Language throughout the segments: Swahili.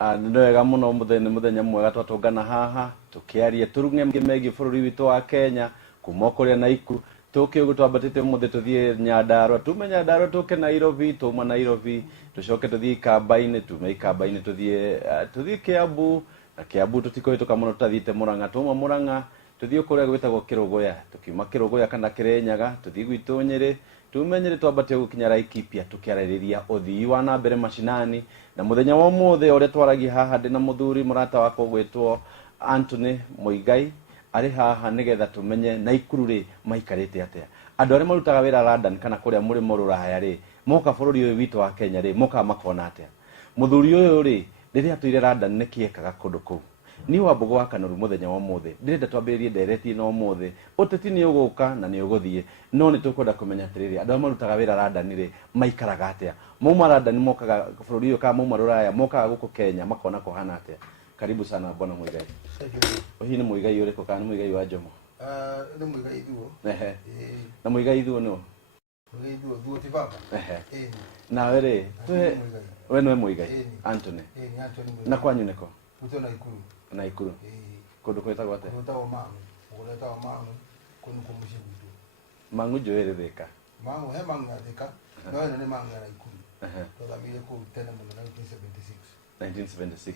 Nĩ wega mũno mũthenya mwega twatũngana haha tũkĩaria tũrunge megiĩ bũrũri witũ wa Kenya kuma kũrĩa Naikuru tũkĩũguo twambatĩte mũthĩ tũthiĩ Nyandarua tume Nyandarua tũke Nairobi tuma Nairobi tũcoke tũthiĩ Ikamba-inĩ tume Ikamba-inĩ tũthiĩ Kiambu na Kiambu tũtikũhĩtũka mũno tũtathiĩte Murang'a tuma Murang'a tũthiĩ kũrĩa gwĩtagwo Kĩrũgũya tukiuma Kĩrũgũya kana Kĩrĩnyaga tũthiĩ gwitũ Nyĩrĩ tume Nyĩrĩ twambatie gũkinya Laikipia tũkĩarĩrĩria ũthii wa na mbere mashinani na mũthenya wa ũmũthĩ ũrĩa twaragia haha ndĩ na mũthuri mũrata wakwa gwĩtwo Anthony Muigai arĩ haha nĩgetha tũmenye Naikuru rĩ maikarĩte atĩa andũ arĩa marutaga wĩra London kana kũrĩa mũrĩmo rũraya rĩ moka bũrũri ũyũ witũ wa Kenya rĩ moka makona atĩa mũthuri ũyũ rĩ rĩrĩa twire London nĩkĩekaga kũndũ kũu ni Wambugu wa Kanoru mũthenya wa ũmũthĩ ndĩrenda twambĩrĩrie ndereti na ũmũthĩ ũteti nĩ ũgũka na nĩ ũgũthiĩ no nĩ tũkwenda kũmenya atĩrĩrĩ andũ arĩa marutaga wĩra London rĩ maikaraga atĩa mauma London mokaga bũrũri ũyũ kana mauma rũraya mokaga gũkũ Kenya makona kũhana atĩa karibu sana bwana Muigai hihi nĩ Muigai ũrĩkũ kana nĩ Muigai wa Jomo nĩ Muigai Thuo na Muigai Thuo nĩ Muigai Thuo ti baba nawe rĩ we nĩwe Muigai Anthony na kwanyu nĩko Kuto Naikuru kũndũ kwĩtagwo atĩa kwĩtagwo Mang'u kũndũ kũmuciĩ gwitũ Mang'u njũĩ rĩ Thika Mang'u he Mang'u ya Thika no ĩno nĩ Mang'u ya Naikuru twathamĩire kũu tene mũno 1976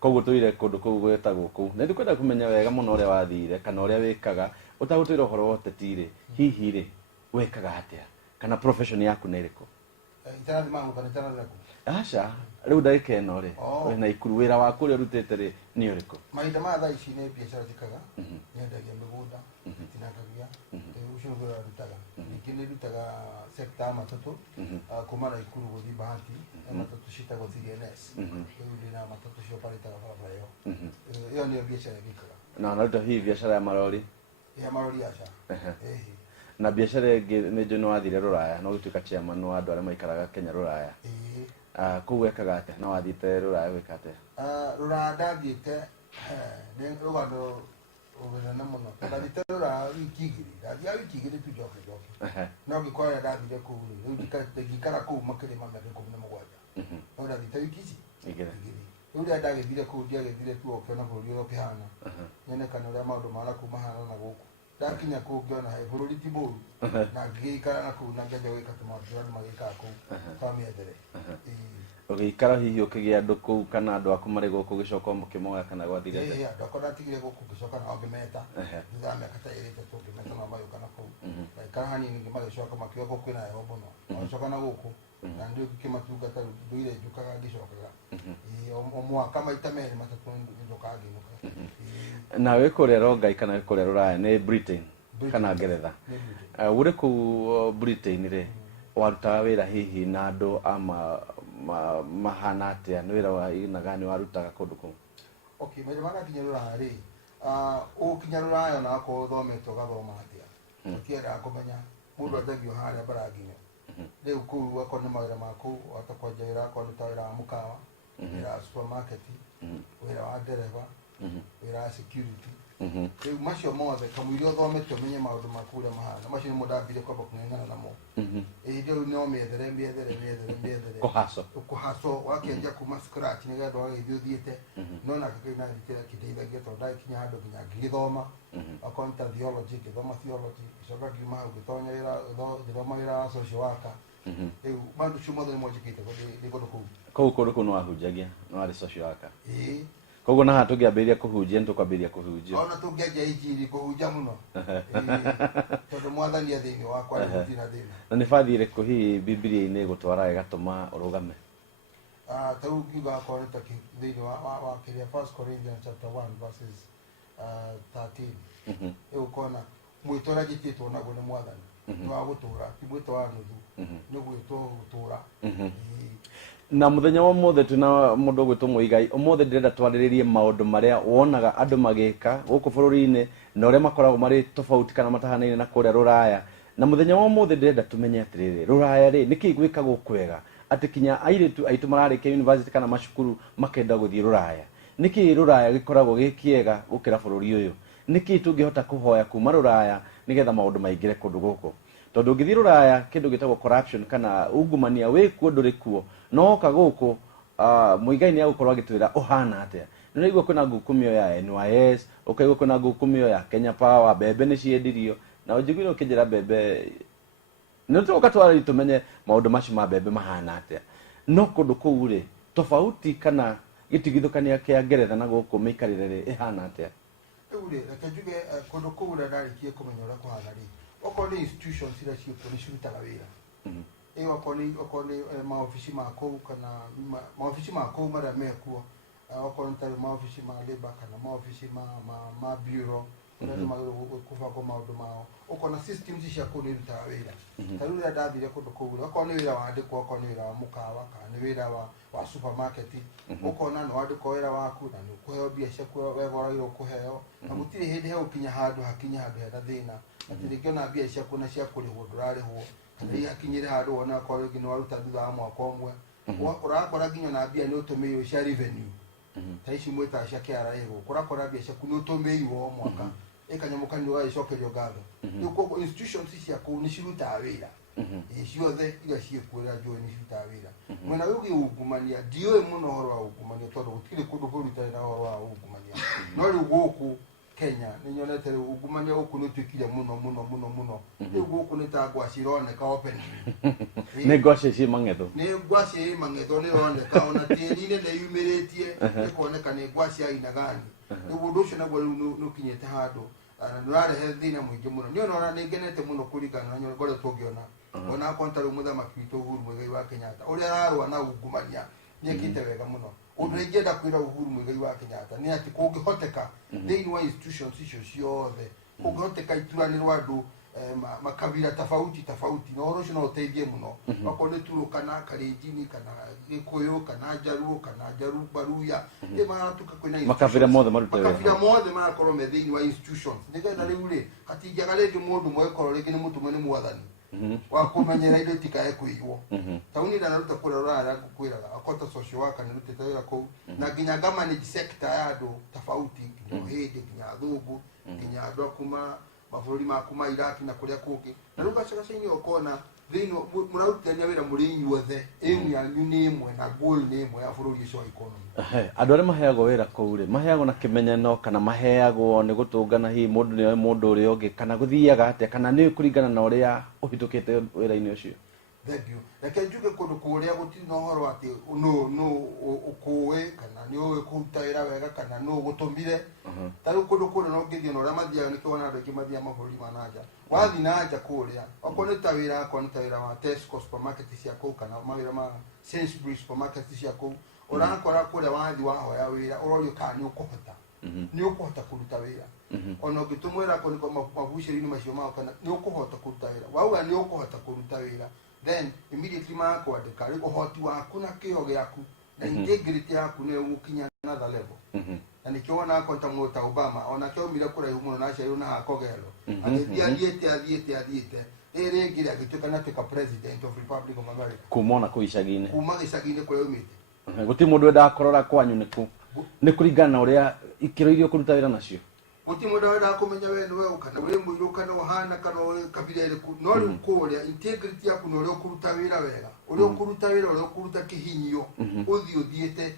koguo tũire kũndũ kũu gwĩtagwo kũu na ndikwenda kũmenya wega mũno ũrĩa wathire kana ũrĩa wĩkaga ũtagũtwĩra ũhoro wa ũteti rĩ hihi rĩ wĩkaga atĩa kana profession yaku nĩ ĩrĩkũ itarathi Mang'u kana itarathi naku aca rĩu ndagĩka ĩno rĩ wĩ Naikuru wĩra waku ũrĩa ũrutĩte rĩ nĩ ũrĩkũ mahinda ma thaa ici nĩ biacara njĩkaga nyendagia mĩgũnda itinangagia ũcio nĩguo wĩra ndutaga ningĩ nĩ ndutaga sector ya matatũ kuma Naikuru gũthiĩ Bahati matatũ ciĩtagwo CNS rĩu ndĩna matatũ cio barĩtaga barabara ĩyo nĩyo biacara ngĩkaga na ũnaruta hihi biacara ya marori ya marori aca na biacara ĩngĩ nĩ njũĩ nĩ wathire rũraya no gũtuĩka chairman wa andũ arĩa maikaraga Kenya rũraya kũu wekaga atĩa na wathiĩte rũraya gwĩka atĩa rũraya ndathiĩte nĩ rũgano rũnene mũno ndathiĩte rũraya wiki igĩrĩ ndathiaga wiki igĩrĩ tu njoke no ngĩkorwo ndathire kũu rĩu ngĩikara kũu makĩria ma mĩaka 17 no ndathiĩte wiki ici igĩrĩ rĩu rĩrĩa ndagĩthire kũu ndiagĩthire tu ũkĩona bũrũri ũrĩa ũkĩhana nyonekana ũrĩa maũndũ manaku mahana na gũkũ ndakinya kũu ngĩona he bũrũri ti mũru na ngĩikara na kũu na ngĩanjia gwĩka tũmaũndũ tũrĩa andũ magĩkaga kũu kwa mĩethere ũgĩikara hihi ũkĩgĩa andũ kũu kana andũ aku marĩ gũkũ gĩcoka mũkĩmoya kana gwathire atĩa andũ akwa ndatigire gũkũ ngĩcoka nao ngĩmeta thutha wa mĩaka ta ĩrĩ ĩtatũ ngĩmeta nao magĩũka na kũu ngaikara hanini magĩcoka makiuga gũkũ kwĩna heho mũno magĩcoka na gũkũ na ndio ngĩkĩmatungata ndũire njũkaga ngĩcokaga o mwaka maita merĩ matatũ njokaga ngĩinũka na wĩ kũrĩa Rongai kana wĩ kũrĩa rũraya nĩ Britain kana Ngeretha ũrĩ kũu Britain rĩ warutaga wĩra hihi na andũ mahana atĩa nĩ wĩra wa aina gani warutaga kũndũ kũu maita manakinya rũraya rĩ ũgũkinya rũraya ona akorwo ũthomete ũgathoma atĩa ũtiendaga kũmenya mũndũ anjagio harĩa Mbaranginyo rĩu kũu akorwo nĩ mawĩra ma kũu wahota kwanjia wĩra akorwo nĩ ta wĩra wa mũkawa wĩra wa supermarket wĩra wa ndereba wĩra wa security rĩu macio mothe kamũira ũthomete ũmenye maũndũ maku ũrĩa mahana macio nĩmo ndambire kwamba kũng'eng'ana namo ĩhĩndĩ rĩu no mĩethere kũhaco wakĩanjia kuma scratch nĩgetha wagĩthiĩ ũthiĩte no nakĩna thitĩra kĩndeithagia tondũ ndagĩkinya handũ nginya ngĩgĩthoma akorwo nĩ ta theology ngĩthoma theology gĩcoka ngiuma hau ngĩtonya wĩra ngĩthoma wĩra wa social worker rĩu maũndũ cio mothe nĩmo njĩkĩte ndĩ kũndũ kũu nĩ wahunjagia nĩ warĩ social worker koguo na haha tũngĩambĩrĩria kũhunjia nĩ tũkwambĩrĩria kũhunjia ona tũngĩanjia injiri kũhunjia mũno tondũ mwathani thĩinĩ wakwa nĩ na thĩna na nĩ bathi ĩrĩkũ hihi Bibilia-inĩ gũtwara ĩgatũma ũrũgame ta rĩu ngiuga akorwo nĩ ta thĩinĩ wa kĩrĩa 1 Corinthians chapter 1 verses 13 ũkona mwĩtwo ũrĩa njĩtĩtwo naguo nĩ mwathani nĩ wa gũtũũra ti mwĩtwo wa nuthu nĩ gwĩtwo gũtũũra na mũthenya wa ũmũthĩ twĩna mũndũ ũgwĩtwo Muigai ũmũthĩ ndĩrenda twarĩrĩrie maũndũ marĩa wonaga andũ magĩka gũkũ bũrũri-inĩ na ũrĩa makoragwo marĩ tofauti kana matahanaine na kũrĩa rũraya na mũthenya wa ũmũthĩ ndĩrenda tũmenye atĩrĩrĩ rũraya rĩ nĩkĩ gwĩkagwo kwega atĩ kinya airĩtu aitũ mararĩkia university kana macukuru makenda gũthiĩ rũraya nĩkĩ rũraya gĩkoragwo gĩ kĩega gũkĩra bũrũri ũyũ nĩkĩ tũngĩhota kũhoya kuma rũraya nĩgetha maũndũ maingĩre kũndũ gũkũ tondũ ũngĩthiĩ rũraya kĩndũ gĩtagwo corruption kana ungumania wĩ kuo ndũrĩ kuo no ka gũkũ Muigai ni agukorwo agitwira uhana atia no igwa kuna ngukumio ya NYS ukaigwa kuna ngukumio ya Kenya Power bebe ni ciendirio na ujigwire ukijira bebe no tuka twari tumenye maundu macio ma bebe mahana atia no kundu kuu ri tofauti kana gitigithukania kia Ngeretha na guku mikarire ri ihana atia uri reke njuge kundu kuu ri ndarikie kumenya uria kuhana ri okorwo ni institutions iria ciĩkuo nĩ cirutaga wĩra okorwo nĩ maobici ma kũu kana maobici ma kũu marĩa mekuo okorwo nĩ tarĩ maobici ma labour kana maobici ma bureau ũrĩa nĩ magĩrĩirwo kũbangwo maũndũ mao okorwo na systems cia kũu nĩ irutaga wĩra ta rĩu rĩrĩa ndathire kũndũ kũu okorwo nĩ wĩra wandĩkwo okorwo nĩ wĩra wa mũkawa kana nĩ wĩra wa supermarket ũkona nĩ wandĩkwo wĩra waku na nĩ ũkũheo mbia ciaku wega ũragĩrĩirwo kũheo na gũtirĩ hĩndĩ hegũkinya handũ hakinya handũ hena thĩna atĩ rĩngĩ ona mbia ciaku na cia kũrĩhwo ndũrarĩhwo kana ihakinyĩre handũ wona okorwo rĩngĩ nĩ waruta thutha wa mwaka ũmwe ũrakora nginya na mbia nĩ ũtũmĩirwo cia revenue ta ici mwĩtaga cia KRA gũkũ ũrakora mbia ciaku nĩ ũtũmĩirwo o mwaka ikanyamũ kanini ũgagĩcokerio ngatho rĩu koguo institutions cia kũu nĩ cirutaga wĩra ciothe iria ciĩkuo rĩrĩa njũĩ nĩ cirutaga wĩra mwena ũyũ ũgĩ ungumania ndiũĩ mũno ũhoro wa ungumania tondũ gũtirĩ kũndũ kũu itarĩ na ũhoro wa ungumania no rĩu gũkũ Kenya nĩ nyonete rĩu ungumania gũkũ nĩ ũtuĩkire mũno rĩu gũkũ nĩ ta ngwacĩ ironeka open nĩ ngwacĩ ci mang'etho nĩ ngwacĩ mang'etho nĩ ironeka ona tĩri-inĩ nĩ yumĩrĩtie ĩkoneka nĩ ngwacĩ aina gani rĩu ũndũ ũcio naguo rĩu nĩ ũkinyĩte handũ na nĩ ũrarehe thĩna mũingĩ mũno nĩ ona nĩ ngenete mũno kũringana na ngoretwo ngĩona ona akorwo tarĩ mũthamaki witũ Uhuru Muigai wa Kenyatta ũrĩa ararũa na ungumania nĩ ekĩte wega mũno ũndũ ingĩenda kwĩra Uhuru Muigai wa Kenyatta nĩ atĩ kũngĩhoteka thĩinĩ wa institutions icio ciothe kũngĩhoteka ituranĩrwo andũ makabira tofauti na ũhoro ũcio no ũteithie mũno okorwo nĩ Turũkana Kalenjin kana Gĩkũyũ kana Jaluo kana Baruya maratuka kwĩna makabira mothe marute wĩra makabira mothe marakorwo me thĩinĩ wa institutions nĩgetha rĩu rĩ hatingĩaga rĩngĩ mũndũ mwĩkorwo rĩngĩ nĩ mũtũme nĩ mwathani wa kũmenyera indo itikae kũiywo tauni ndanaruta kũrĩa ũrara ngũkwĩraga akota social worker nĩ rutĩte wĩra kũu na nginya manage sector ya andũ tofauti nginya hĩndĩ nginya athũngũ nginya andũ akuma mabũrũri maku ma Iraq na kũrĩa kũngĩ na rĩu gacagaca-inĩ ũkona thĩinĩ mũrarutithania wĩra mũrĩ inyuothe aim yanyu nĩ ĩmwe na goal nĩ ĩmwe ya bũrũri ũcio wa economy andũ arĩa maheagwo wĩra kũu rĩ maheagwo na kĩmenyano kana maheagwo nĩ gũtũngana hihi mũndũ nĩ mũndũ ũrĩa ũngĩ kana gũthiaga atĩa kana nĩ kũringana na ũrĩa ũhĩtũkĩte wĩra-inĩ ũcio thank you reke njuge kũndũ kũrĩa gũtirĩ na ũhoro atĩ no ũkũĩ kana nĩ ũĩ kũruta wĩra wega kana no ũgũtũmire ta rĩu kũndũ kũrĩa no ngĩthiĩ na ũrĩa mathiaga nĩkĩo ona andũ aingĩ mathiaga mabũrũri ma nanja wathiĩ na nja kũrĩa okorwo nĩ ta wĩra akorwo nĩ ta wĩra wa Tesco supermarket cia kũu kana mawĩra ma Sainsbury's supermarket cia kũu ũrakora kũrĩa wathiĩ wahoya wĩra ũrorio kana nĩ ũkũhota kũruta wĩra ona ũngĩtũmwo wĩra akorwo nĩ mabucĩri-inĩ macio mao kana nĩ ũkũhota kũruta wĩra wauga nĩ ũkũhota kũruta wĩra then immediately makwandĩka rĩu ũhoti waku na kĩo gĩaku na integrity yaku nĩ ũgũkinya another level na nĩkĩo wona akorwo ta mũndũ ta Obama onake aumire kũraihu mũno na aciarirwo na hakogelo athiĩte rĩngĩ agĩtuĩka na tuĩka president of Republic of America kuma ona kũu icagi-inĩ kuma gĩcagi-inĩ kũrĩa umĩte gũtirĩ mũndũ wendaga kũrora kwanyu nĩ kũringana na ũrĩa ikĩro iria ũkũruta wĩra nacio gũtirĩ mũndũ wendaga kũmenya we nĩ we kana ũrĩ mũirũ kana ũhana kana kabira ĩrĩkũ no rĩu kũrĩa integrity yaku na ũrĩa ũkũruta wĩra wega ũrĩa ũkũruta wĩra ũrĩa ũkũruta kĩhinyio ũthiĩte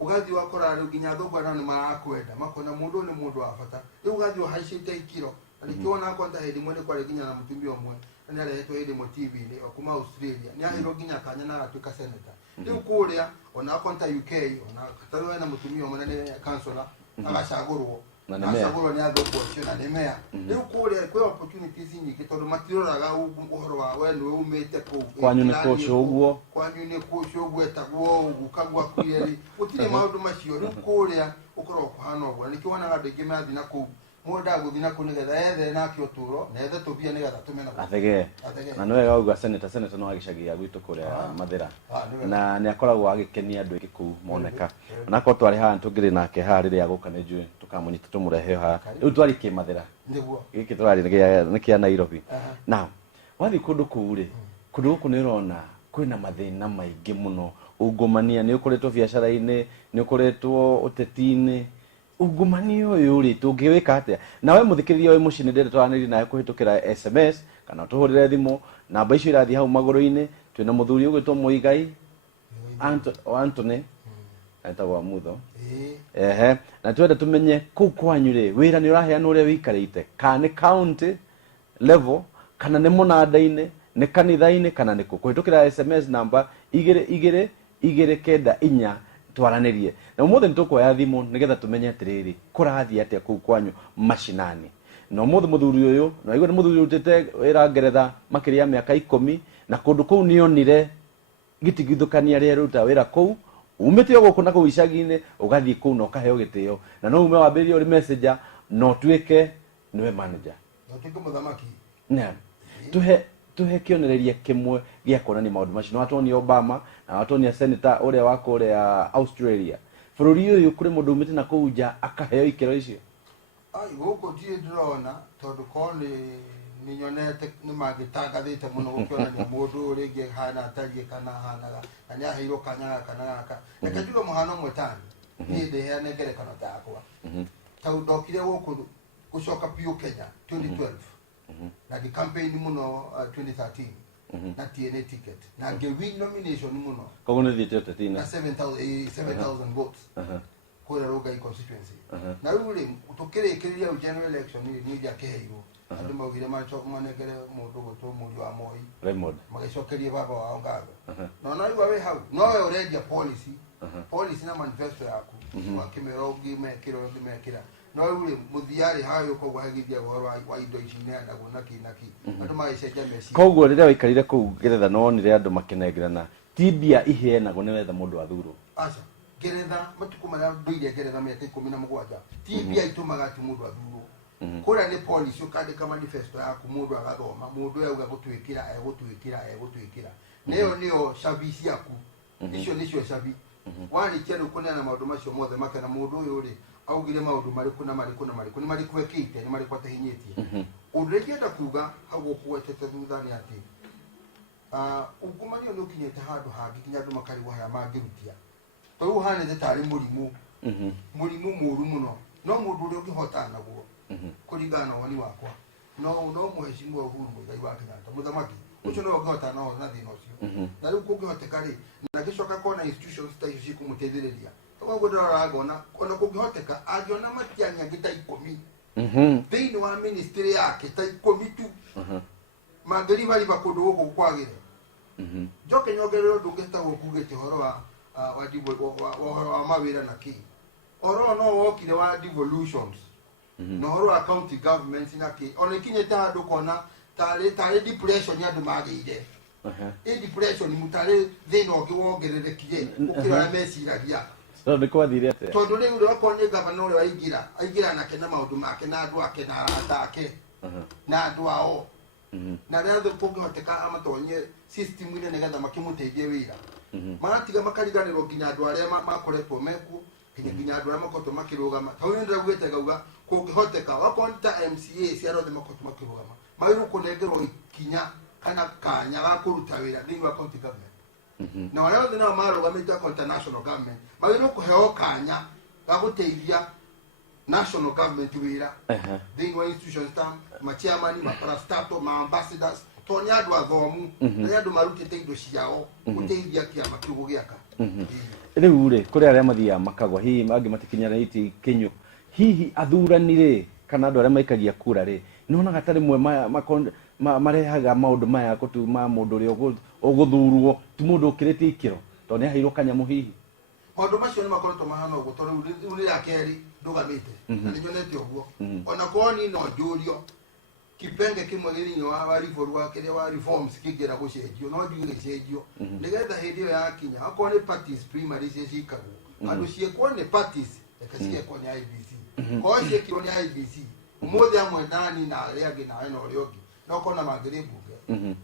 ũgathiĩ wakora rĩu nginya athũngũ nao nĩ marakwenda makona mũndũ nĩ mũndũ wa bata rĩu ũgathiĩ ũhaicĩte ikĩro na nĩkĩo wona akorwo ta hĩndĩ ĩmwe nĩ kwarĩ nginya na mũtumia ũmwe na nĩ arehetwo hĩndĩ ĩmwe TV-inĩ kuma Australia nĩ aheirwo nginya kanya na agatuĩka senator rĩu kũrĩa ona akorwo ta UK ona katarĩ wena mũtumia ũmwe na nĩ councillor agacagũrwo acagũrwo nĩ athũngũ acio na nĩ mea rĩu kũrĩa kwĩ opportunities nyingĩ tondũ matiroraga ũhoro wa we nĩwe umĩte kũu kwanyu nĩ kũcio ũguo etagwo gũkagua kwĩrĩ gũtirĩ maũndũ macio rĩu kũrĩa ũkorwo kũhana ũguo na nĩkĩo wonaga andũ aingĩ mathiĩ na kũu mũndũ ndagũthiĩ na kũu nĩgetha ethe nake ũtũũro na ethe tũbia nĩgetha tũmena athege na nĩ wega uga senator no agĩcagi ya gwitũ kũrĩa Mathĩra na nĩ akoragwo agĩkenia andũ aingĩ kũu moneka onakorwo twarĩ haha tũngĩrĩ nake haha rĩrĩa agũka nĩ njũĩ tũkamũnyita tũmũrehe haha rĩu twarĩ kĩ Mathĩra gĩkĩ tũrarĩ nĩ kĩa Nairobi now wathiĩ kũndũ kũu rĩ kũndũ gũkũ nĩ ũrona kwĩna mathĩna maingĩ mũno ungumania nĩ ũkoretwo biacara-inĩ nĩ ũkoretwo ũteti-inĩ ungumania ũyũ rĩ tũngĩwĩka atĩa na we mũthikĩrĩria wĩ mũciĩ nĩ ndĩrenda twaranĩrie nawe kũhĩtũkĩra SMS kana tũhũrĩre thimũ namba icio irathiĩ hau magũrũ-inĩ twĩna mũthuri ũgwĩtwo Muigai Anthony aitagwo Mutho na twenda tumenye kuu kwanyu ri wira ni uraheana uria wikarite kana county level kana ni munanda-ini ni kanitha-ini kana ni ku kuhitukira SMS number 2224 twaranirie na umuthe nitukuoya thimu nigetha tumenye atiriri kurathie atia kuu kwanyu mashinani na umuthe muthuri uyu na igwe ni muthuri utete wira Ngeretha makiria miaka 10 na kundu kuu nionire gitigithukania ria ruta wira kuu umete guku na kuu icagi-ini ugathie kuu na ukaheo gitio na no ume wambirie uri messenger no twike niwe manager no twike muthamaki na tuhe kionereria kimwe gia kuonania maundu macio no atoni Obama na atoni senator uria wako uria Australia bururi uyu kuri mundu umite na kuu nja akaheo ikero icio ai guku tie ndrona tondu koni ni nyonete ni magitangathite muno gukionania mundu ringi hana atarie kana hanaga na ni aheirwo kanya kana reke njuge muhano mwetani ni ndeheane ngerekano takwa tau ndokire guku gucoka piu Kenya 2012 na di campaign muno 2013 na TNA ticket na win nomination muno kogo ne thiete tetina na 7000 votes kura Rongai constituency na ruri tukirekeria general election ni ndia keheirwo andu maugire machoka manegere mundu gutu muri wa Moi Raymond magicokerie baba wao ngago no na iwa we hau no we already policy na manifesto yaku wakimerogi mekira no ruri muthiari hayo kogo hagithia goro wa indo ici ne andago naki andu magicenjia meci kogo riria waikarire kuu Ngeretha no ni andu makenegerana tibia iheanagwo ni wetha mundu athuro acha Ngeretha matuku maria nduire Ngeretha miaka 17 tibia itumaga ati mundu athuro kura ni policy ukandika manifesto yaku mundu agathoma mundu yauga gutwikira niyo service yaku nicio shabi wali kero kunena maundu macio mothe makana mundu uyu ri augire maundu mariku ni marikuwekite ni marikwata hinyitie undikienda kuga hago kuwetete thutha ni ati ugumanio ni ukinyete handu hangi kinya andu makariwa haya mangirutia to uhane tari murimu muru muno no mundu uri ungihota naguo kuringana wani wakwa no muheshimiwa Uhuru Muigai wa Kenyatta muthamaki ucio no ungihota no na thina ucio na riu kungihoteka ri na gicoka kona institutions ta icio cikumuteithiriria togo ndora ngona ona kungihoteka angiona matianya ngita 10 thini wa ministry yake ta 10 tu magari bakundu guku kwagire joke nyogerero ndungeta gukugite horo wa mawira na ki oro no wokire wa devolutions no horo wa county government na ki ona kinyeta andu kona tare depression ya andu magire depression mutare thina ongi wongererekire ukira meciragia so ndikwathire ate tondu riu roko ni governor uri aingira na kena maundu make na andu ake na atake na andu ao na rĩothe kũngĩhoteka amatonye system ine nĩgetha makimuteithie wĩra maratiga makariganĩrwo nginya andũ arĩa makoretwo meku nginya andũ arĩa makoretwo makĩrũgama tau nĩ ndĩraugĩte gauga kũngĩhoteka wakorwo ta MCA ciarothe makoretwo makĩrũgama magĩrĩirwo kũnengerwo ikinya kana kanya ga kũruta wĩra thĩinĩ wa county government na arĩa othe nao marũgamĩte kwa international government magĩrĩirwo kũheo kanya ga gũteithia national government wira thĩinĩ wa institutions ta machairman maparastato maambassadors to ni andu athomu ni andu marutite indo ciao guteithia kiama kiu gugiaka riu ri kuri aria mathia makagwa hihi mangi matikinyanĩtie kinyu hihi athuranire kana andu aria maikagia kura ri nionaga ta rimwe marehaga maundu maya gutuma mundu uria uguthurwo ti mundu ukiritie ikiro to ni aheirwo kanyamu hihi maundu macio ni makoretwo mahana uguo tondu riu ya keri ndugamite na ninyonete uguo ona kwoni no njurio kipenge kimwe girinyi wa reforms kigira gucenjio no njuge gicenjio nigetha hindi yo yakinya akwa ni parties primaries cikagwo andu ciekwo ni parties ekasiekwo ni IBC ko ciekwo ni IBC umothe amwe nani na aria angi nawe no riogi no kona magire bunge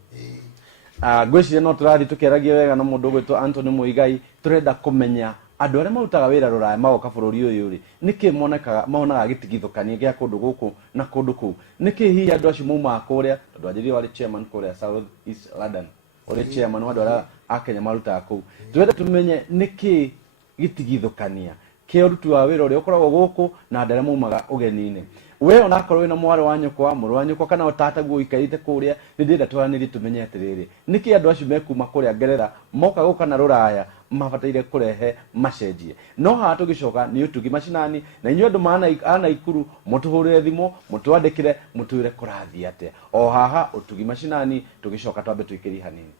gwiciria no turathi tukeragia wega na mundu gwitwo Anthony Muigai turenda kumenya andu aria marutaga wira ruraya magoka bururi uyu ri niki monaga gitigithukania gia kundu guku na kundu kuu niki hihi andu acio mauma kuria tondu anjiri wari chairman kuria South East London uri chairman wa andu aria a Kenya marutaga kuu turenda tumenye niki gitigithukania ke uruti wa wira uri ukoragwo guku na ndare mumaga ugeni-ini we ona korwo na mwari wa nyoko mũrũ wa nyoko kana otata guo ikarite kuria ni ndenda twaranĩrie tumenye atiriri niki andu acio mekuma kuria Ngerera moka guka na Ruraya mabataire kurehe macenjie no ha tugicoka ni utugi macinani na inyu andu ana ikuru mutuhurire thimo mutwandikire mutwire kurathi ate o haha utugi macinani tugicoka twambe tuikiri hanini.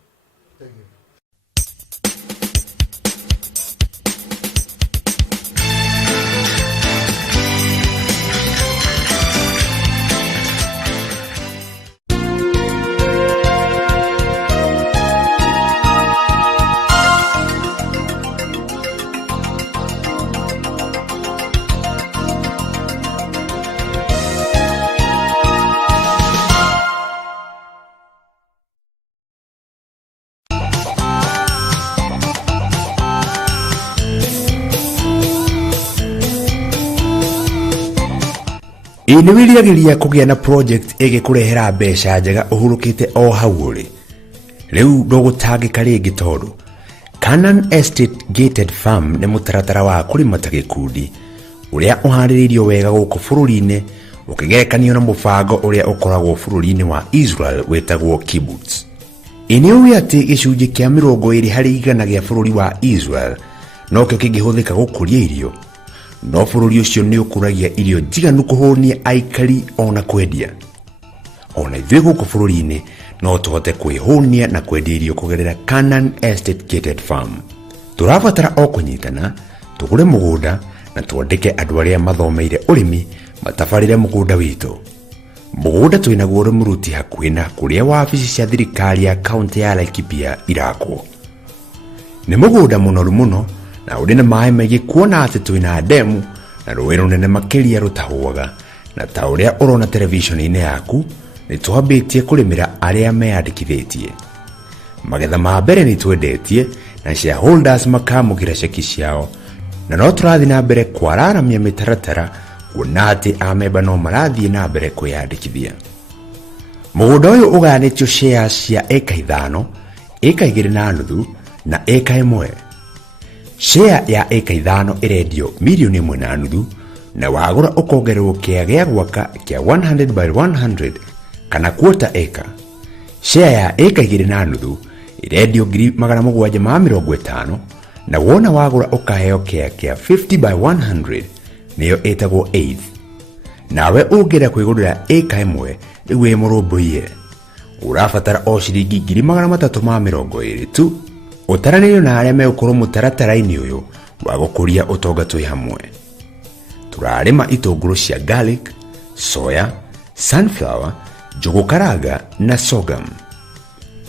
Thank you. Ini wiriagiria kugia na project igikurehera mbeca njega uhurukite o hau uri riu ndugutangika ringi tondu Canaan Estate Gated Farm ni mutaratara wa kurima ta gikundi uria uhaririirio wega guku bururi-ini ukigerekanio na mubango uria ukoragwo bururi-ini wa Israel wetagwo kibbutz. Ini uwi ati gicunji kia 20% gia bururi wa Israel no kio kingihuthika gukuria irio no bururi ucio ni ukuragia irio njiganu kuhunia aikari ona kwendia ona ithuĩ guku bururi-ini no tuhote kwihunia na kwendia irio kugerera Canaan Estate Gated Farm. Turabatara o kunyitana tugure mugunda na twandike andu aria mathomeire urimi matabarire mugunda witu. Mugunda twinaguo uri muruti hakuhi na kuria wabici cia thirikari ya kaunti ya Laikipia irakwo. Ni mugunda munoru muno na uri na maĩ maingĩ kuona ati twina demu na rũĩ rũnene makĩria rũtahuaga na ta ũrĩa ũrona televishoni-inĩ yaku nĩ twambĩtie kũrĩmĩra arĩa meyandĩkithĩtie. Magetha ma mbere nĩ twendetie na shareholders makamũkĩra ceki ciao na no tũrathiĩ na mbere kwararamia mĩtaratara kuona atĩ amemba no marathiĩ na mbere kwĩyandĩkithia. Mũgũnda ũyũ ũgayanĩtio shares cia eka 5, eka 2.5 na eka 1. Share ya eka 5 irendio milioni 1.5 na wagura ukongererwo kia gĩa gwaka kia 100 by 100 kana quarter acre. Share ya eka 2.5 irendio 750 na wona wagura ukaheo kia 50 by 100 niyo etagwo eighth. Nawe ungera kwigurira eka 1 niwe mũrũmbũiye urabatara o ciringi 320 tu. Utaranĩrio na arĩa megũkorwo mũtaratara-inĩ ũyũ wa gũkũria ũtonga twĩ hamwe. Turarĩma itũngũrũ cia garlic, soya, sunflower, njũgũ karanga na sorghum.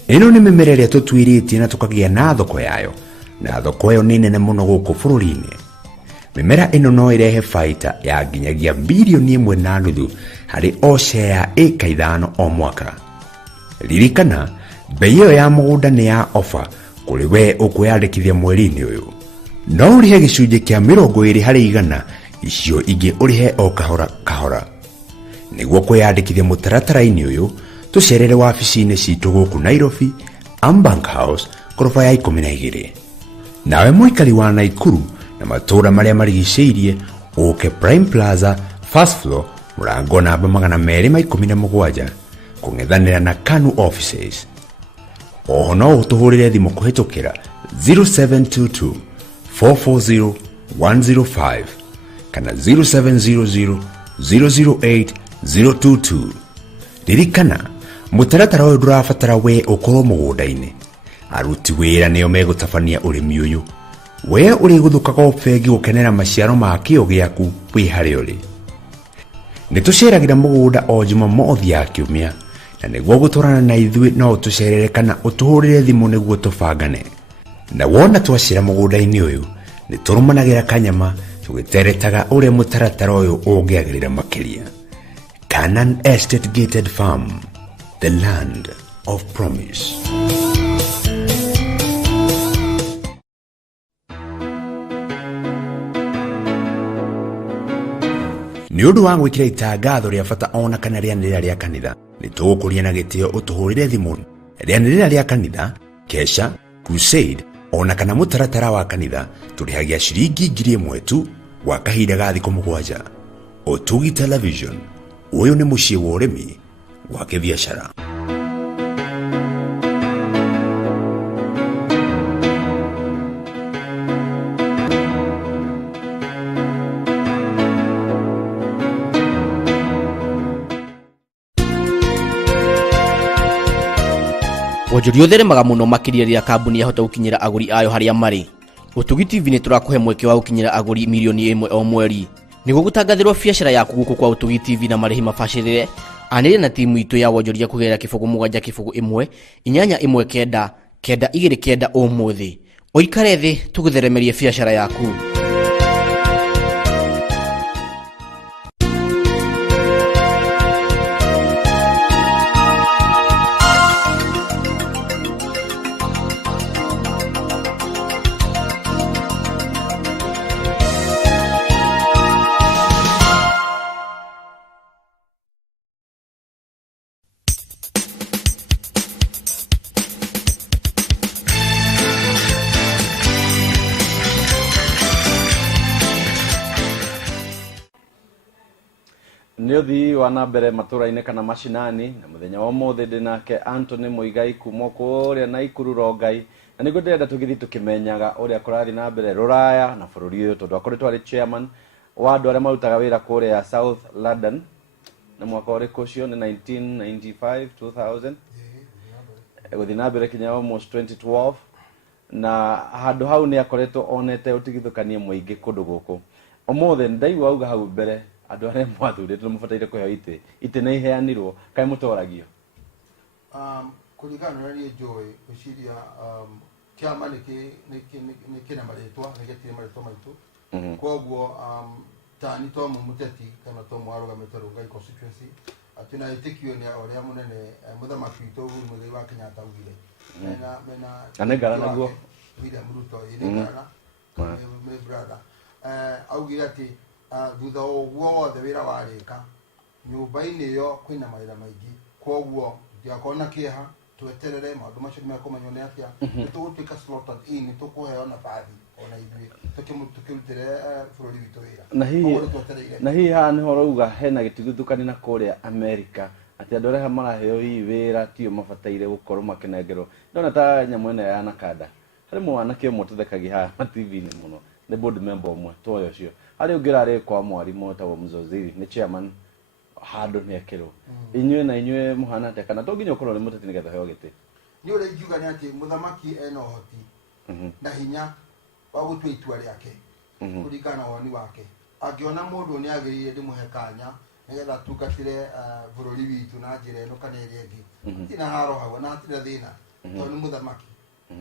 Ĩno nĩ mĩmera ĩrĩa tũtuĩrĩtie na tũkagĩa na thoko yayo na thoko ĩyo nĩ nene mũno gũkũ bũrũri-inĩ. Mĩmera ĩno no ĩrehe baita ya nginyagia bilioni 1.5 harĩ o share ya eka 5 o mwaka. Ririkana bei ĩyo ya mũgũnda nĩ ya offer kuri we ukwiyandikithia mweri-ini uyu. No urihe gicunji kia 20% icio ingi urihe o kahora kahora. Niguo kwiyandikithia mutaratara-ini uyu tucerere wabici-ini citu guku Nairobi, Ambank House, korofa ya 12. Nawe muikari wa Naikuru na matura maria marigicĩirie uke Prime Plaza, first floor, murango namba 217 kung'ethanĩra na KANU offices. Oho no utuhurire thimu kuhitukira 0722 440 105 kana 0700 008 022. Ririkana mutaratara uyu ndurabatara we ukorwo mugunda-ini. Aruti wira nio megutabania urimi uyu. We uri guthukaga ofegi gukenera maciaro ma kĩo gĩaku wi harĩa uri. Nituceragira mugunda o Jumamothi ya kiumia na niguo gũtwarana na ithuĩ no tucerere kana utuhurire thimu niguo tubangane. Na wona twacira mugunda-ini uyu ni turumanagira kanyama tugiteretaga uria mutaratara uyu ungiagirira makiria. Canaan Estate Gated Farm, the land of promise. Ni undu wa gwikira itangatho ria bata ona kana rianirira ria kanitha ni tugukuria na gitio utuhurire thimu. Rianirira ria kanitha, kesha, crusade ona kana mutaratara wa kanitha turihagia ciringi 1,000 tu gwa kahinda ga thikũ 7. Ũtugi Television, ũyũ nĩ mũciĩ wa ũrĩmi wa kĩbiacara. Wonjoria ũtheremaga mũno makĩria rĩrĩa kambuni yahota gũkinyĩra agũri ayo harĩa marĩ. Ũtugi TV nĩ tũrakũhe mweke wa gũkinyĩra agũri milioni 1 o mweri. Nĩguo gũtangathĩrwo biacara yaku gũkũ kwa Ũtugi TV na marĩhi mabacĩrĩre, anĩrĩra na timu itũ ya wonjoria kũgerera kĩbũgũ 7 1 819 929 ũmũthĩ. Ũikare thĩ tũgũtheremerie biacara yaku. Nĩ ũthii wa na mbere matũra-inĩ kana mashinani, na mũthenya wa ũmũthĩ ndĩnake Anthony Muigai kuma kũrĩa Naikuru Rongai, na nĩguo ndĩrenda tũgĩthiĩ tũkĩmenyaga ũrĩa kũrathiĩ na mbere rũraya na bũrũri ũyũ, tondũ akoretwo arĩ chairman wa andũ arĩa marutaga wĩra kũrĩa South London na mwaka ũrĩkũ ũcio nĩ 1995 2000 gũthiĩ na mbere kinya almost 2012, na handũ hau nĩ akoretwo onete ũtigithũkanie mũingĩ kũndũ gũkũ. Ũmũthĩ ndaigua auga hau mbere andũ arĩa mwathurĩtwo mũbataire kũheo itĩ nĩ iheanirwo kaĩ mũtoragio. Kũringana na niĩ njũĩ gwĩciria kĩama nĩ kĩna marĩtwa nĩ gĩtirĩ marĩtwa maitũ, koguo tani to mũteti kana to mũarũgamĩte Rongai constituency atĩ na ĩtĩkio nĩ ũrĩa mũnene mũthamaki witũ Uhuru Muigai wa Kenyatta augire na ngara naguo William Ruto nĩ brother augire atĩ thutha ũguo wothe wĩra warĩka nyũmba-inĩ ĩyo kwĩna mawĩra maingĩ, koguo ndiakona kĩeha tweterere maũndũ macio nĩmekũmenywo nĩ atĩa, nĩtũgũtuĩka slotted in, nĩtũkũheo nabathi ona ithuĩ tũkĩrutĩre bũrũri witũ wĩra. Na hihi haha nĩho rauga hena gĩtigithũkani na kũrĩa Amerika atĩ andũ arĩa maraheo hihi wĩra tio mabataire gũkorwo makĩnengerwo. Ndona ta nyamũ ĩno ya Nakada harĩ mwanake ũmwe tũthekagia haha TV-inĩ mũno, nĩ board member ũmwe toyo ũcio, harĩ ũngĩ ũrarĩ kwa mwarimũ tagwo Mzoziri nĩ chairman handũ nĩ ekĩrwo. Inyuĩ na inyuĩ mũhana atĩa kana to nginya ũkorwo nĩ mũteti nĩgetha heo gĩtĩ? Nĩ ũrĩa ingiuga nĩ atĩ mũthamaki ena ũhoti na hinya wa gũtua itua rĩake kũringana na woni wake. Angĩona mũndũ nĩ agĩrĩire ndĩmũhe kanya nĩgetha atungatĩre bũrũri witũ na njĩra ĩno kana ĩrĩa ĩngĩ, hatirĩ haro hau na hatirĩ thĩna tondũ nĩ mũthamaki.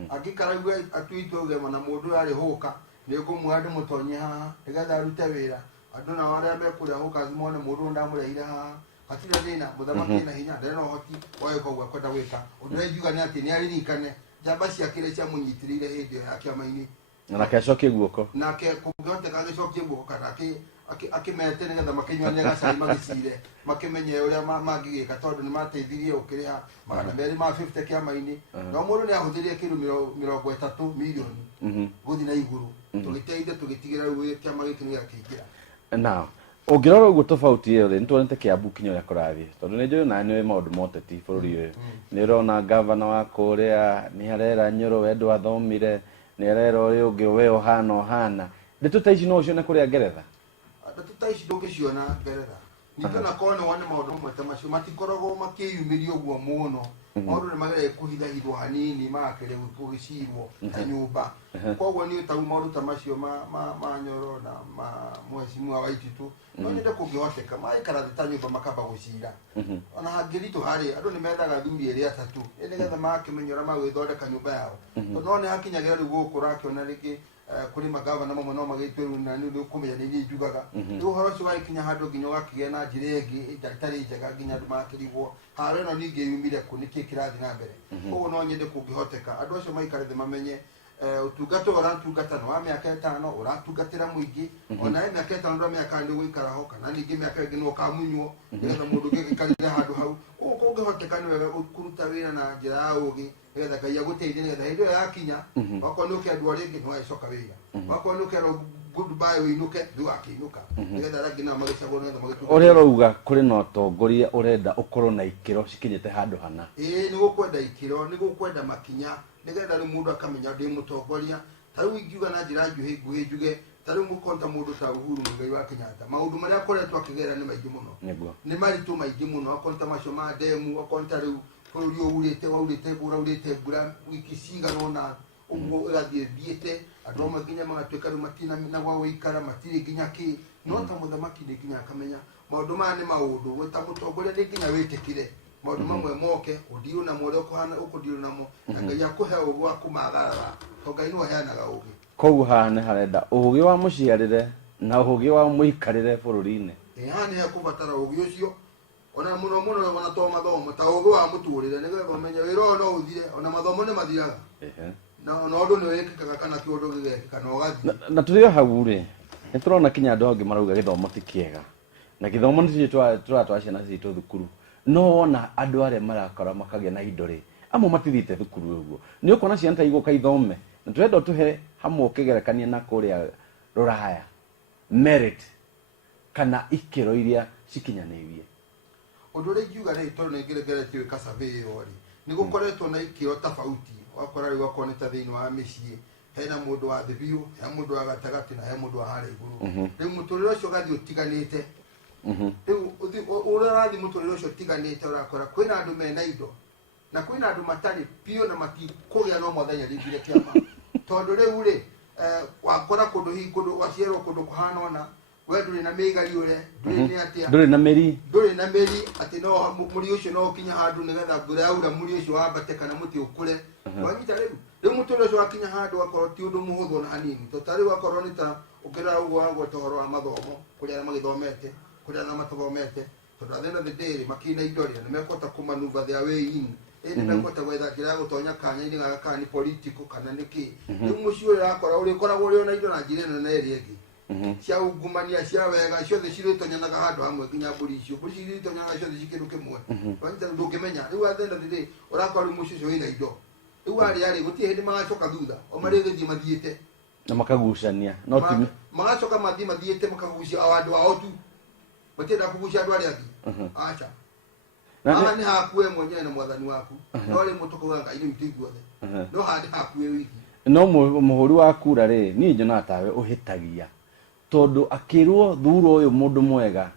Angĩikara igue atue itua uge na mũndũ arĩ hũka nĩ ngũmũoya ndĩmũtonyie haha nĩgetha arute wĩra, andũ nao arĩa mekũrĩa hũka mone mũndũ ndamũrehire haha, hatirĩ thĩna. Mũthamaki na hinya ndarĩ na ũhoti wa gwĩka ũguo akwenda gwĩka. Ũndũ ũrĩa ingiuga nĩ atĩ nĩ aririkane njamba ciake iria ciamũnyitĩrĩire hĩndĩ ĩyo ya kĩama-inĩ nake acokie guoko, nake kũngĩhoteka agĩcokie guoko kana akĩmete nĩgetha makĩnyuanĩre gacai magĩcire makĩmenye ũrĩa mangĩgĩka, tondũ nĩ mateithirie ũkĩrĩha 250 kĩama-inĩ, no mũndũ nĩ ahũthĩrire kĩndũ 30 milioni gũthiĩ na igũrũ, tũgĩteithia tũgĩtigĩra rĩu kĩama gĩkĩ nĩ gĩakĩingĩra. Na ũngĩrora ũguo tofauti ĩyo rĩ, nĩtuonete Kiambu kinya ũrĩa kũrathiĩ, tondũ nĩ njũĩ na nĩ maũndũ moteti bũrũri ũyũ. Nĩ ũrona gavana wa kũrĩa nĩ arera Nyũrũ wendo athomire, nĩ arera ũrĩa ũngĩ we ũhana ndeto ta ici no cione kũrĩa Ngeretha. Ndeto ta ici ndũngĩciona Ngeretha, ningana kone wane maũndũ mamwe ta macio matikoragwo makĩyumĩria ũguo mũno, maũndũ nĩ magereire kũhithahithwo hanini magakĩrĩa gũgĩcirwo ta nyũmba. Koguo niĩ tagu maũndũ ta macio ma Nyũrũ na mheshimiwa Waititu no nyende kũngĩhoteka maikara thĩ ta nyũmba makamba gũcira, ona hangĩritũ harĩ andũ nĩ methaga thuri ĩrĩa atatu nĩgetha magakĩmenya ũrĩa magwĩthondeka nyũmba yao, no nĩ hakinyagĩra rĩu gũkũ ũrakĩona rĩngĩ kuri magavana mamwe no magĩtwĩrwo na nĩ ũkũmenya nĩ iria njugaga rĩu ũhoro ũcio wagĩkinya handũ nginya ũgakĩgĩa na njĩra ĩngĩ ĩtarĩ njega nginya andũ magakĩrigwo haro ĩno ningĩ yumire kũ nĩkĩ kĩrathiĩ na mbere. Koguo no nyende kũngĩhoteka andũ acio maikare thĩ mamenye ũtungata ũratungata nĩ wa mĩaka 5 ũratungatĩra mũingĩ, ona mĩaka 5 ndwa mĩaka nĩ gũikara ho kana ningĩ mĩaka ĩngĩ no kamunywo nĩgetha mũndũ ũngĩ gĩkarĩre handũ hau. Koguo kũngĩhoteka nĩ wega kũruta wĩra na njĩra ya ũgĩ nĩgetha Ngai agũteithie nĩgetha hĩndĩ ĩyo yakinya wakorwo nĩ ũkĩandwo rĩngĩ nĩ wagĩcoka wĩra, wakorwo nĩ ũkĩandwo goodbye uinuke ndu akiinuka nigetha rangi na magicagwo nigetha magituka ore rouga kuri no tongoria urenda ukorwo na ikiro cikinyete handu hana ni gukwenda ikiro ni gukwenda makinya nigetha ri mundu akamenya ndi mutongoria tariu ingiuga na njira nguhi njuge tariu mukonta mundu ta Uhuru Muigai wa Kenyatta maundu maria akoretwo akigera ni maingi muno ni maritu maingi muno akonta macio ma demu akonta riu bururi urite mbura wiki cigana na uguo irathie thiete andũ maginya magatuĩka rĩu matina na gwa gũikara matirĩ nginya kĩ no ta mũthamaki nĩ nginya akamenya maũndũ maya nĩ maũndũ wĩ ta mũtongoria nĩ nginya wĩtĩkire maũndũ mamwe moke ũndiũ namo ũrĩa ũkũndiũ namo na Ngai akũhe ũgĩ wa kũmagarara to Ngai nĩwe aheanaga ũgĩ koguo haha nĩ harenda ũgĩ wa mũciarĩre na ũgĩ wa mũikarĩre bũrũri-inĩ haha nĩ hakũbatara ũgĩ ũcio ona mũno ona to mathomo ta ũgĩ wa mũtũrĩre nĩgetha ũmenye wĩra ũyũ no ũthire ona mathomo nĩ mathiraga no ũndũ nĩ wĩkĩkaga kana ti ũndũ ũgĩgekĩka na ũgathiĩ na tũrĩ o hau rĩ nĩ tũrona kinya andũ angĩ marauga gĩthomo ti kĩega na gĩthomo nĩ tũratwara ciana citũ thukuru no wona andũ arĩa marakora makagĩa na indo rĩ amwe matithite thukuru ũguo nĩ ũkuona ciana ta igũka ithome na tũrenda tũhe hamwe ũkĩgerekania na kũrĩa rũraya merit kana ikĩro iria cikinyanĩirie ũndũ ũrĩa ingiuga rĩ tondũ nĩ ngĩregeretie gwĩka survey ĩyo rĩ nĩ gũkoretwo na ikĩro tofauti wakora rĩu akorwo nĩ ta thĩinĩ wa mĩciĩ hena mũndũ wa thĩ biũ he mũndũ wa gatagatĩ na he mũndũ wa harĩa igũrũ rĩu mũtũrĩre ũcio ũgathiĩ ũtiganĩte rĩu ũrĩa ũrathiĩ mũtũrĩre ũcio ũtiganĩte ũrakora kwĩna andũ mena indo na kwĩna andũ matarĩ biũ na matikũgĩa no mũthenya rĩngire kĩama tondũ rĩu rĩ wakora kũndũ waciarwo kũndũ kũhana ona we ndũrĩ na mĩigari ũrĩa ndũrĩ na mĩri atĩ no mũri ũcio no ũkinya handũ nĩgetha mbura yaura mũri ũcio wambate kana mũtĩ ũkũre wanyita rĩu mũtũrĩre ũcio wakinya handũ wakorwo ti ũndũ mũhũthũ na hanini to tarĩu wakorwo nĩ ta ũkĩrora ũguo wagwo tohoro wa mathomo kũrĩ arĩa magĩthomete kũrĩ arĩa matathomete tondũ at the end of the day makĩna indo rĩ nĩ mekũhota kũmanuva their way in nĩ mekũhota gwetha njĩra ya gũtonya kanya-inĩ gaka kana nĩ political kana nĩ kĩ rĩu mũciĩ ũrĩa ũrakora ũrĩkoragwo ũrĩ ona indo na njĩra ĩno na ĩrĩa ĩngĩ cia ungumania cia wega ciothe cirĩtonyanaga handũ hamwe nginya mbũri icio mbũri cirĩtonyanaga ciothe cikĩndũ kĩmwe ndũngĩmenya rĩu at the end of the day ũrakora rĩu mũciĩ ũcio wĩna indo rĩu arĩ gũtirĩ hĩndĩ magacoka thutha o marĩgĩthiĩ mathiĩte na makagucania magacoka mathiĩte makagucia andũ ao tu matienda kugucia andũ arĩa angĩ aca haha nĩ haku we mwenyewe na mwathani waku no rĩ mũtũkauga Ngai nĩ witũ ithuothe no handĩ haku wĩ wiki no mũhũri wa kura rĩ niĩ nyonaga tawe ũhĩtagia tondũ akĩrwo thura ũyũ mũndũ mwega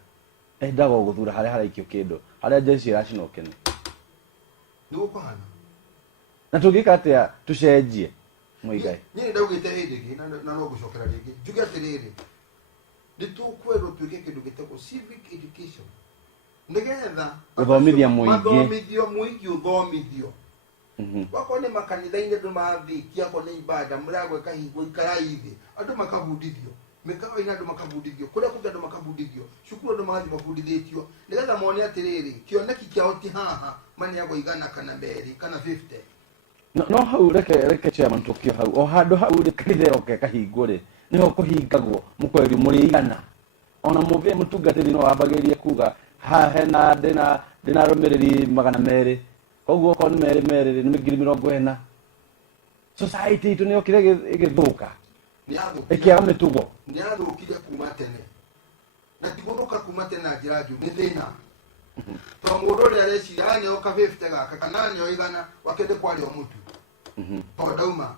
endaga gũthura harĩa haraikio kĩndũ harĩa njeci ĩracina ũkene nĩ gũkũhana na tũngĩka atĩa tũcenjie Muigai niĩ ndaugĩte hĩndĩ ĩngĩ na no ngũcokera rĩngĩ njuge atĩrĩrĩ nĩ tũkwendwo twĩke kĩndũ gĩtagwo civic education nĩgetha gũthomithia mũingĩ ũthomithio wakorwo nĩ makanitha-inĩ andũ mathikia akorwo nĩ ibada mũragwĩka hingo ikarai thĩ andũ makabundithio mĩkawa-inĩ andũ makabundithio kũrĩa kũngĩ andũ makabundithio cukuru andũ magathiĩ mabundithĩtio nĩgetha mone atĩrĩrĩ kĩoneki kĩao ti haha maneagwo 100 kana 2 kana 50 no hau reke chairman tũkio hau o handũ hau rĩ kanitha oke kahingwo rĩ nĩho kũhingagwo mũkweri mũrĩ igana ona mũbie mũtungatĩri no wambagĩrĩrie kuga haha hena ndĩna arũmĩrĩri 200 koguo okorwo nĩ merĩ nĩ 40,000 society itũ nĩyokire ĩgĩthũka ĩkĩaga mĩtugo nĩyathũkire kuma tene na ti gũthũka kuma tene na njĩra njũru nĩ thĩna to mũndũ ũrĩa areciria aneo 50 gaka kana aneo 100 wakĩndĩ kwarĩ o mũtu to ndauma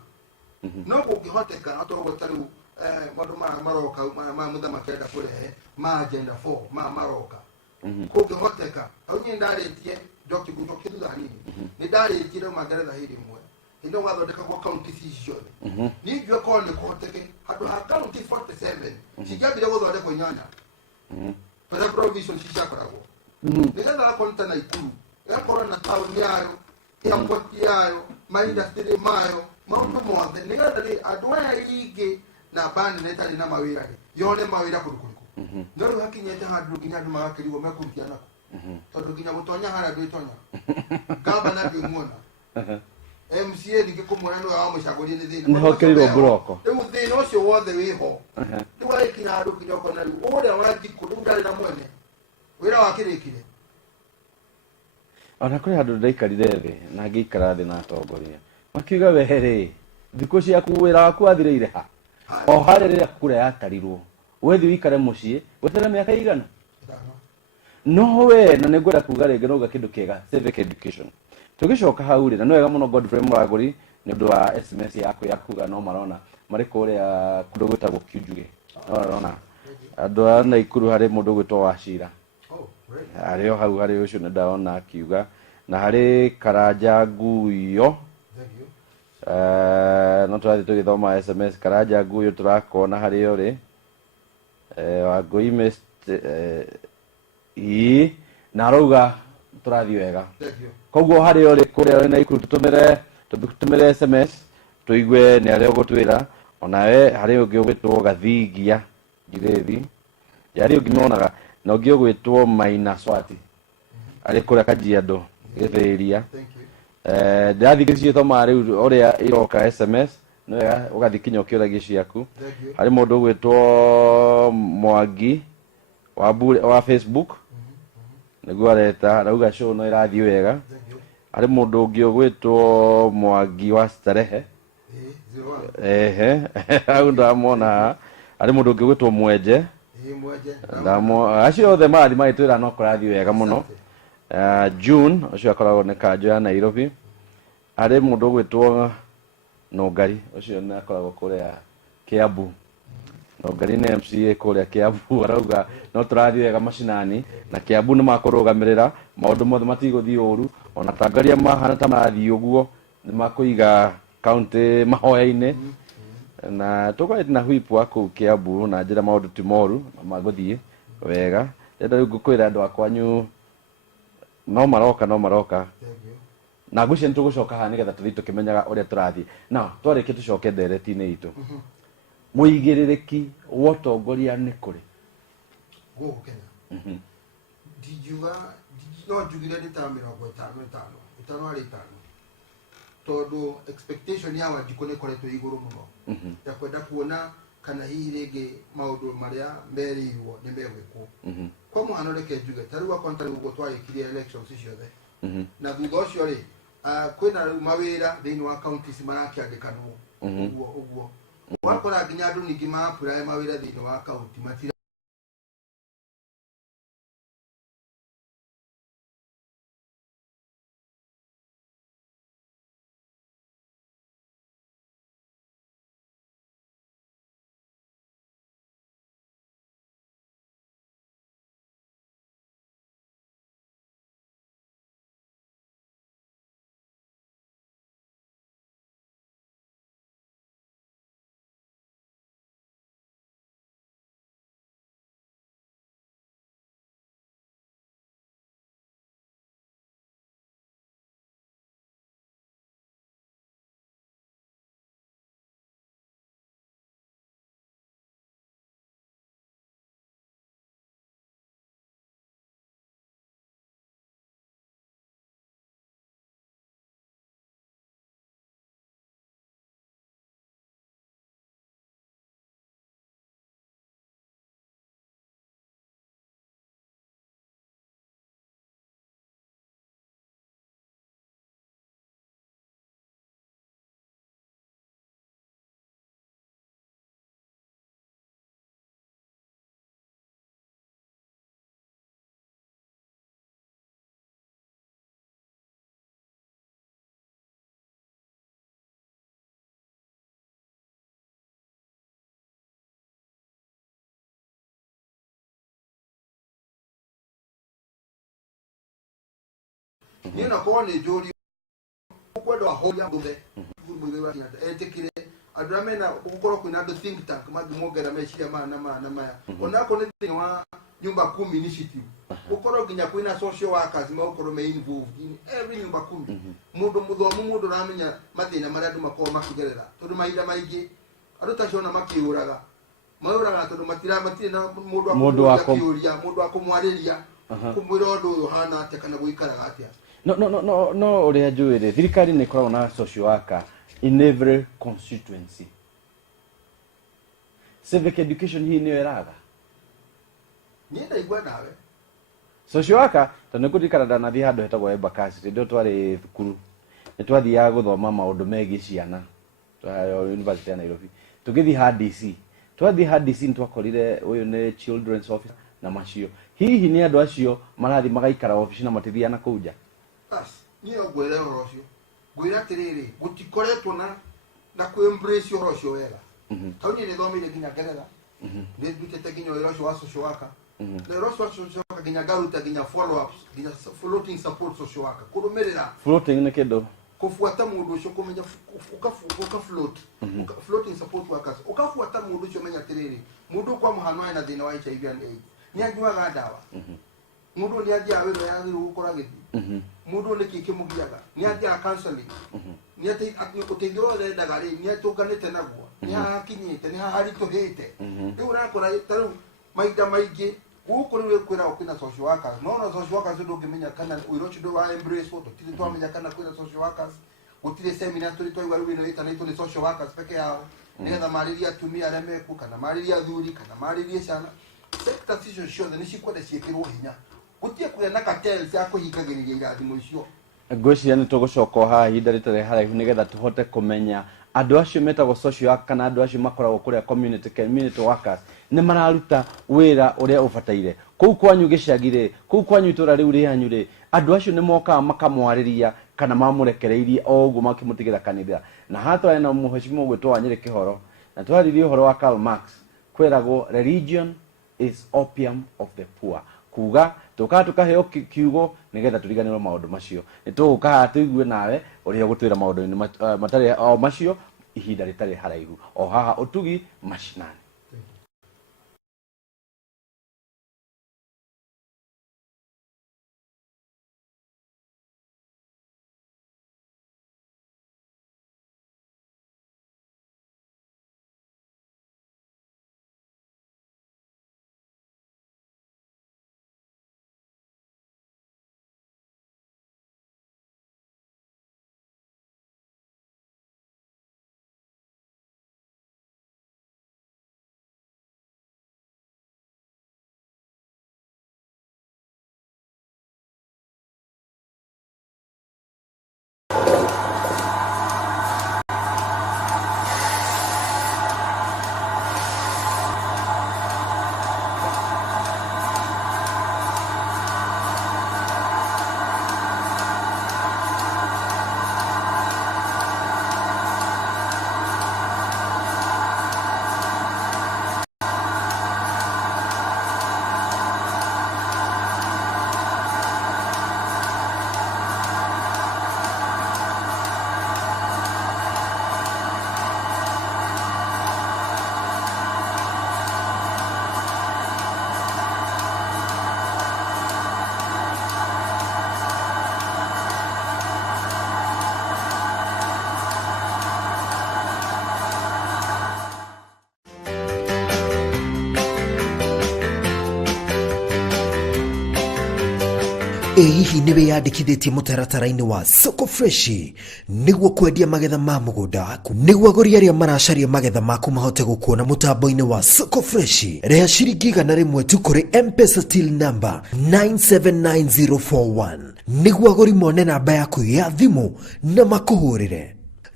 no kũngĩhoteka atorwo tarĩu maũndũ maya maroka ma mũthamaki enda kũrehe ma agenda 4 maroka kũngĩhoteka hau niĩ ndarĩtie njoki thutha hanini nĩ ndarĩtie rĩu Ngeretha hĩndĩ ĩmwe hĩndĩ ĩyo gwathondekagwo kaunti ici ciothe niĩ njuĩ korwo nĩ kũhoteke handũ ha kaunti 47 cingĩambire gũthondekwo 8 tũrĩa provision ciakoragwo nĩgetha akorwo ta Naikuru ĩgakorwo na taũni yayo airport yayo maindustry mayo maũndũ mothe nĩgetha andũ aya ingĩ na bani nĩtarĩ na mawĩra yone mawĩra kũndũ kũrĩkũ no rĩu hakinyĩte handũ nginya andũ magakĩrigwo mekũrutia nako tondũ nginya gũtonya harĩa ndwĩtonya gavana ndĩmuona MCA ndingĩkũmuona nĩwe wamũcagũrie nĩ thĩna nĩhokĩrirwo mburoko rĩu thĩna ũcio wothe wĩho rĩu agĩkinya handũ nginya ũkona rĩu ũrĩa wanjikũ rĩu ndarĩ na mwene wĩra wakĩrĩkire ona kũrĩ handũ ndaikarire thĩ na ngĩikara thĩ na atongoria makiuga we rĩ thikũ ciaku wĩra waku wathirĩire ha o hare rä kura yatarirwo wethi wikare muciĩ wetere mĩaka igana no we na nĩ ngwenda kuga rĩngĩ nauga kĩndũ kĩega civic education tũgĩcoka hau rĩ na nĩ wega mũno Godfrey Mũragũri nĩ ũndũ wa SMS yaku ya kuga no marona marĩ kũrĩa kũndũ gwĩtagwo Kiunjuge no andũ a Naikuru harĩ mũndũ gwĩtwo Wachira harĩ o hau harĩ ũcio nĩ ndona akiuga na harĩ Karanja Nguyo no tũrathiĩ tũgĩthoma SMS Karanja Nguyo tũrakona harĩ o rĩ Wangũi na arauga tũrathiĩ wega koguo harĩ o rĩ kũrĩa Naikuru tũtũmĩre SMS tũigue nĩ arĩa ũgũtwĩra onawe harĩ ũngĩ ũgwĩtwo Gathigia Ngirĩthi harĩ ũngĩ monaga na ũngĩ ũgwĩtwo Maina Swati arĩ kũrĩa Kajiado Gĩthĩria ndĩrathikĩrĩrie thoma rĩu ũrĩa iroka SMS nĩ wega ũgathiĩ kinya ũkĩũragia ciaku harĩ mũndũ ũgwĩtwo Mwangi wa Facebook nĩguo areta arauga show no ĩrathiĩ wega harĩ mũndũ ũngĩ ũgwĩtwo Mwangi wa Starehe hau ndamona harĩ mũndũ ũngĩ ũgwĩtwo Mwenje acio othe marathi magĩtwĩra no kũrathiĩ wega mũno June ũcio akoragwo nĩ kanjũ ya Nairobi harĩ mũndũ ũgwĩtwo Nongari ũcio nĩ akoragwo kũrĩa Kiambu Nongari nĩ MCA kũrĩa Kiambu arauga no tũrathiĩ wega macinani na Kiambu nĩ makũrũgamĩrĩra maũndũ mothe matigũthiĩ ũru ona Tangaria mahana ta marathiĩ ũguo nĩ makũiga kaunti mahoya-inĩ na tũkwĩte na whip wa kũu Kiambu na njĩra maũndũ ti moru magũthiĩ wega ndenda rĩu ngũkwĩra andũ akwanyu no maroka na ngwĩciria nĩ tũgũcoka haha nĩgetha tũthiĩ tũkĩmenyaga ũrĩa tũrathiĩ na twarĩkia tũcoke ndereti-inĩ itũ mũigĩrĩrĩki wa ũtongoria nĩ kũrĩ gũkũ Kenya ndijuga no njugire nĩ ta 55 harĩ 5 tondũ expectation ya Wanjikũ nĩ ĩkoretwo igũrũ mũno ya kwenda kuona kana hihi rĩngĩ maũndũ marĩa merĩirwo nĩ megwĩkwo kwa mũhano reke njuge ta rĩu akorwo tarĩ ũguo twarĩkirie elections ciothe na thutha ũcio rĩ kwĩna rĩu mawĩra thĩinĩ wa counties marakĩandĩkanwo ũguo wakora nginya andũ ningĩ ma-apply mawĩra thĩinĩ wa county matira niĩ nakorwo nĩ njũri ũkwenda wahoria ngũthe etĩkĩre andũ arĩa mena gũkorwo kwĩna andũ think tank mangĩmongerera meciria maya na maya onakorwo nĩ thĩinĩ wa nyumba 10 initiative gũkorwo nginya kwĩna social workers magũkorwo me involved in every nyumba 10 mũndũ mũthomu mũndũ ũramenya mathĩna marĩa andũ makorwo makĩgerera tondũ mahinda maingĩ andũ tacio ona makĩũraga tondũ matirĩ na mũndũ wa kũmũria mũndũ wa kũmwarĩria kumwira ũndũ ũyũ hana atĩa kana gũikaraga atĩa no ũrĩa njũĩ rĩ thirikari nĩ ĩkoragwo na social worker in every constituency civic education hii nĩyo ĩraga niĩ ndaigua nawe social worker tondũ nĩ kũririkana ndanathiĩ handũ hetagwo Embakasi rĩrĩa twarĩ thukuru nĩ twathiaga gũthoma maũndũ megiĩ ciana university ya Nairobi tugithi ha DC twathi ha DC ntwakorire uyu ni children's officer na macio hihi ni andu acio marathi magaikara office na matithiana kuja ni ogwere rocio gwira tiriri gutikoretwo na ku embrace rocio wega tauni ni thomire ginya gerera ni dutete ginya rocio wa social worker na rocio wa social worker ginya garuta ginya follow ups ginya floating support social worker kurumirira floating ni kido kufuata mundu ucio kumenya float floating support workers ukafuata mundu ucio menya tiriri mundu kwa muhano ina thina wa HIV and AIDS ni anyuaga dawa mundu ni athia wiro ya thiru gukora githi mundu ni kiki mugiaga ni athia counseling ni ati uteithio wothe ndagari ni atunganite naguo ni hakinyite ni harituhite riu rakora taru maita maingi guku ni kwira okina social workers no social workers ndungimenya kana uirochi ndo wa embrace woto tiri twamenya kana kwina social workers gutire seminar turi twa igwaru bino ita ni social workers peke yao nigetha mariria atumia arĩa meku kana mariria athuri kana mariria ciana sector cicio ciothe nĩ cikwenda ciĩkĩrwo hinya gutie kuya na cartel cia kũhingagĩrĩria irathimo icio ngwĩciria nĩ tũgũcoka haha ihinda rĩtarĩ haraihu nĩgetha tũhote kũmenya andũ acio metagwo social worker kana andũ acio makoragwo kũrĩa community workers nĩ mararuta wĩra ũrĩa ũbataire kũu kwanyu gĩcagi-rĩ kũu kwanyu itũra rĩu rĩanyu-rĩ andũ acio nĩ mokaga makamwarĩria kana mamũrekereirie o ũguo makĩmũtigĩra kanitha na hatwa na mũhecimu gwĩtwo wa Nyĩrĩ Kĩhoro na twaririe ũhoro wa Karl Marx kwĩragwo religion is opium of the poor kuga tukaheo kiugo nigetha turiganirwo maundu macio ni tuguka tuigue nawe uria gutwira maundu matari o macio ihinda ritari haraihu o haha utugi mashinani. hihi nĩ wĩyandĩkithĩtie mũtaratara-inĩ wa Soko Fresh nĩguo kwendia magetha ma mũgũnda waku nĩguo agũri arĩa maracaria magetha maku mahote gũkuona mũtambo-inĩ wa Soko Fresh rĩha ciringi 100 tu kũrĩ M-Pesa till number 979041 nĩguo agũri mone namba yaku ya thimũ na makũhũrĩre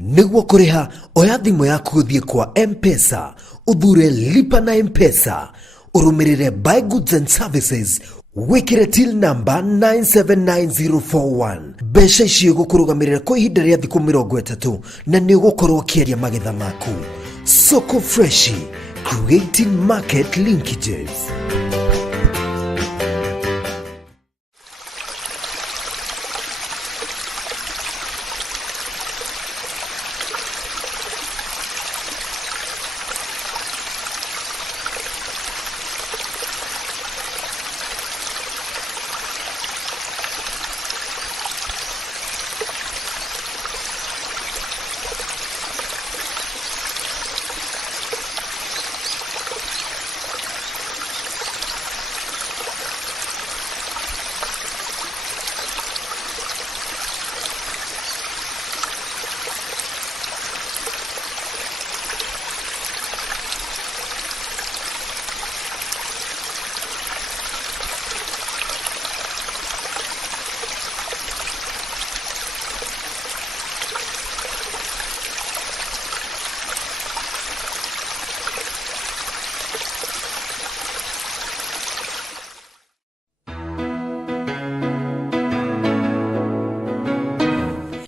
nĩguo kũrĩha oya thimũ yaku gũthiĩ kwa M-Pesa uthure lipa na M-Pesa urũmĩrĩre buy goods and services wikire till number 979041 mbeca icio igũkũrũgamĩrĩra kwa ihinda rĩa thikũ 30 na nĩ ũgũkorwo ũkĩaria magetha maku. Soko Fresh, creating market linkages.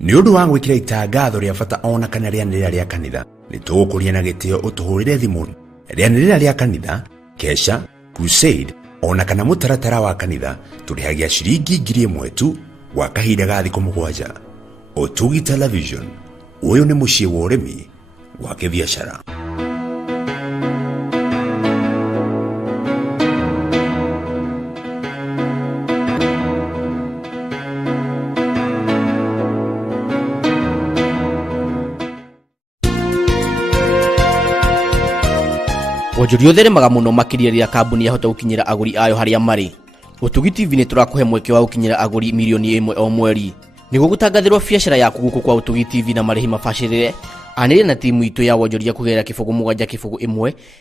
nĩ ũndũ wa gwĩkĩra itangatho rĩa bata ona kana rĩanĩrĩra rĩa kanitha nĩ tũgũkũria na gĩtĩo ũtũhũrĩre thimũ. Rĩanĩrĩra rĩa kanitha, kesha, crusade ona kana mũtaratara wa kanitha tũrĩhagia ciringi 1,000 tu gwa kahinda ga thikũ 7. Ũtugi Television, ũyũ nĩ mũciĩ wa ũrĩmi wa kĩbiacara. Wonjoria ũtheremaga mũno makĩria rĩrĩa kambuni yahota gũkinyĩra agũri ayo harĩa marĩ. Ũtugi TV nĩ tũrakũhe mweke wa gũkinyĩra agũri 1,000,000 o mweri. Nĩguo gũtangathĩrwo biacara yaku gũkũ kwa Ũtugi TV na marĩhi mabacĩrĩre, anĩrĩra na timu itũ ya wonjoria kũgerera kĩbũgũ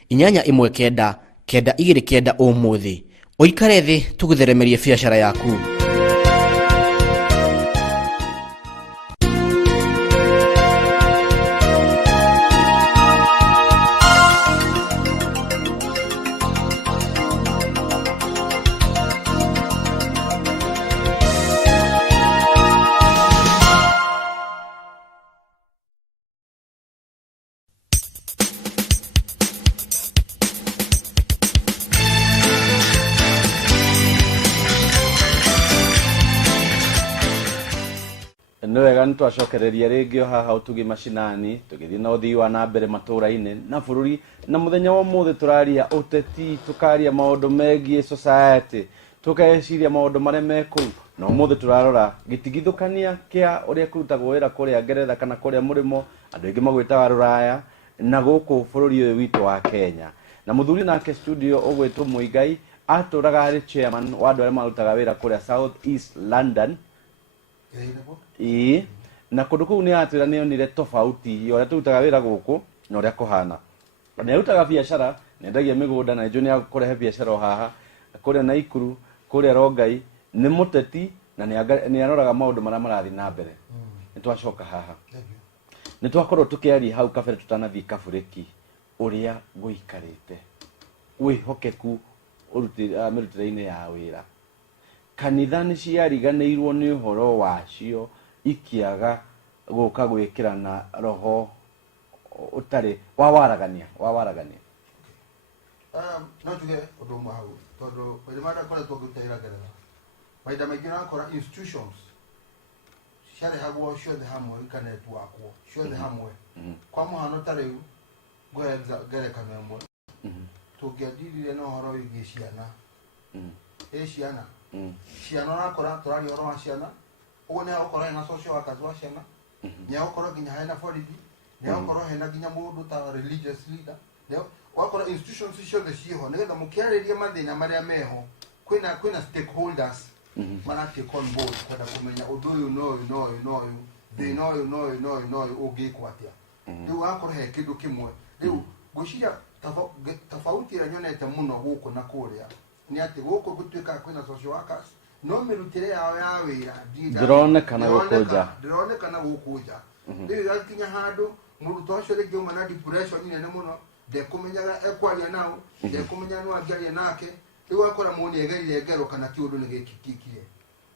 7-1-1-929 ũmũthĩ. Ũikare thĩ tũgũtheremerie biacara yaku. Nĩ wega nĩtwacokereria rĩngĩ haha Ũtugi mashinani tũgĩthiĩ na ũthii wa na mbere matũra-inĩ na bũrũri, na mũthenya wa ũmũthĩ tũraria ũteti, tũkaria maũndũ megiĩ society, tũkeciria maũndũ marĩa mekũu, na ũmũthĩ tũrarora gĩtigithũkania kĩa ũrĩa kũrutagwo wĩra kũrĩa Ngeretha kana kũrĩa mũrĩmo, andũ aingĩ magwĩtaga rũraya, na gũkũ bũrũri ũyũ witũ wa Kenya. Na mũthuri nake studio ũgwĩtwo Mũigai atũraga harĩ chairman wa andũ arĩa marutaga wĩra kũrĩa South East London. Na kũndũ kũu nĩ atwĩra nĩ onire tofauti ya ũrĩa tũrutaga wĩra gũkũ na ũrĩa kũhana. Nĩ arutaga biacara, nĩ endagia mĩgũnda na nĩ akũrehe biacara o haha kũrĩa Naikuru, kũrĩa Rongai, nĩ mũteti na nĩ aroraga maũndũ marĩa marathiĩ na mbere. Nĩ twacoka haha, nĩ twakorwo tũkĩaria hau kabere tũtanathiĩ Kaburĩki ũrĩa gũikarĩte, wĩhokeku mĩrutĩre-inĩ ya wĩra. Kanitha nĩ ciariganĩirwo nĩ ũhoro wacio ikiaga gũka gwĩkĩra na roho ũtarĩ wa waragania. No tuge ũndũ ũmwe hau, tondũ maita marĩa twakoretwo ngĩrutĩra Ngeretha, maita maingĩ nakora institutions ciarehagwo ciothe hamwe ikanetwakwo ciothe hamwe. Kwa mũhano ta rĩu ngũhe ngerekano ĩmwe, tũngĩandirire na ũhoro wĩgiĩ ciana. Ciana ũrakora tũraria ũhoro wa ciana, ũguo nĩ ũgũkora hena social workers wa ciana, nĩ ũgũkora nginya hena borithi, nĩ ũgũkora hena nginya mũndũ ta religious leader, ũgakora institutions ciothe ciĩho nĩgetha mũkĩarĩria mathĩna marĩa meho, kwĩna stakeholders maratake on board kwenda kũmenya ũndũ ũyũ thĩna ũyũ ũngĩkwo atĩa. Rĩu ũgakora he kĩndũ kĩmwe. Rĩu ngwĩciria tofauti ĩrĩa nyonete mũno gũkũ na kũrĩa nĩ atĩ gũkũ gũtuĩkaga kwĩna social workers, no mĩrutĩre yao ya wĩra ndĩronekana gũkũ nja. Rĩu igakinya handũ mũrutwo ũcio rĩngĩ uma na depression nene mũno, ndekũmenyaga ekwaria nao, ndekũmenya nũ angĩaria nake. Rĩu ũgakora mũndũ nĩegerire ngero kana kĩũndũ nĩgĩkĩkire.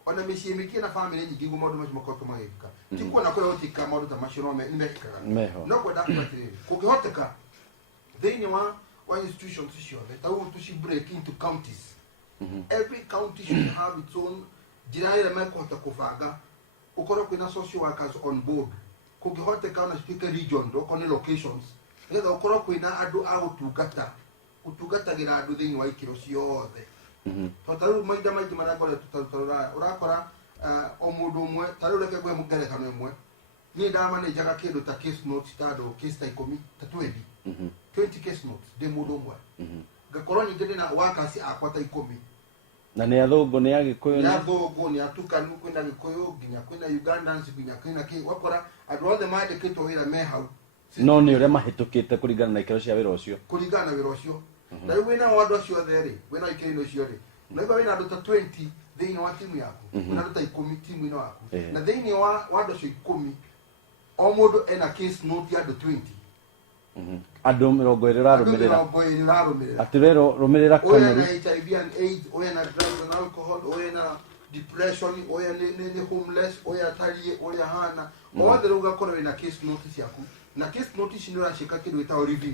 Ona mĩciĩ mĩingĩ na famĩlĩ nyingĩ maũndũ macio makoretwo magĩka. Ti kuona kũrĩa gũtikĩka maũndũ ta macio no nĩmekĩkaga. No kwenda kuuga atĩrĩrĩ, kũngĩhoteka thĩinĩ wa institutions ciothe ta ũguo tũci break into counties. Every county should have its own njĩra ĩrĩa mekũhota kũbanga, ũkorwo kwĩna social workers on board. Kũngĩhoteka ona cituĩke region, okorwo nĩ locations, nĩgetha ũkorwo kwĩna andũ a gũtungatagĩra andũ thĩinĩ wa ikĩro ciothe. Tondũ rĩu maita maingĩ marĩa ngoretwo tũtarora ũrakora o mũndũ ũmwe, ta rĩu reke ngũhe ngerekano ĩmwe, niĩ ndamanajaga kĩndũ ta case notes ta andũ case ta 10 ta 20 case notes ndĩ mũndũ ũmwe, ngakorwo ningĩ ndĩna workers akwa ta 10. Na nĩ athũngũ nĩ agĩkũyũ nĩ athũngũ nĩ atukanu, kwĩna gĩkũyũ nginya kwĩna Ugandans nginya kwĩna kĩ, wakora andũ othe mandĩkĩtwo wĩra me hau, no nĩ ũrĩa mahĩtũkĩte kũringana na ikĩro cia wĩra ũcio. Na rĩu wĩna andũ acio othe rĩ, wĩna ikĩro icio rĩ, naigua wĩna andũ ta 20 thĩinĩ wa timu yaku, wĩna andũ ta 10 timu-inĩ waku, na thĩinĩ wa andũ acio 10 o mũndũ ena case note ya andũ 20. Andũ 20 ũrarũmĩrĩra atĩ rũmĩrĩra Kanyarũ, ũyũ na HIV and AIDS, ũyũ na drugs and alcohol, ũyũ na depression oya ne homeless oya taliye oya hana othe ruga korwo ina case notice yaku na case notice ndio rashika kindu ita review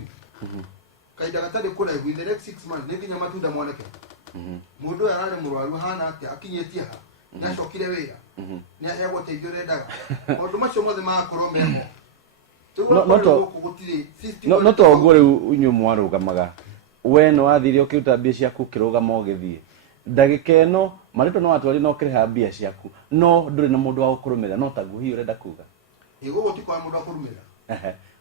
kaida gatade kuna in the next 6 months ninginya matunda mwanake mundu arare murwaru hana ati akinyetie ha nashokire wira ni ahego teithio rendaga maundu macio mothe makorwo meho no to ogore unyu mwarugamaga we no athire ukiruta mbia ciaku kirugama ugithie ndagika eno marito no atwari no kiriha mbia ciaku no nduri na mundu wa gukurumira no tagu hi urenda kuga igo goti kwa mundu wa kurumira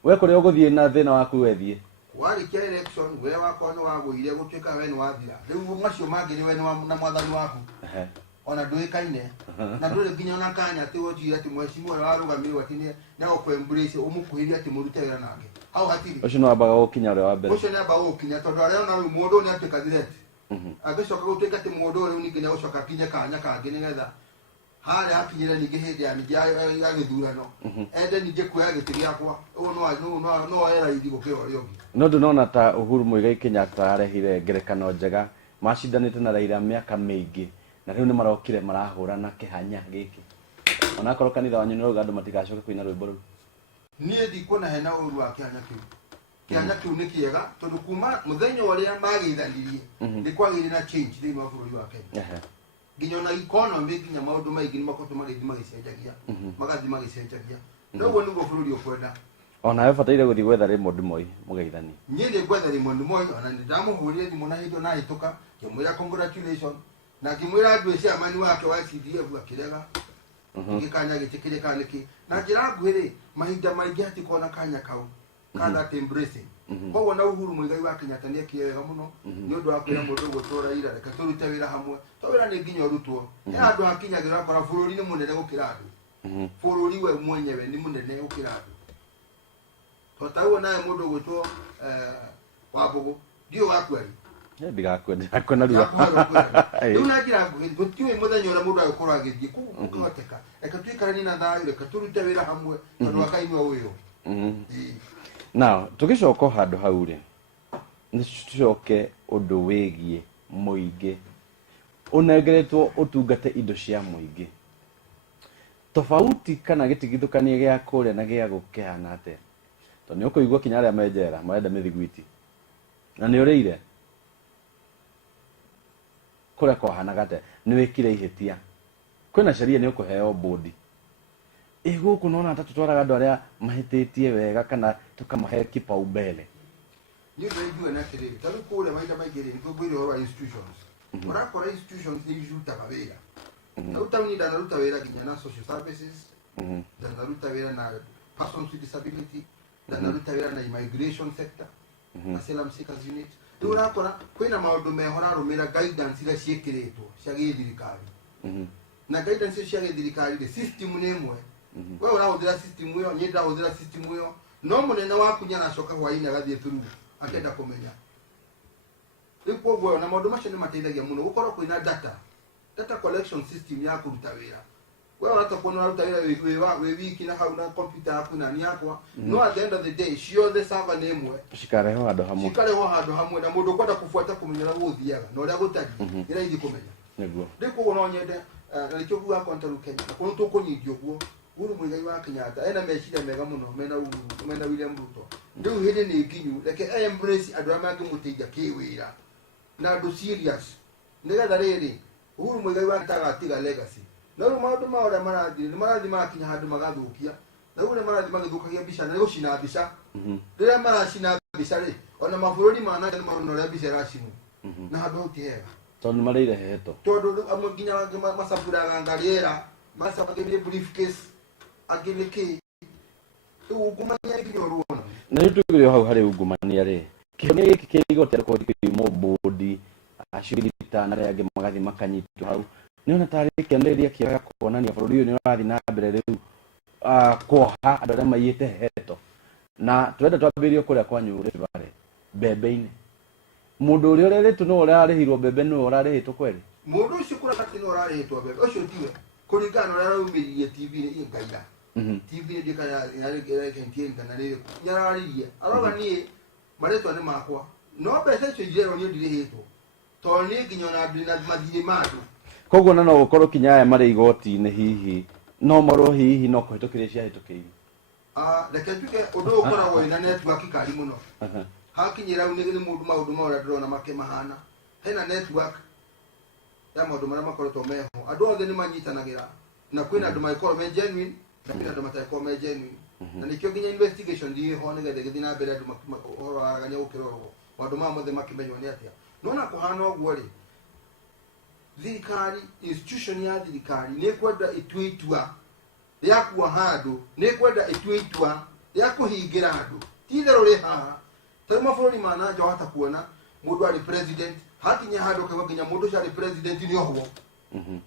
we kuri uguthie na thina waku wethie wari kia election we wako no waguire gutuika we no wathira riu macio mangiri we no na mwathani waku ona nduikaine na ndure nginya ona kanya ati wojira ati mweshimwe warugamirwa ati na go embrace umukuhiria ati murute wira nange au hatiri ucio no abaga gukinya uri wa mbere ucio ne abaga gukinya tondu ari ona mundu ni atuika direct agicoka gutuika ati mundu uri ni nginya gucoka kinye kanya kangi ni getha hali akinyira ningi hindi ya ningi ya githurano ende ningi kuya gitiri akwa no era idi gukira uri ongi no ndunona ta Uhuru Muigai Kenyatta arehire ngerekano njega macindanite na Raila miaka mingi na riu ni marokire marahurana kihanya giki ona korwo kanitha wanyu ni ruga andu matigacoke kuina rwimbo ru nie ndikona hena uru wa kianya kiu ni kiega tondu kuma muthenya uria magithanirie ni kwagire na change thini wa bururi wa Kenya nginya na economy nginya maundu maingi ni makoto marithi magicenjagia magathi magicenjagia ndogo ni go bururi ukwenda ona we bataire guthi gwetha Raymond Moi mugeithani nie ni gwetha Raymond Moi ona ndamuhurie thimu na hindo na hituka kimwira congratulations na kimwira andu cia amani wake wa CDF akirega ngikanya gitikire kaniki na njira nguhiri mahinda maingi hati kona kanya kau kana embracing koguo na Uhuru Muigai wa Kenyatta ni kiega muno ni undu wa kwira mundu gutura ira reka turute wira hamwe to wira ni nginya rutwo ni andu akinyagira kora bururi ni munene gukira andu bururi we mwenyewe ni munene gukira andu to tawo naye mundu gutwo wabugu dio wakwari ndigakwenda akona ruga una gira gutiwe muthenya ura mundu agukora agithie kugoteka reka twikarani na thayu reka turute wira hamwe tondu akainwa uyo now tugicoka handu hau ri ni tucoke undu wigie muingi unengeretwo utungate indo cia muingi tofauti kana gitigithukanie gia kuria na gia gukihana ate to ni ukuigwa kinya aria menjera marenda mithigwiti na ni uriire kuria kohana gate ni wikire ihitia kwina sheria ni ukuheo bodi guku nona tatutwaraga andu aria mahititie wega kana tukamahe kipaumbele ni ndio na kile taru kule maida maigere ndio bwire wa institutions urakora institutions ni juta kabera na utauni dana ruta wera kinya na social services dana ruta wera na persons with disability dana ruta wera na immigration sector asylum seekers unit urakora kwina maundu mehora rumira guidance ira ciekiretwo cia githirikari na guidance cia githirikari the system ni imwe wewe unahudhira system hiyo nyenda hudhira system hiyo no munene waku nyana coka hwaini agathie thuru akenda kumenya ipo gwe na maundu macio ni mateithagia muno gukorwo kwina data collection system ya kuruta wira wewe unatakuwa unaruta wira we wiki na hauna computer yaku na yakwa no at the end of the day sure the server ni imwe shikareho handu hamwe na mundu kwenda kufuata kumenyera guthiaga no ria gutari ira ithi kumenya niguo ndiko no nyende na nikyo kuga kontaru Kenya ko tukunyithio guo Uhuru Muigai wa Kenyatta ena meciria mega muno mena William Ruto ndio hindi ni nginyu reke embrace andu amangi muteithia kiwira na andu serious nigetha riri Uhuru Muigai wa Kenyatta legacy na ru maundu maora marathi makinya handu magathukia na ure marathi magithukagia mbica na gucina mbica rira maracina mbica ri ona mabururi mana ni marono ria mbica racimu na handu hau ti hega tondu mareire heto tondu amwe nginya masaburaga ngariera masabagire briefcase agiliki ugumania nginya ruona na nitugire hau hari ugumania ri kionye giki kigote ko kimo bodi ashirita na ria magathi makanyitwo hau niona tari kionderia kiaga kuonania bururi uyu ni urathi na mbere riu koha andu aria maiyite heto na twenda twambirio kuria kwanyu ri bare bebe-ini mundu uria ureretwo no urarihirwo bebe no urarihitwo kweli mundu ucio kura kati no urarihitwo bebe ucio tiwe kuringana uria raumirie TV ni ngaira TV ni kana ya kentie kana ni yararirie aroga ni maretwa ni makwa no pesa icio ijero ni ndirihitwo to ni nginya na ndina mathiri matu koguo na no gukorwo kinya aya mari igoti-inĩ hihi no marwo hihi no kũhĩtũkĩria ciahĩtũkĩire reke tuge ũndũ ũkoragwo wĩna network kari mũno hakinyĩra rĩu nĩ mũndũ maũndũ marĩa ndĩrona makĩmahana hena network ya maũndũ marĩa makoretwo meho andũ othe nĩ manyitanagĩra na kwĩna andũ magĩkorwo me genuine na kwĩna andũ matakorwo me genuine na nĩkĩo nginya investigation ndĩho nĩgetha gĩthiĩ na mbere andũ ũhoro wa aragania gũkĩrorwo maũndũ maya mothe makĩmenywo nĩ atĩa no na kũhana ũguo rĩ thirikari institution ya thirikari nĩ kwenda itue itua rĩa kuoha handũ nĩ kwenda itue itua rĩa kũhingĩra andũ ti itherũ rĩ haha tarĩ mabũrũri ma na nja wahota kuona mũndũ arĩ president hakinya handũ kaigua nginya mũndũ ũcio arĩ president nĩ ohwo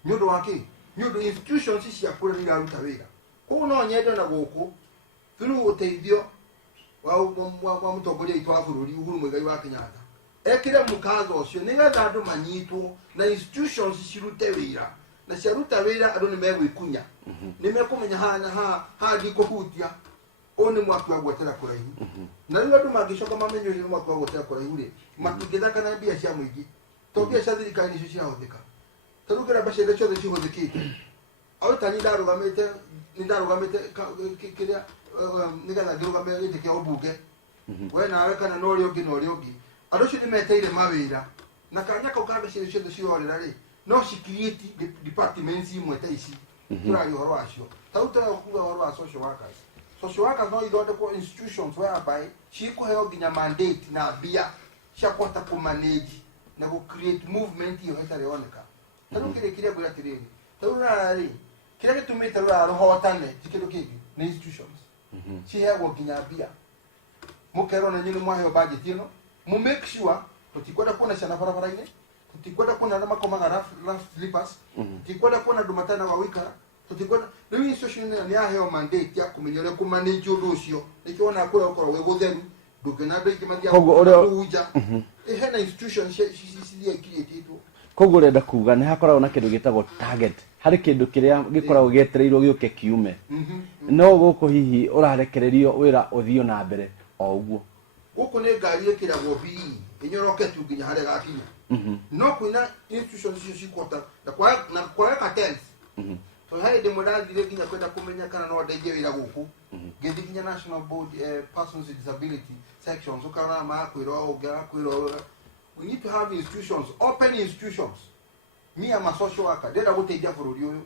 nĩ ũndũ wa kĩ nĩ ũndũ institutions cia kũrĩa nĩ iraruta wĩra koguo no nyende na gũkũ through ũteithio wa mũtongoria witũ wa bũrũri Uhuru Muigai wa Kenyatta ekire mũkatho ũcio nĩgetha andũ manyitwo na institutions cirute wĩra na ciaruta wĩra andũ nĩ megwĩkunya nĩ mekũmenya haha ndikũhutia ũyũ nĩ mwaki wa gwetera kũraihu na rĩu andũ mangĩcoka mamenye ũyũ nĩ mwaki wa gwetera kũraihu rĩ matingĩthaka na mbia cia mũingĩ to mbia cia thirikari nĩcio cirahũthĩka tarĩu kĩrĩa mbeca iria ciothe cihũthĩkĩte aũtani ndarũgamĩte kĩrĩa nĩgetha ngĩrũgamĩre gĩtĩ kĩa ũmbunge we nawe kana na ũrĩa ũngĩ na ũrĩa ũngĩ andũ acio nĩ meteire mawĩra na kanya kau ka mbeca iria ciothe cirorĩra rĩ no ci-create departments imwe ta ici tũraria ũhoro wacio tarĩu tũrakuga ũhoro wa social workers no ithondekwo institutions whereby cikũheo nginya mandate na mbia cia kũhota kũmanage na gũ-create movement iyo ĩtarĩ yoneka tarĩu kĩrĩa ngwĩra atĩrĩrĩ tarĩu rarĩ kĩrĩa gĩtũmĩte rũraya rũhotane ti kĩndũ kĩngĩ nĩ institutions ciheagwo nginya mbia mũkerwo na nyinyi mwaheo budget ĩno mu make sure tũtikwenda kuona ciana barabara-inĩ tũtikwenda kuona andũ makomaga rough sleepers tũtikwenda kuona andũ matarĩ na gwa gũikara tũtikwenda rĩu institution nĩ yaheo mandate ya kũmenya ũrĩa kũmanage ũndũ ũcio nĩkĩo wona kũrĩa gũkorwo gwĩ gũtheru ndũngĩona andũ aingĩ mathiaga kũhunja hena institution ciria ikirĩtĩtwo koguo ũrenda kuga nĩ hakoragwo na kĩndũ gĩtagwo target harĩ kĩndũ kĩrĩa gĩkoragwo gĩetereirwo gĩũke kiume no gũkũ hihi ũrarekererio wĩra ũthiũ na mbere o ũguo gũkũ nĩ ngari ĩkĩragwo BE ĩnyoroketu nginya harĩa gakinya no kwĩna institutions icio cikũhota na kwaga cartels to harĩ ndĩmwe ndathire nginya kwenda kũmenya kana no ndeithie wĩra gũkũ ngĩthiĩ nginya National Board Persons with Disability sections ũkarora makwĩrwo ũngĩakwĩrwo we need to have institutions open institutions me am a social worker ndĩrenda gũteithia bũrũri ũyũ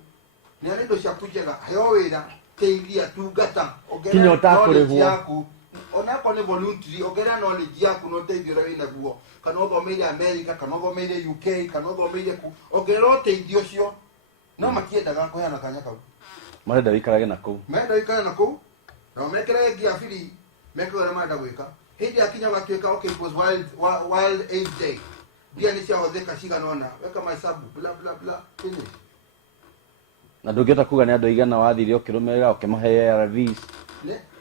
nĩ arĩ indo ciaku njega heo wĩra teithia tungata kinya ũtakũrĩhwo yaku onakorwo nĩ voluntary ongerera knowledge yaku na ũteithio ũrĩa wĩna guo kana ũthomeire America kana ũthomeire UK kana ũthomeire ku ongerera ũteithio ũcio no matiendaga kũheana kanya kau marenda wĩikarage na kũu na mekĩrage ngia biri meke ũrĩa marenda gwĩka hĩndĩ akinya gatuĩka okay it was wild AIDS day mbia nĩ ciahũthĩka cigana ũna weka mahesabu bla bla bla finish na ndũngĩhota kuga nĩ andũ aigana wathire ũkĩrũmĩrĩra ũkĩmahe ARVs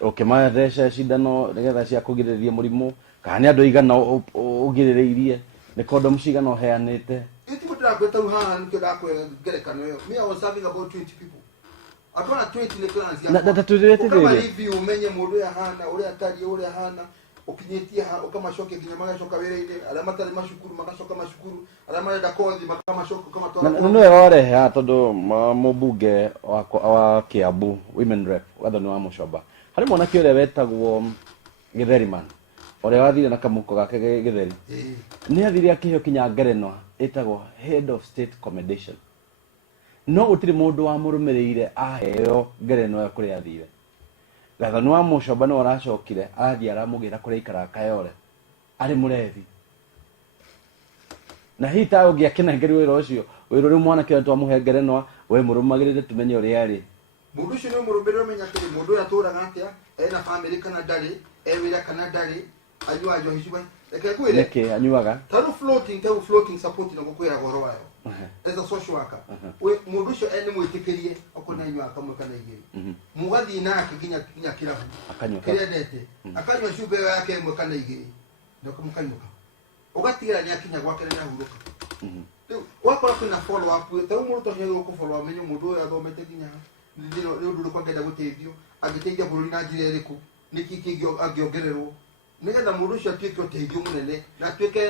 ũkĩmatheca cindano nĩgetha cia kũgirĩrĩria mũrimũ kana nĩ andũ aigana ũgirĩrĩirie nĩ condom cigana ũheanĩte itimu tũrakwĩta rĩu haha nĩkĩo ndakwĩra ngerekano ĩyo me I was serving about 20 people atwana 20 nĩ clans ya kama review umenye mũndũ ũrĩa hana ũrĩa atariĩ ũrĩa hana ukinyĩtie ukamacokia nginya magacoka wĩra-inĩ arĩa matarĩ macukuru magacoka macukuru arĩa marenda kothi makamacoka ukamatwara nĩ wega warehe haha tondũ mũmbunge wa Kiambu women rep Gathoni wa Mũcoba harĩ mwanake ũrĩa wetagwo Gĩtheri man ũrĩa wathire na kamũko gake Gĩtheri nĩ athire akĩheo kinya ngerenwa ĩtagwo head of state commendation no gũtirĩ mũndũ wamũrũmĩrĩire aheo ngerenwa ĩyo kũrĩa athire Gathoni wa Mũcoba no aracokire arathiĩ aramũgĩra kũrĩa aikara Kayole arĩ mũrethi na hihi ta ũngĩakĩnengerio wĩra ũcio wĩra ũrĩa mwanake ũyũ twamũhe ngerenwa we mũrũmagĩrĩre tumenye ũrĩa arĩ mũndũ ũcio nĩ mũrũmĩrĩre ũmenya atĩrĩ mũndũ ũyũ atũraga atĩa ena family kana ndarĩ wĩra kana ndarĩ anyua njohi ciuga reke ngwĩre nĩkĩ anyuaga tarũ floating support na gũkwĩra goro wayo as a social worker mũndũ ũcio nĩ mwĩtĩkĩrie okona anyua kamwe kana igĩrĩ mũgathiĩ nake nginya kĩrabu kĩrĩa endete akanyua cumbĩ ĩyo yake ĩmwe kana igĩrĩ na mũkanyuka ũgatigĩra nĩ akinya gwake nĩ ahurũka rĩu wakora kwĩna follow up tarũ mũndũ ũcio nĩ follow up menye mũndũ ũyũ athomete nginya nĩ ũndũ ũrĩkũ angĩenda gũteithio angĩteithia bũrũri na njĩra ĩrĩkũ nĩkĩ kĩngĩ angĩongererwo nĩgetha mũndũ ũcio atuĩke ũteithio mũnene na atuĩke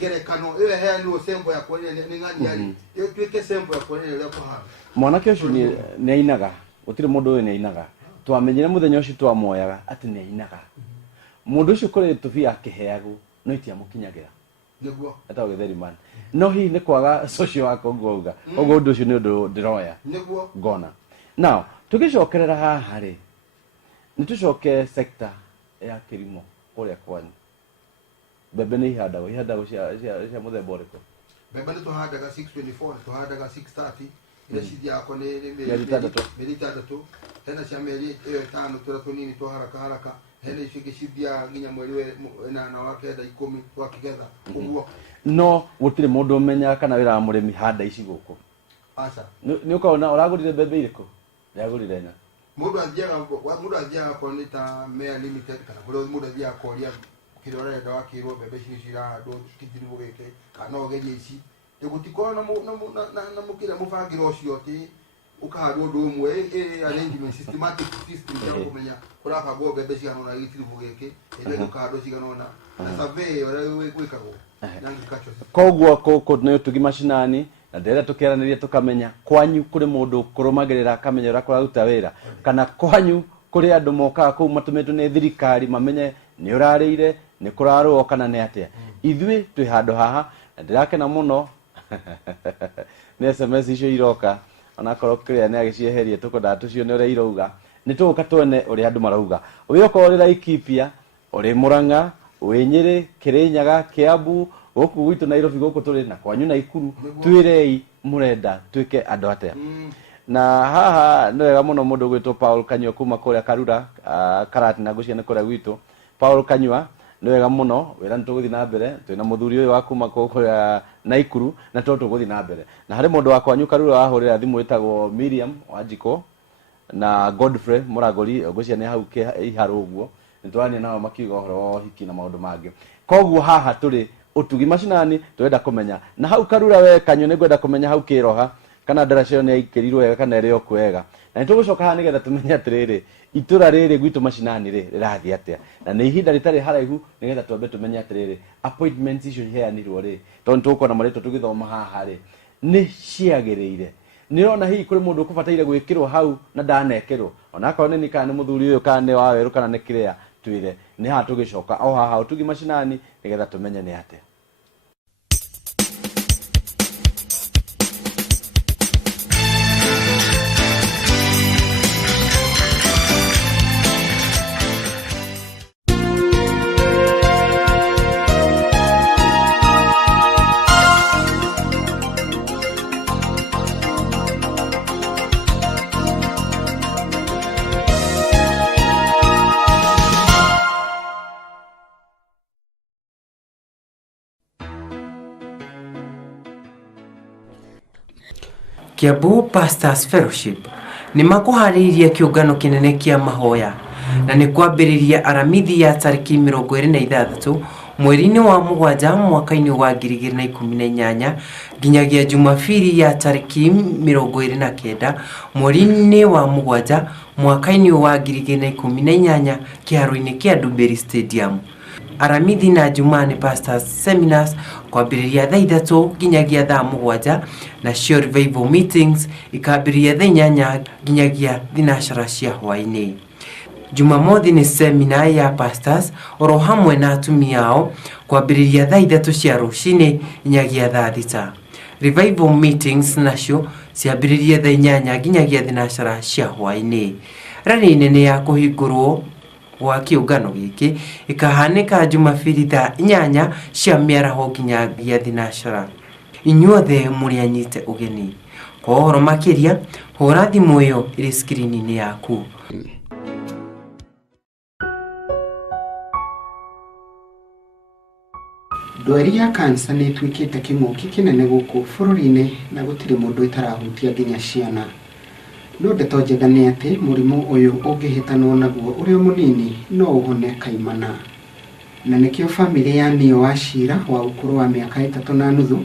gerekano ile heanirwo sembo ya kuonera ni ngani yari yo twike sembo ya kuonera ile kwa hano mwanake ucio ni ainaga gutire mundu uyu ni ainaga twamenyire muthenya ucio twamoyaga ati ni ainaga mundu ucio kuri tubia akiheagu no itia mukinyagira niguo atawe githeri man no hi ni kwaga social wako ngoga ogo undu ucio ni undu ndiroya niguo gona now tugicokerera haha ri ni tucoke sector ya kirimo kuria kwani bebe ni ihadago cia muthemba uriko bebe ni tuhandaga 624 tuhandaga 630 ile shidi yako ni militatu tena cia meri iyo 5 tura tunini to haraka hene ishike shidi ya nginya mweri na wake da 10 twakigetha uguo no gutire mundu umenya kana wira murimi handa ici guku asa ni ukaona uragurire bebe iriko yagurire nya mundu athiaga konita Mea Limited kana mundu athiaga koria kirore ndo akirwo bebe cira ndo kitiribu gike kana ogerie ici igutiko na mukira mufangiro ucio ti ukahadwo ndo umwe arrangement systematic system ya kumenya kuraka go bebe cigano na kitiribu gike ende ukahadwo cigano na survey ora gwikagwo nangi kacho koguo koko no tugi mashinani na ndera tukiaraniria tukamenya kwanyu kuri mundu kurumagirira akamenya ura kuraruta wira kana kwanyu kuri andu moka ku matumetu ni thirikari mamenye ni urarire ni kurarwo kana ni atia ithui twi handu haha ndirakena muno ni SMS icio iroka ona korwo kiria ni agicieherie tukwenda tucio ni uri irauga ni tuka twene uri andu marauga uyoko uri Laikipia uri Murang'a uri Nyeri Kirinyaga Kiambu guku gwitu Nairobi guku turi na kwanyu Naikuru twirei murenda twike andu atia na haha no wega muno mundu gwitwo Paul Kanyua kuma kuria Karura Karati na gucia ni kuria gwitu Paul Kanyua no wega muno wira ntuguthi na mbere twina muthuri uyu wa kuma kuria Naikuru na tuguthi na mbere na hari mundu wa kwanyu Karura wahurira thimu witagwo Miriam Wanjiko na Godfrey Muragori gucia ni hau ke iharu uguo nitwani nao makiuga horo hiki na maundu mangi koguo haha turi utugi mashinani twenda kumenya na hau Karura we Kanyu ni gwenda kumenya hau kiroha kana ndaracio ni ikirirwo wega kana iri okwega na nitugucoka haha nigetha tumenye atiriri itura riri gwitu mashinani ri rirathi atia na ni ihinda ritari haraihu nigetha twambe tumenye atiriri appointments icio iheanirwo ri tondu tukona marito tugithoma haha ri ni ciagirire nirona hihi kuri mundu ukubataire gwikirwo hau na ndanekirwo ona akone ni kana muthuri uyu kana ni wa weru kana ni kiria twire ni ha tugicoka o haha utugi mashinani nigetha tumenye ni atia Kiambu Pastors Fellowship ni makuhariria kiungano kinene kia mahoya na ni kwambiriria aramithi ya tariki 26 mweri-ini wa mugwanja mwaka-ini wa 2018 nginyagia Jumapili ya tariki 29 mweri-ini wa mugwanja mwaka-ini wa 2018 kiharo-ini kia Ndumberi Stadium. Aramithi na Jumani Pastors Seminars kwambiriria thaa 3 nginyagia thaa 7 na cio revival meetings ikambiriria thaa 8 nginyagia thinashara cia hwaini. Jumamothi ni seminar ya pastors oro hamwe na atumia ao kwambiriria thaa 3 cia rucini nginyagia thaa 6. Revival meetings nacio ciambiriria thaa 8 nginyagia thinashara cia hwaini. Rani nene ya kuhingurwo wa kiungano giki ikahanika Jumapili thaa 8 cia miaraho nginyagia thinashara. Inyuothe muri anyite ugeni. Kwa uhoro makiria hura thimu iyo iri screen-ini yaku. Ndwari ya kansa ni twikite king'uki kinene guku bururi-ini na gutire mundu itarahutia nginya ciana. No ndeto njega ni ati murimu uyu ungihitanwo naguo uri munini no uhone kaimana. Na nikio family ya Nio Wachira wa ukuru wa miaka 3.5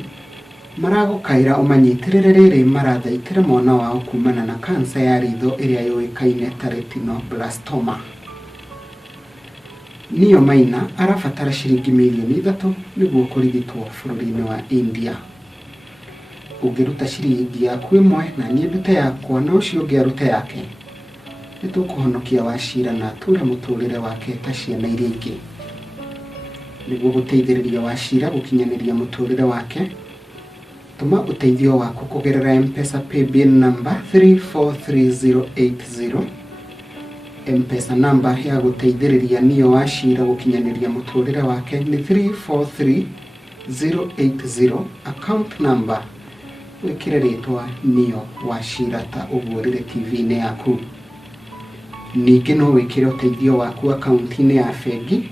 maragukaira umanyitirire riri marathaitire mwana wao kumana na kansa ya ritho iria yuikaine ta retinoblastoma. Nio Maina arabatara ciringi mirioni 3 niguo kurigitwo bũrũri-inĩ wa India. Ũngĩruta ciringi yaku ĩmwe na niĩ ndute yakwa na ũcio ũngĩ arute yake, nĩtũkũhonokia Wachira na ature mũtũrĩre wake ta ciana iria ingĩ. Nĩguo gũteithĩrĩria Wachira gũkinyanĩria mũtũrĩre wake, tũma ũteithio waku kũgerera M-Pesa paybill number 343080. M-Pesa number ya gũteithĩrĩria Nio Wachira gũkinyanĩria mũtũrĩre wake nĩ 343080. Account number wĩkĩre rĩtwa Nio Wachira ta ũguo rĩrĩ TV-inĩ yaku. Ningĩ no wĩkĩre ũteithio waku akaunti-inĩ ya bengi,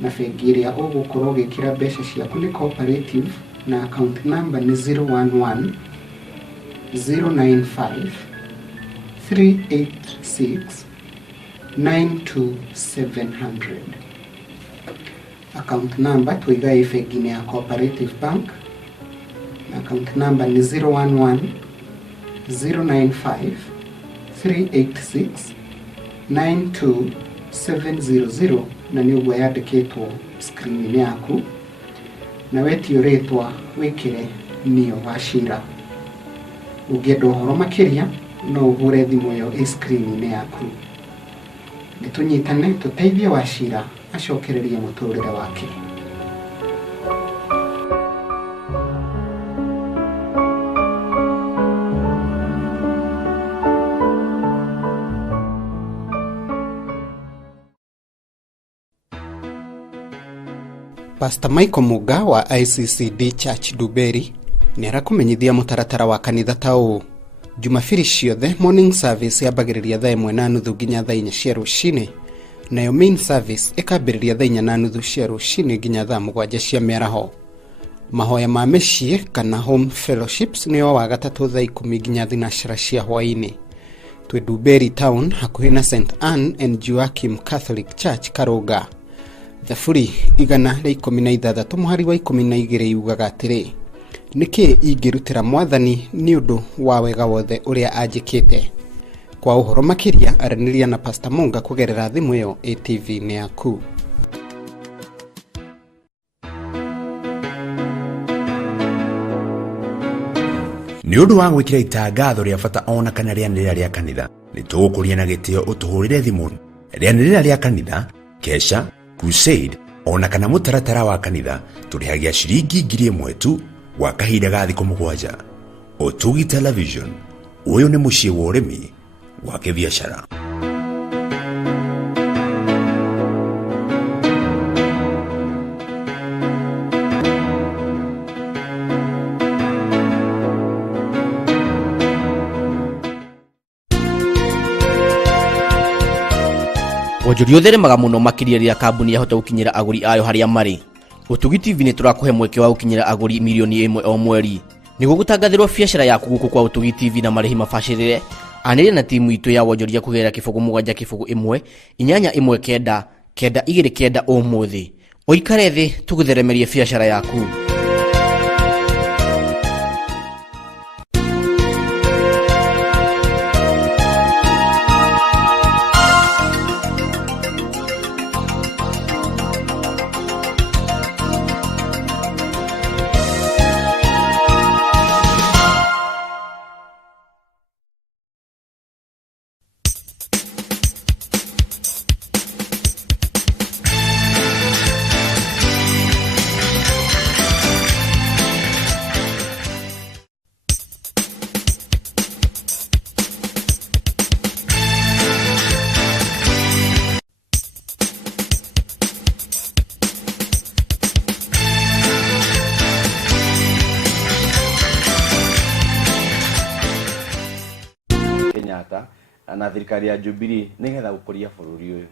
na bengi ĩrĩa ũgũkorwo ũgĩkĩra mbeca ciaku nĩ cooperative, na account number ni 011 095 386 92700. Account number tuiga bengi ya Cooperative Bank, na account number ni 011 095 386 92700, na ni ũguo yandĩkĩtwo screen-inĩ yaku, na wetio rĩtwa wĩkĩre Nio Wachira. Ũngĩenda ũhoro makĩria no ũhũre thimũ ĩyo screen-inĩ yaku. Nĩtũnyitane tũteithie Wachira acokererie mũtũrĩre wake. Pastor Michael Muga wa ICCD Church Duberi nĩ arakumenyithia mũtaratara wa kanitha ta ũũ. Jumapili ciothe morning service yambagĩrĩria thaa 1:30 nginya thaa 4 cia rũcinĩ, nayo main service ĩkambĩrĩria thaa 4:30 cia rũcinĩ nginya thaa 7 cia mĩaraho. Mahoya ma mĩciĩ kana home fellowships nĩo wa gatatũ thaa 10 nginya thinacara cia hwaĩ-inĩ. Twĩ Duberi town hakuhĩ na St Anne and Joachim Catholic Church Karũnga. Thaburi 116 mũhari wa 12 yugaga atĩrĩ: nĩkĩ ingĩrutĩra Mwathani nĩ ũndũ wa wega wothe ũrĩa anjĩkĩte. Kwa ũhoro makĩria aranĩria na Pastor Munga kũgerera thimũ ĩyo ATV-inĩ yaku. Nĩ ũndũ wa gwĩkĩra itangatho rĩa bata ona kana rĩanĩrĩra rĩa kanitha, nĩtũgũkũria na gĩtĩo ũtũhũrĩre thimũ. Rĩanĩrĩra rĩa kanitha, kesha, crusade ona kana mũtaratara wa kanitha tũrĩhagia ciringi 1,000 tu gwa kahinda ga thikũ 7. Ũtugi Television, ũyũ nĩ mũciĩ wa ũrĩmi wa kĩbiacara. Wonjoria ũtheremaga mũno makĩria rĩrĩa kambuni yahota gũkinyĩra agũri ayo harĩa marĩ. Ũtugi TV nĩ tũrakũhe mweke wa gũkinyĩra agũri 1,000,000 o mweri. Nĩguo gũtangathĩrwo biacara yaku gũkũ kwa Ũtugi TV na marĩhi mabacĩrĩre, anĩrĩra na timu itũ ya wonjoria kũgerera kĩbũgũ 7 1 819 929 ũmũthĩ. Ũikare thĩ tũgũtheremerie biacara yaku. na thirikari ya Jubilee nigetha gũkũria bũrũri ũyũ.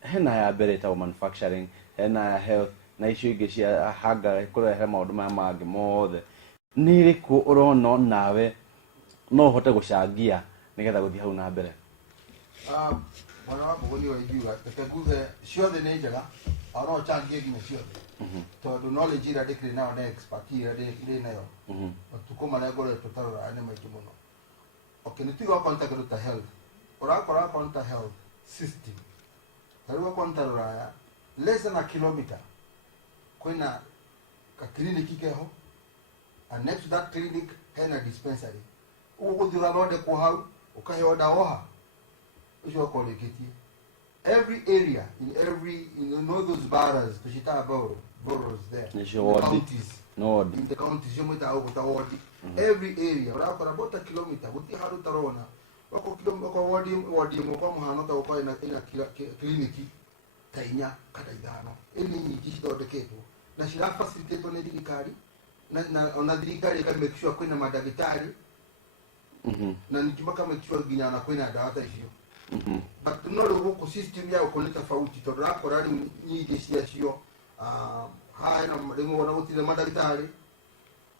Hena ya mbere ta manufacturing, hena ya health, na icio ingĩ cia hanga kũrehe maũndũ maya mangĩ mothe. Nĩ rĩkũ ũrona nawe no ũhote gũcangia nigetha gũthiĩ hau na mbere? Mwana wa Mbũgũni wa Ingiuga, teguze ciothe nĩ njega, no changie nginya ciothe. Tondũ knowledge ĩrĩa ndĩkĩrĩ nayo na expertise ĩrĩa ndĩrĩ nayo, matukũ marĩa ngoretwo tarora nĩ maingĩ mũno. Okay, nĩ tuga contact ta health. Ũrakora contact health system Tarua kwa Ntaruraya, less than a kilometer. Kwena ka clinic keho, and next to that clinic, hena dispensary. Ugo dhula rode kwa hau, ukahewa daoha. Usho kwa lekiti. Every area, in all those boroughs, Tushita boroughs there, in the counties, in the counties, every area, about a kilometer, what you have to run, wadi mko muhano ta uko ina kliniki tainya kadaidano ili jishito deketo na shira facilitate na dirikari na dirikari ka make sure kwena madaktari na nikibaka make sure ginyana kwena data hiyo but no ruko system yao kuna tofauti to rako rali nyingi sio haya na mdengo wanaotile madaktari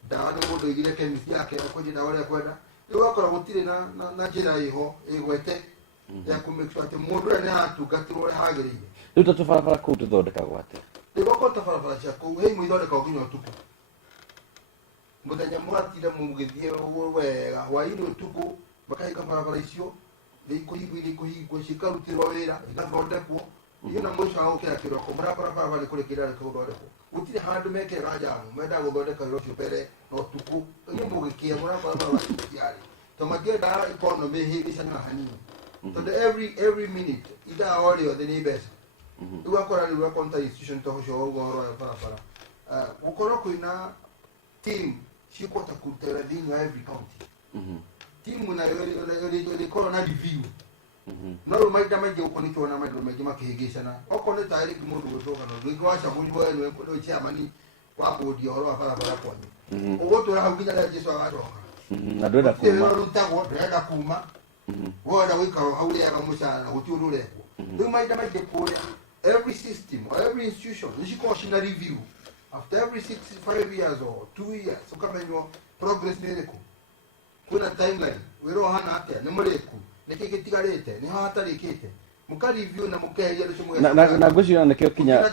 dawa ndio ile chemist yake akoje dawa ya kwenda wakora gutire na njira iho igwete ya kumekisha ati mundu ene atugatirwo hagirire ruta tufarafara ku tuthondeka gwate igoko tafarafara chako hei muithondeka uginya utuku muthenya muratire mugithie wega hwaini utuku makaika farafara icio kuhigwo cikarutirwo wira igathondekwo iyo na mwisho ao kira kiroko murakora farafara kuri kirare kuthondekwo gutire handu mekega jamu menda guthondeka irocio mbere no tuku iyo mugikia murakora farafara to magenda economy hivi sana hanini so every minute ida audio the neighbors uwakora ni wakonta institution to ho goro ya farafara ukoro kuina team shiko takutera dini wa every county team na ile corona review no maida maji ukonito na maji makihigishana okone tayari kimundu gutoka no ngwasha mungu wenu ko chairman wa bodi oro farafara kwa ugotora haginya ya Yesu agatoka na doda kuma rutago doda kuma woda wika hauli ya kamusana utiurure ndio maida maji kule every system or every institution nishiko shina review after every 65 years or 2 years ukamenyo progress nereko kuna timeline wero hana hata ni mreku nikigitigarete ni hatarikite muka review na mukeheria rusumu na gucio nakio kinya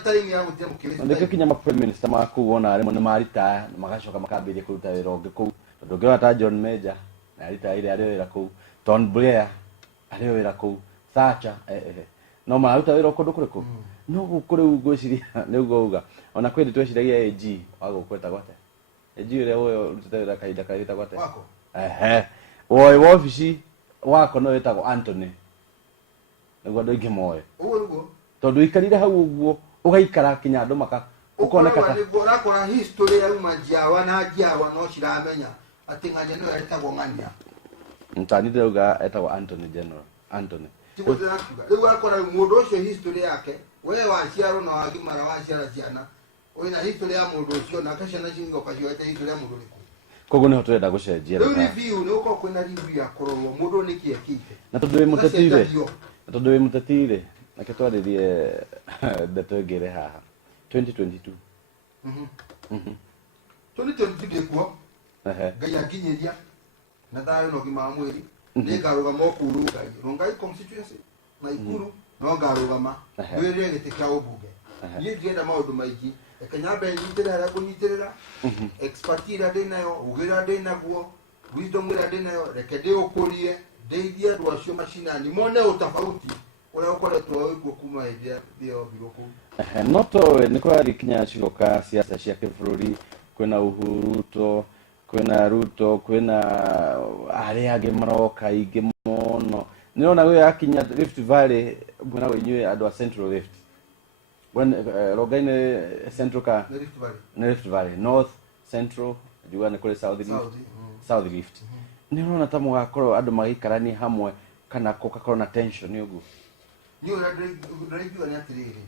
nakio kinya ma prime minister maku wona ari mo marita magacoka makambirie kuruta wira ungi ku ndungiwa ta John Major na rita ile ari wira ku Tony Blair ari wira ku Thatcher no maruta wira kundu kuriku no gukuri ugwiciria ni uguga ona kwendi tweciragia AG wagukweta gwate AG ile uyo rutete kaida kaita gwate wako woi wabici wako no wetagwo Anthony niguo andu aingi moe uguo tondu ikarire hau uguo ugaikara kinya andu maka ukoneka ni gora kora history ya majiawa na jiawa no ciramenya ati nganya no etagwo ngania ntani ndauga etagwo Anthony General Anthony tikugira riu akora mundu ucio history yake we waciaro na wagimara waciara ciana wina history ya mundu ucio na kashana cingo kaciwete history ya mundu riku koguo niho turenda gucenjia review ni uko kwina review ya kororwo mundu nikiekite na tondu wi mutetire na ketwaririe ndeto ngire haha 2022 2022 ndikuo ngai akinyiria na thayo no gima mwiri ni ngarugama okuru ngai rongai constituency na ikuru no ngarugama ndwire gitika ubunge ni ndienda maundu maingi ekanyambe nyitirira ara kunyitirira expertise ndinayo ugira ndinaguo wisdom ngira ndinayo reke ndikurie ndeithia andu acio macinani mone utafauti uria ukoretwo wiguo kuma hĩndĩ ĩyo biroku noto ni kwari kinya ciroka siasa cia kibũrũri kwina Uhuru kwina Ruto kwina aria angi maroka ingi muno nirona we akinya Rift Valley mwana wenyewe andu a Central Rift when rogaine Central ka Rift Valley North Central juana kule South Rift nirona ta mugakorwo andu magikarani hamwe kana kokakorwo na tension ni uguo ni uraigua ni atiriri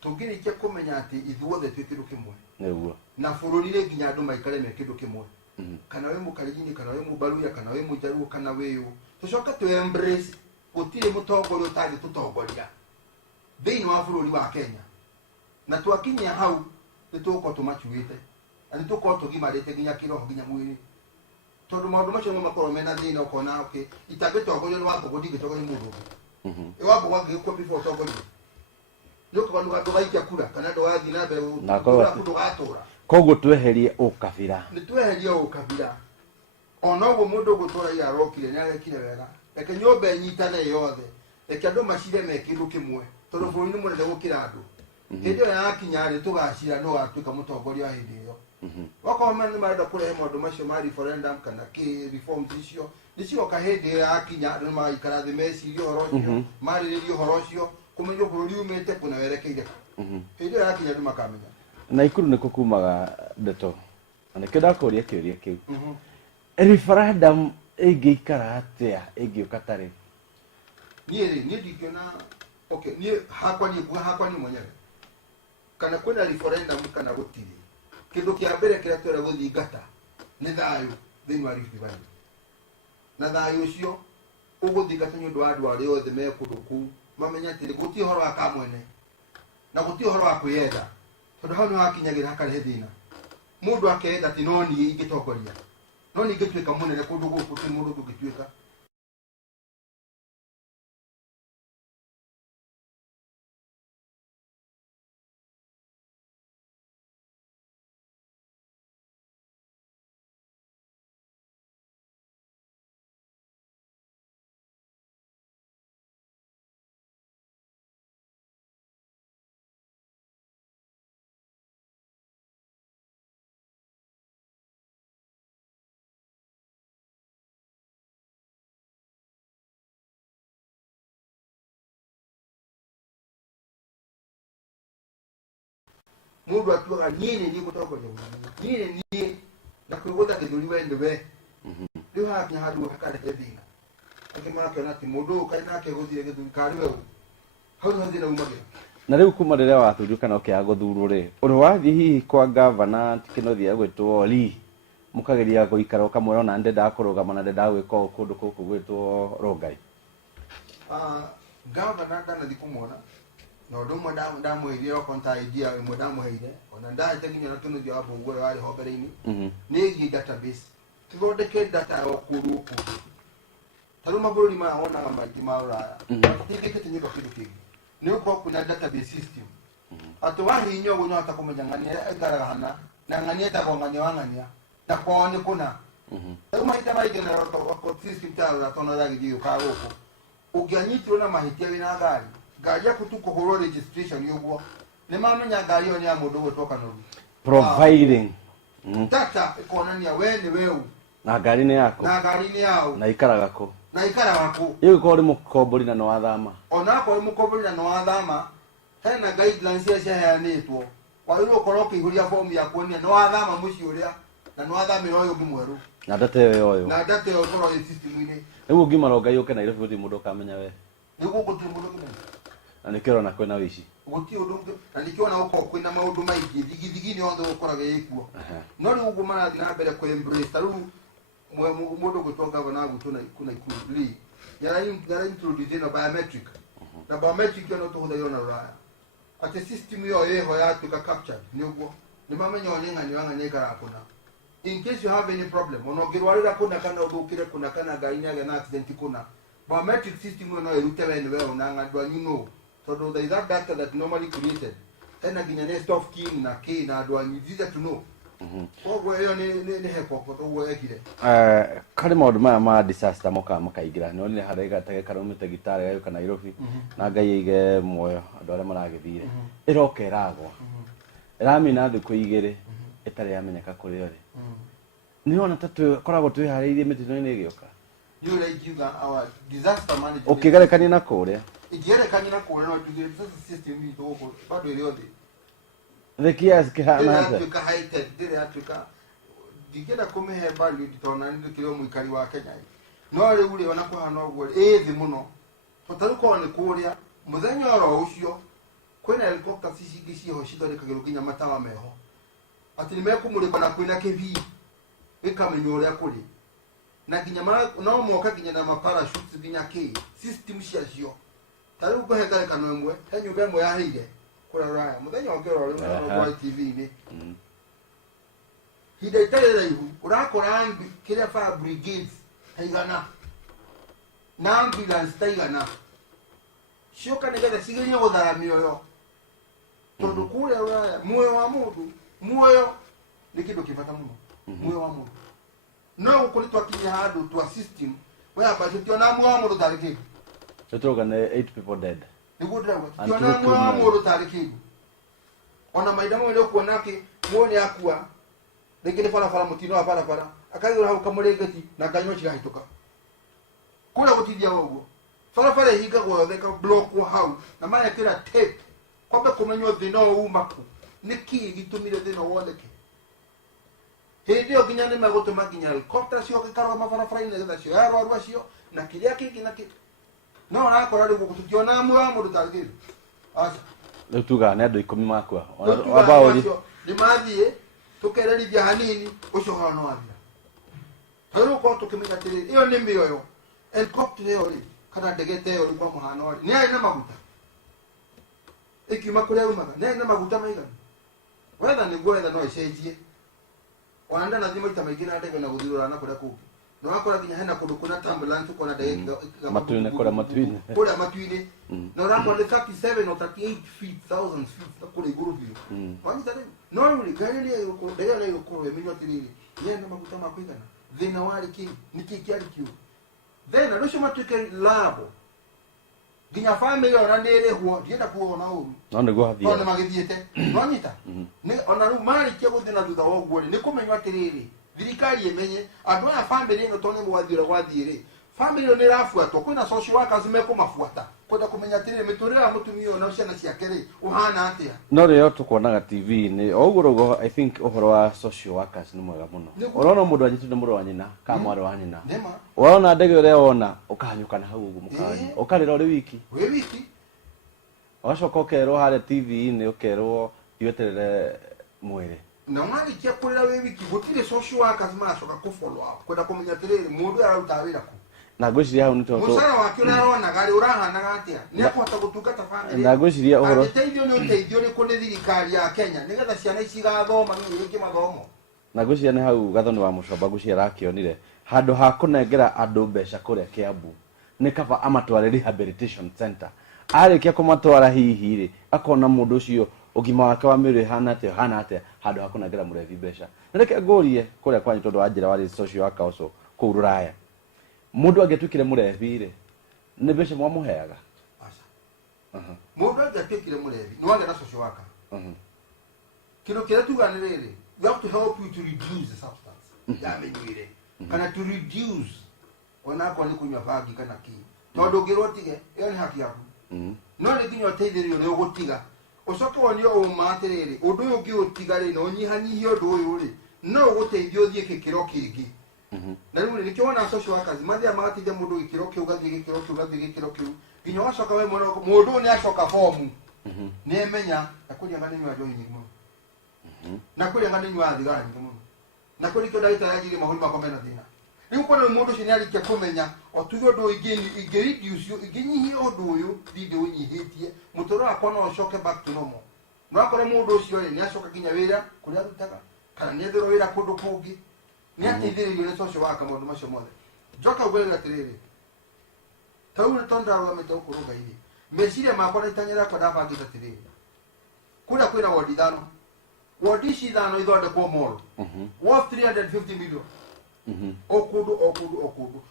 tungirikia kumenya ati ithuothe twi kindu kimwe niguo na bururi nginya andu maikare me kindu kimwe kana we mukarijini kana we mubaruya kana we mujaruo kana we tucoka tu embrace gutire mutongoria utangi tutongoria thiini wa bururi wa Kenya na twakinya hau nituko tumachuite ani tuko tugimarite nginya kiroho nginya mwiri tondu maundu macio makorwo mena thina ukona okay itagitongoria ni wako gutingitongoria mundu iwapo wangikwa before utongoria nuko bandu gaikia kura kana ndo wathi na mbere na kwa koguo tweherie ukabira ni tweherie ukabira ona ugo mundu gutura ya rokire ni arekire wega reke nyombe nyitane yothe reke andu macire me kindu kimwe tondu bũrũri nĩ mũnene gũkĩra andũ hĩndĩ ĩyo yakinya rĩ tũgacira no watuĩka mũtongoria wa hĩndĩ ĩyo wakorwo nĩ marenda kũrehe maũndũ macio ma referendum kana kĩ reforms icio nĩcioka hĩndĩ ĩyo yakinya andũ nĩmagaikara thĩ mecirie ũhoro ũcio marĩrĩrie ũhoro ũcio kũmenya bũrũri umĩte kuna werekeire hĩndĩ ĩyo yakinya andũ makamenya na Ikuru nĩkũ kumaga ndeto na nĩkĩo ndakũria kĩũria kĩu referendum ĩngĩikara atĩa ĩngĩũka tarĩ niĩ ndingĩona okay niĩ hakwa niĩ mwenyewe kana kwĩna referendum kana gũtirĩ kĩndũ kĩa mbere kĩrĩa twĩra gũthingata nĩ thayũ thĩinĩ wa Rift Valley na thayũ ũcio ũgũthingata nĩ ũndũ wa andũ arĩa othe me kũndũ kũu mamenya atĩ gũtirĩ ũhoro wa kamwene na gũtirĩ ũhoro wa kwĩyenda tondũ hau nĩ hakinyagĩra hakarehe thĩna mũndũ akenda atĩ no niĩ ingĩtongoria no niĩ ingĩtuĩka mũnene kũndũ gũkũ ti mũndũ ũngĩtuĩka mundu atuaga niĩ nĩ gũtongoria niĩ na kwĩgũtha gĩthũri wende we rĩu hakinya handũ hakarehe thĩna angĩ marakĩona atĩ mũndũ ũyũ kaĩ nake gũthire gĩthũri karĩ we hau nĩho thĩna umagĩra na rĩu kuma rĩrĩa wathurio kana ũkĩaga gũthurwo rĩ ũrĩ wathiĩ hihi kwa gavana Kĩnũthia gwĩtwo Oli mũkageria gũikara ũkamwĩra ona ndendaga kũrũgama na ndendaga gwĩka kũndũ gũkũ gwĩtwo Rongai gavana ndanathiĩ kũmuona no ũndũ ũmwe ndamũheire okonta idea ĩmwe ndamũheire ona ndahete nginya na Kĩnũthia wa Mbũngu ũrĩa warĩ ho mbere-inĩ nĩgiĩ database tũthondeke data ya kũndũ kũndũ tarĩu mabũrũri maya wonaga maingĩ ma Rũraya matingĩkĩte nyũmba kĩndũ kĩngĩ nĩ gũkorwo kwĩna database system atĩ wahihinya ũguo nĩwahota kũmenya ng'ania ĩikaraga hana na ng'ania ĩtagwo ng'ania wa ng'ania na kwao nĩ kũna rĩu mahinda maingĩ na system ta Rũraya tondũ ĩragĩthiĩ gũkaga gũkũ ũngĩanyitirwo na mahĩtia wĩna ngari yaku tu kũhũrwo registration ũguo nĩ mamenya ngari ĩyo nĩ ya mũndũ gwĩtwo Kanũru providing data ĩkonania we nĩ weu na ngari nĩ yako na ngari nĩ yao na ikaraga kũ na ikaraga kũ rĩu korwo nĩ mũkombori na nĩ wathama ona korwo nĩ mũkombori na nĩ wathama hena guidelines iria ciaheanĩtwo wagĩrĩirwo gũkorwo ũkĩihũria fomu ya kuonia nĩ wathama mũciĩ ũrĩa na nĩ wathamĩra ũyũ ũngĩ mwerũ na data ĩyo na data ĩyo ĩkorwo ĩ system-inĩ rĩu ũngiuma Rongai ũke Nairobi gũtirĩ mũndũ ũkamenya we nĩguo gũtirĩ mũndũ ũkĩmenya na nĩkĩo ũrona kwĩna ũici gũtirĩ ũndũ ũngĩ na nĩkĩo ona gũkorwo kwĩna maũndũ maingĩ thigithigi nĩ othe gũkoragwo ĩkuo no rĩu ũguo marathiĩ na mbere kũ embrace ta rĩu mũndũ gwĩtwo gavana gwitũ na Ikuru yara introduce na biometric na biometric ĩyo no tũhũthagĩrwo na Rũraya atĩ system ĩyo ĩho yatuĩka captured nĩ ũguo nĩ mamenya o nĩ ng'ania wa ng'ania ĩikaraga kũna in case you have any problem ona ũngĩrwarĩra kũna kana ũthũkĩre kũna kana ngari nĩ agĩa na accident kũna biometric system ĩyo no ĩrute we nĩ we ona ng'andũ anyu no tondũ there is that data that normally created hena nginya next of kin na kĩ na andũ anyu easy to know koguo ĩyo nĩ heko koguo ekire karĩ maũndũ maya ma disaster mokaga makaingĩra nĩ onire harĩa gatege karaumĩte gĩtarĩ gagĩũka Nairobi na Ngai aige muoyo andũ arĩa maragĩthire ĩroka ĩragwa ĩramĩna thikũ igĩrĩ ĩtarĩ yamenyeka kũrĩ ĩrĩ nĩwona ta tũkoragwo twĩharĩirie mĩtino-inĩ ĩgĩũka nĩũrĩa ingiuga our disaster management ũkĩgerekania na kũrĩa ingĩgerekania na kũrĩa no tuge disaster system itũ gũkũ bado ĩrĩ othe the kiasi kĩhana atĩa ndĩratuĩka high tech ndĩratuĩka ndingĩenda kũmĩhe value tondũ nĩ ndĩkĩrĩ mũikari wa Kenya no rĩu rĩ ona kũhana ũguo ĩ thĩ mũno tũtarũkorwo nĩ kũrĩa mũthenya oro ũcio kwĩna helicopter cingĩ ciho cithondekagĩrwo nginya matawa meho atĩ nĩ mekũmũrĩka na kwĩna kĩbii ĩkamenya ũrĩa kũrĩ na nginya no moka nginya na maparachutes nginya kĩ system ciacio ta rĩu kũhe ngerekano ĩmwe he nyũmba ĩmwe yahĩire kũrĩa Rũraya mũthenya ũngĩrora rĩu na TV-inĩ hinda itarĩ raihu ũrakora kĩrĩa fire brigades ta igana na ambulance ta igana cioka nĩgetha cigerie gũthara mĩoyo tondũ kũrĩa Rũraya muoyo wa mũndũ muoyo nĩ kĩndũ kĩbata mũno muoyo wa mũndũ no gũkũ nĩ twakinya handũ twa system whereby tũtiona muoyo wa mũndũ tarĩ kĩndũ tũtoga nĩ 8 people dead niguo ndiraga Anti tiona gũtuma. mwa mũndũ tarĩ kĩndũ ona maitha mamwe nĩũkuona kĩ muone akua rĩngĩ nĩ barabara mũtino wa barabara akaigũra hau kamũrĩngĩti na nganyua cirahĩtũka kũrĩa gũtithia ũguo barabara ĩhingagwo yothe ĩkablokwo hau na magekĩra tape kwambe kũmenywo thĩna ũyũ uma kũ nĩkĩ gĩtũmire thĩna wothe kĩ hĩndĩ ĩyo nginya nĩ megũtũma nginya helicopter cioke ikarũgama barabara-inĩ nĩgetha cioe arwaru acio na kĩrĩa kĩngĩ na kĩngĩ no ũrakora rĩu gũkũ tũtiona amwe wa mũndũ tarĩ kĩndũ aca rĩu tugaga nĩ andũ 10 makua nĩ mathiĩ tũkererithia hanini ũcio ũhoro no wathira tarĩu gũkorwo tũkĩmenya atĩrĩrĩ ĩyo nĩ mĩoyo helicopter ĩyo rĩ kana ndege ta ĩyo rĩ kwa mũhano rĩ nĩ yarĩ na maguta ĩkiuma kũrĩa umaga nĩ yarĩ na maguta maigana wetha nĩguo wetha no ĩcenjie ona ndanathiĩ maita maingĩ na ndege na gũthirũra na kũrĩa kũngĩ na wakora nginya hena kũndũ kuna ambulance ũkona ndege matu-inĩ kũrĩa matu-inĩ kũrĩa matu-inĩ na ũrakora nĩ 37 or 38 feet 1000 feet kũrĩa igũrũ biũ wanyita rĩu no rĩu ngari nĩ ĩgũkorwo ndege nĩ ĩgũkorwo ĩmenywo atĩrĩrĩ nĩ yarĩ na maguta ma kũigana thĩna warĩ kĩ nĩkĩ kĩarĩ kĩũru then andũ acio matuĩke labo nginya famĩlĩ ona nĩ ĩrĩhwo ndienda kuona ũru no nĩguo tondũ hathiaga magĩthiĩte nwanyita ona rĩu marĩkia gũthiĩ na thutha wa ũguo rĩ nĩ kũmenywo atĩrĩrĩ thirikari ĩmenye andũ aya famĩlĩ ĩno tondũ nĩ mwathiĩ ũrĩa gwathiĩ rĩ famĩlĩ ĩyo nĩ ĩrabuatwo kwĩna social workers mekũmabuata kwenda kũmenya atĩrĩrĩ mĩtũrĩre ya mũtumia ũyũ na ciana ciake rĩ ũhana atĩa no rĩo tũkuonaga TV-inĩ o ũguo rauga I think ũhoro wa social workers nĩ mwega mũno ũrona mũndũ anyitwo nĩ mũrũ wa nyina kana mwarĩ wa nyina nĩma ũrona ndege ũrĩa wona ũkahanyũkana hau ũguo mũkanya ũkarĩra ũrĩ wiki wĩ wiki ũgacoka ũkerwo harĩa TV-inĩ ũkerwo thiweterere mwĩrĩ na mwarĩkia kũrĩra wĩ wiki gũtirĩ social workers maracoka kũ follow up kwenda kũmenya atĩrĩrĩ mũndũ ũyũ ararutaga wĩra kũ na ngwĩciria hau nĩ mũcara wake ũrĩa aronaga rĩ ũrahanaga atĩa nĩ akũhota gũtungata famĩlĩ na ngwĩciria ũhoro angĩteithio nĩ ũteithio nĩ kũrĩ thirikari ya Kenya nĩgetha ciana ici igathoma rĩngĩ mathomo na ngwĩciria nĩ hau gathoni wa mũcomba ngwĩciria arakĩonire handũ ha kũnengera andũ mbeca kũrĩa Kiambu nĩ kaba amatware rehabilitation center arĩkia kũmatwara hihi rĩ akona mũndũ ũcio ũgima wake wa mwĩrĩ hana atĩa handũ ha kũnengera mũrethi mbeca na reke ngũrie kũrĩa kwanyu tondũ wa njĩra warĩ social worker ũcio kũu Rũraya mũndũ angĩtuĩkire mũrethi rĩ nĩ mbeca mwamũheaga mũndũ angĩtuĩkire mũrethi nĩ wagĩa na social worker kĩndũ kĩrĩa tuga nĩ rĩrĩ we have to help you to reduce the substance ya mĩnyuĩre kana to reduce onakorwo nĩ kũnyua bangi kana kĩ tondũ ũngĩrwo tige ĩyo nĩ haki yaku no nĩ nginya ũteithĩrĩrio nĩ ũgũtiga ũcoke wonio ũma atĩrĩrĩ ũndũ ũyũ ũngĩũtiga rĩ na ũnyihanyihie ũndũ ũyũ rĩ no ũgũteithia ũthiĩ gĩkĩro kĩngĩ na rĩu nĩkĩo wona social workers mathiaga magateithia mũndũ gĩkĩro kĩu gathiĩ gĩkĩro kĩu gathiĩ gĩkĩro kĩu nginya wacoka we mũndũ ũyũ nĩ acoka bomu nĩ emenya na kũrĩanga nĩ nyua njohi nyingĩ mũno na kũrĩanga nĩ nyua thigara nyingĩ mũno na kũrĩkio ndagĩtarĩ agire mahũri makwa mena thĩna rĩu kũrĩ mũndũ ũcio nĩ arĩkia kũmenya otuge ũndũ ingĩnyihia ũndũ ũyũ thithĩ ũnyihĩtie mũtũrĩre wakwa no ũcoke back to normal no akorwo mũndũ ũcio rĩ nĩ acoka nginya wĩra kũrĩa arutaga kana nĩ ethĩrwo wĩra kũndũ kũngĩ nĩ ateithĩrĩrio nĩ social worker maũndũ macio mothe njoka ũgwĩrĩra atĩrĩrĩ tau nĩ tondũ ndarũgamĩte gũkũrũnga irĩ meciria makwa na itanya rĩakwa ndabangĩte atĩrĩrĩ kũrĩa kwĩna wodi ithano wodi ici ithano ithondekwo mall worth 350 million o kũndũ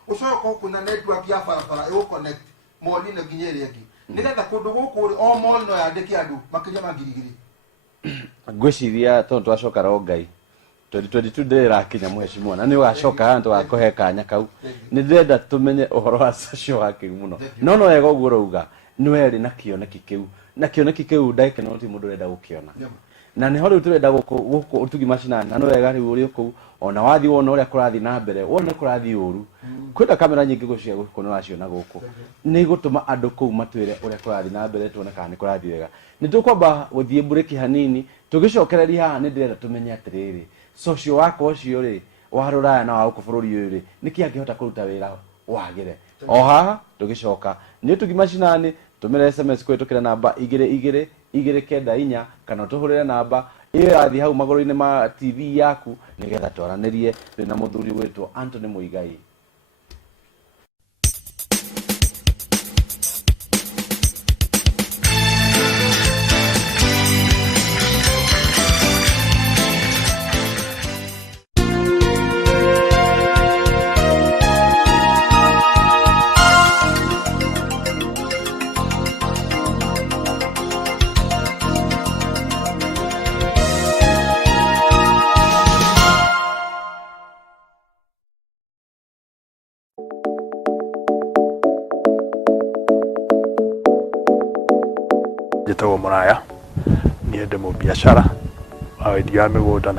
ũcoka kwĩna network ya barabara ĩgũconnect mall-inĩ nginya ĩrĩa ĩngĩ nĩgetha kũndũ gũkũ rĩ o mall no yandĩke andũ makĩria ma ngiri igĩrĩ ngwĩciria tondũ twacoka Rongai 2022 ndĩrakinya mheshimiwa na nĩ ũgacoka haha tũgakũhe kanya kau nĩ ndĩrenda tũmenye ũhoro wa social working mũno no wega ũguo rauga nĩ werĩ na kĩoneki kĩu na kĩoneki kĩu ndagĩkena no ti mũndũ ũrenda gũkĩona na nĩ ho rĩu tũrenda gũkũ ũtugi macinani na nĩ wega rĩu ũrĩ kũu ona wathiĩ wona ũrĩa kũrathiĩ na mbere wona kũrathiĩ ũru kwĩna kamera nyingĩ gũcia gũkũ nĩ waciona gũkũ nĩ gũtũma andũ kũu matwĩre ũrĩa kũrathiĩ na mbere tuone kana nĩ kũrathiĩ wega nĩ tũkwamba gũthiĩ bureki hanini tũgĩcokereria haha nĩ ndĩrenda tũmenye atĩrĩrĩ social worker ũcio rĩ wa Rũraya na wa gũkũ bũrũri ũyũ rĩ nĩkĩ angĩhota kũruta wĩra wagĩre o haha tũgĩcoka nĩ ũtugi macinani tũmĩre SMS kũhĩtũkĩra namba 2294 kana tũhũrĩre namba ĩyo ĩrathiĩ hau magũrũ-inĩ ma TV yaku nĩgetha twaranĩrie na mũthuri wĩtwo Anthony Muigai. Njĩtagwo Mũraya, niĩ ndĩ mũbiacara wa wendia wa mĩgũnda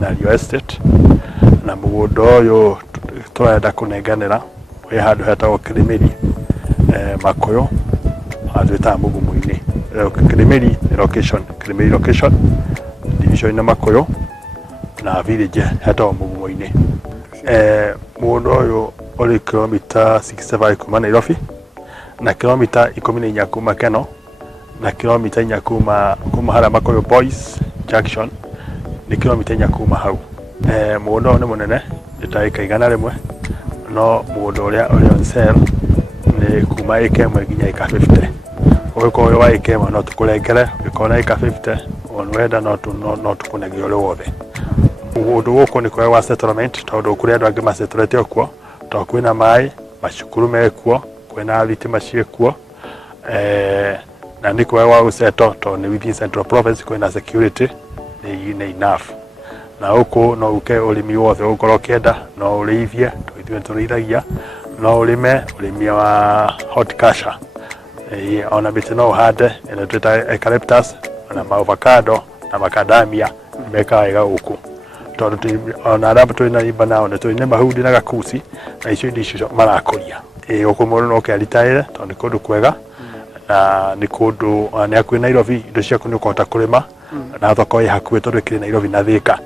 na real estate, na mũgũnda ũyũ tũrenda kũnenganĩra wĩ handũ hetagwo Kĩrĩmĩri Makũyũ, handũ ĩtaga Mũgumu-inĩ. Kĩrĩmĩri location division na Makũyũ na village hetagwo Mũgumu-inĩ. Mũgũnda ũyũ ũrĩ kilomita 65 kuma Nairobi na kilomita 14 kuma Keno na kilomita 4 kuma harĩa Makũyũ Boys Junction, ni kilomita 4 kuma hau. Mũgũnda ũyũ nĩ mũnene, ta ĩka 100, no mũgũnda ũrĩa ũrĩ on sale nĩ kuma ĩka 1 nginya ĩka 50. Ũgĩkorwo wa ĩka 1 no tũkũrengere, ũgĩkorwo na ĩka 50 wenda no tũkũnengere ũrĩ wothe. Mũgũnda gũkũ nĩ kwega wa settlement, tondũ kũrĩ andũ angĩ masettlete okuo, tondũ kwĩna maĩ, macukuru mekuo, kwĩna thitima ciĩkuo, na nĩ kwega wa gũsettle tondũ nĩ within Central Province, kwĩna security nĩ enough. Na gũkũ no uke ũrĩmi wothe ũgũkorwo ũkĩenda, no ũrĩithie, ithuĩ tũrĩithagia, no ũrĩmi wa horticulture, ona mĩtĩ no ũhande, ĩno twĩta eucalyptus, ona avocado na macadamia mekaga wega gũkũ, tondũ ona arĩa tũrĩ na nyũmba nao nĩ tũrĩ na mahundi na gakuci, na icio icio marakũria. Gũkũ mũndũ no ũkĩaritaĩre tondũ nĩ kũndũ kwega, na nĩ kũndũ nĩ hakuhĩ Nairobi, indo ciaku nĩ ũkũhota kũrĩma, na thoko ĩ hakuhĩ tondũ ĩkĩrĩ Nairobi na Thĩka,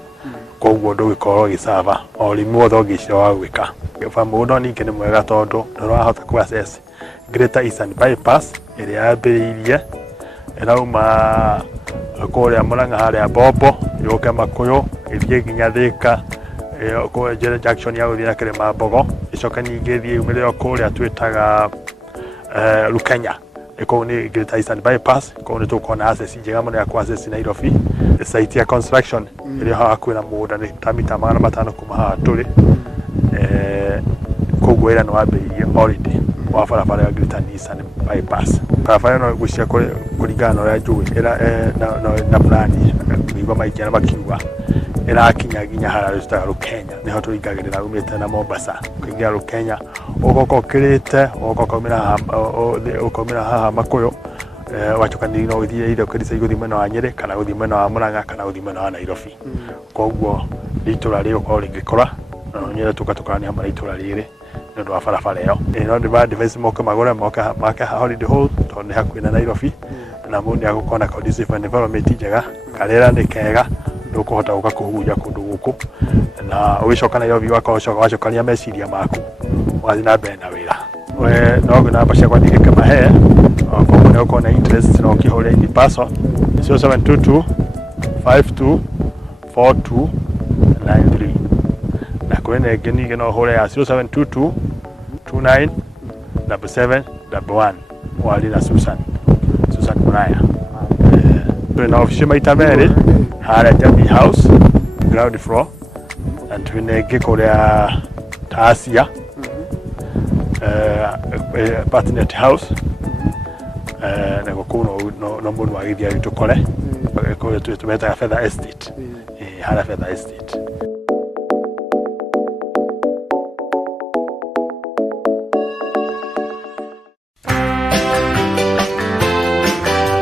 koguo ndũgĩkorwo ũgĩcava o ũrĩmi wothe ũngĩcira wa gwĩka. Mũgũnda ningĩ nĩ mwega tondũ nĩ ũrahota ku access Greater Eastern Bypass ĩrĩa yambĩrĩirie ĩrauma kũrĩa Mũrang'a harĩa Mbombo, yũke Makũyũ, ĩthiĩ nginya Thĩka, kũrĩa junction ya gũthiĩ na Kĩrĩma Mbogo, ĩcoke ningĩ ĩthiĩ yumĩrĩre kũrĩa twĩtaga Lukenya. Kũu nĩ Greater Eastern Bypass, kũu nĩ tũkuona access njega mũno ya ku access Nairobi. Site ya construction ĩrĩ hakuhĩ na mũgũnda nĩ ta mita 500 kuma haha tũrĩ. Koguo wĩra nĩ wambĩrĩirie already wa barabara ya Greater Eastern Bypass. Barabara ĩno gũcia kũringana na ũrĩa njũĩ na plani mĩigua maingĩ na makiuga ĩrakinya nginya harĩa twĩtaga Lukenya, nĩho tũringagĩrĩra umĩte na Mombasa kũingĩra Lukenya, ũgoka ũkĩrĩte, ũgoka ũkaumĩra haha Makũyũ, wacokanĩrĩria no ũthiĩ either ũkĩrica igũthiĩ mwena wa Nyĩrĩ kana gũthiĩ mwena wa Mũrang'a kana gũthiĩ mwena wa Nairobi. Koguo itũra rĩgũkorwo rĩngĩkora na Nyĩrĩ tũkatukania hamwe na itũra rĩrĩ nĩ ũndũ wa barabara ĩyo. No ndĩma device moke magũre make holiday hold tondũ nĩ hakuhĩ na Nairobi, na mũndũ nĩ agũkorwo na conducive environment njega, karĩera nĩ kega, ndũkũhota gũka kũhuja kũndũ gũkũ, na ũgĩcoka Nairobi wacokania meciria maku wathiĩ na mbere na wĩra. No namba ciakwa ndingĩkĩmahe, koguo nĩ ũkorwo na interest no ũkĩhũre in person 0722 52 42 93, na kũrĩ na ĩngĩ ningĩ no ũhũre ya 0722 29 7711 warie na Susan Mũraya. Tũrĩ na ofici maita merĩ harĩa Jamii House ground floor, na tũrĩ na ĩngĩ kũrĩa Tasia Patnet House, na gũkũ no mũndũ agĩthiĩ agĩtũkore kũrĩa tũmetaga Feather Estate, harĩa Feather Estate.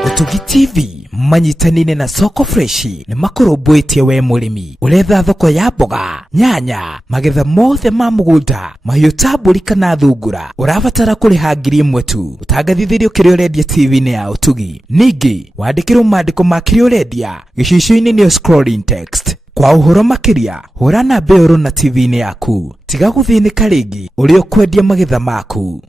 Utugi TV manyitanine na Soko Fresh nĩ makorobwetie we mũrĩmi ũretha thoko ya mboga, nyanya, magetha mothe ma mũgũnda, mahiũ ta mbũri kana thungura, ũrabatara kũrĩha 1,000 tu. Ũtangathithĩrio kĩrĩa ũrendia TV-inĩ ya Utugi. Ningĩ wandĩkĩrwo maandĩko ma kĩrĩa ũrendia gĩcicio-inĩ nĩyo scrolling text. Kwa ũhoro makĩria hũra namba ĩyo na TV-inĩ yaku, tiga gũthĩnĩka rĩngĩ ũrĩa ũkwendia magetha maku.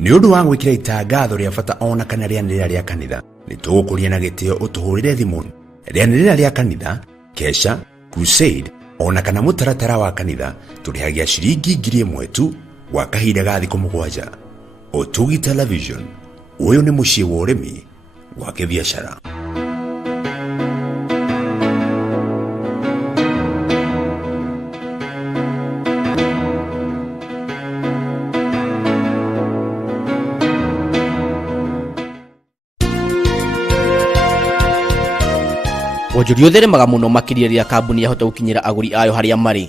Nĩ ũndũ wa gwĩkĩra itangatho rĩa bata ona kana rĩanĩrĩra rĩa kanitha, nĩ tũgũkũria na gĩtĩo ũtũhũrĩre thimũ. Rĩanĩrĩra rĩa kanitha, kesha, crusade, ona kana mũtaratara wa kanitha tũrĩhagia ciringi 1,000 tu gwa kahinda ga thikũ 7. Utugi Television, ũyũ nĩ mũciĩ wa ũrĩmi wa kĩbiacara. Wonjoria ũtheremaga mũno makĩria rĩrĩa kambuni yahota gũkinyĩra agũri ayo harĩa marĩ.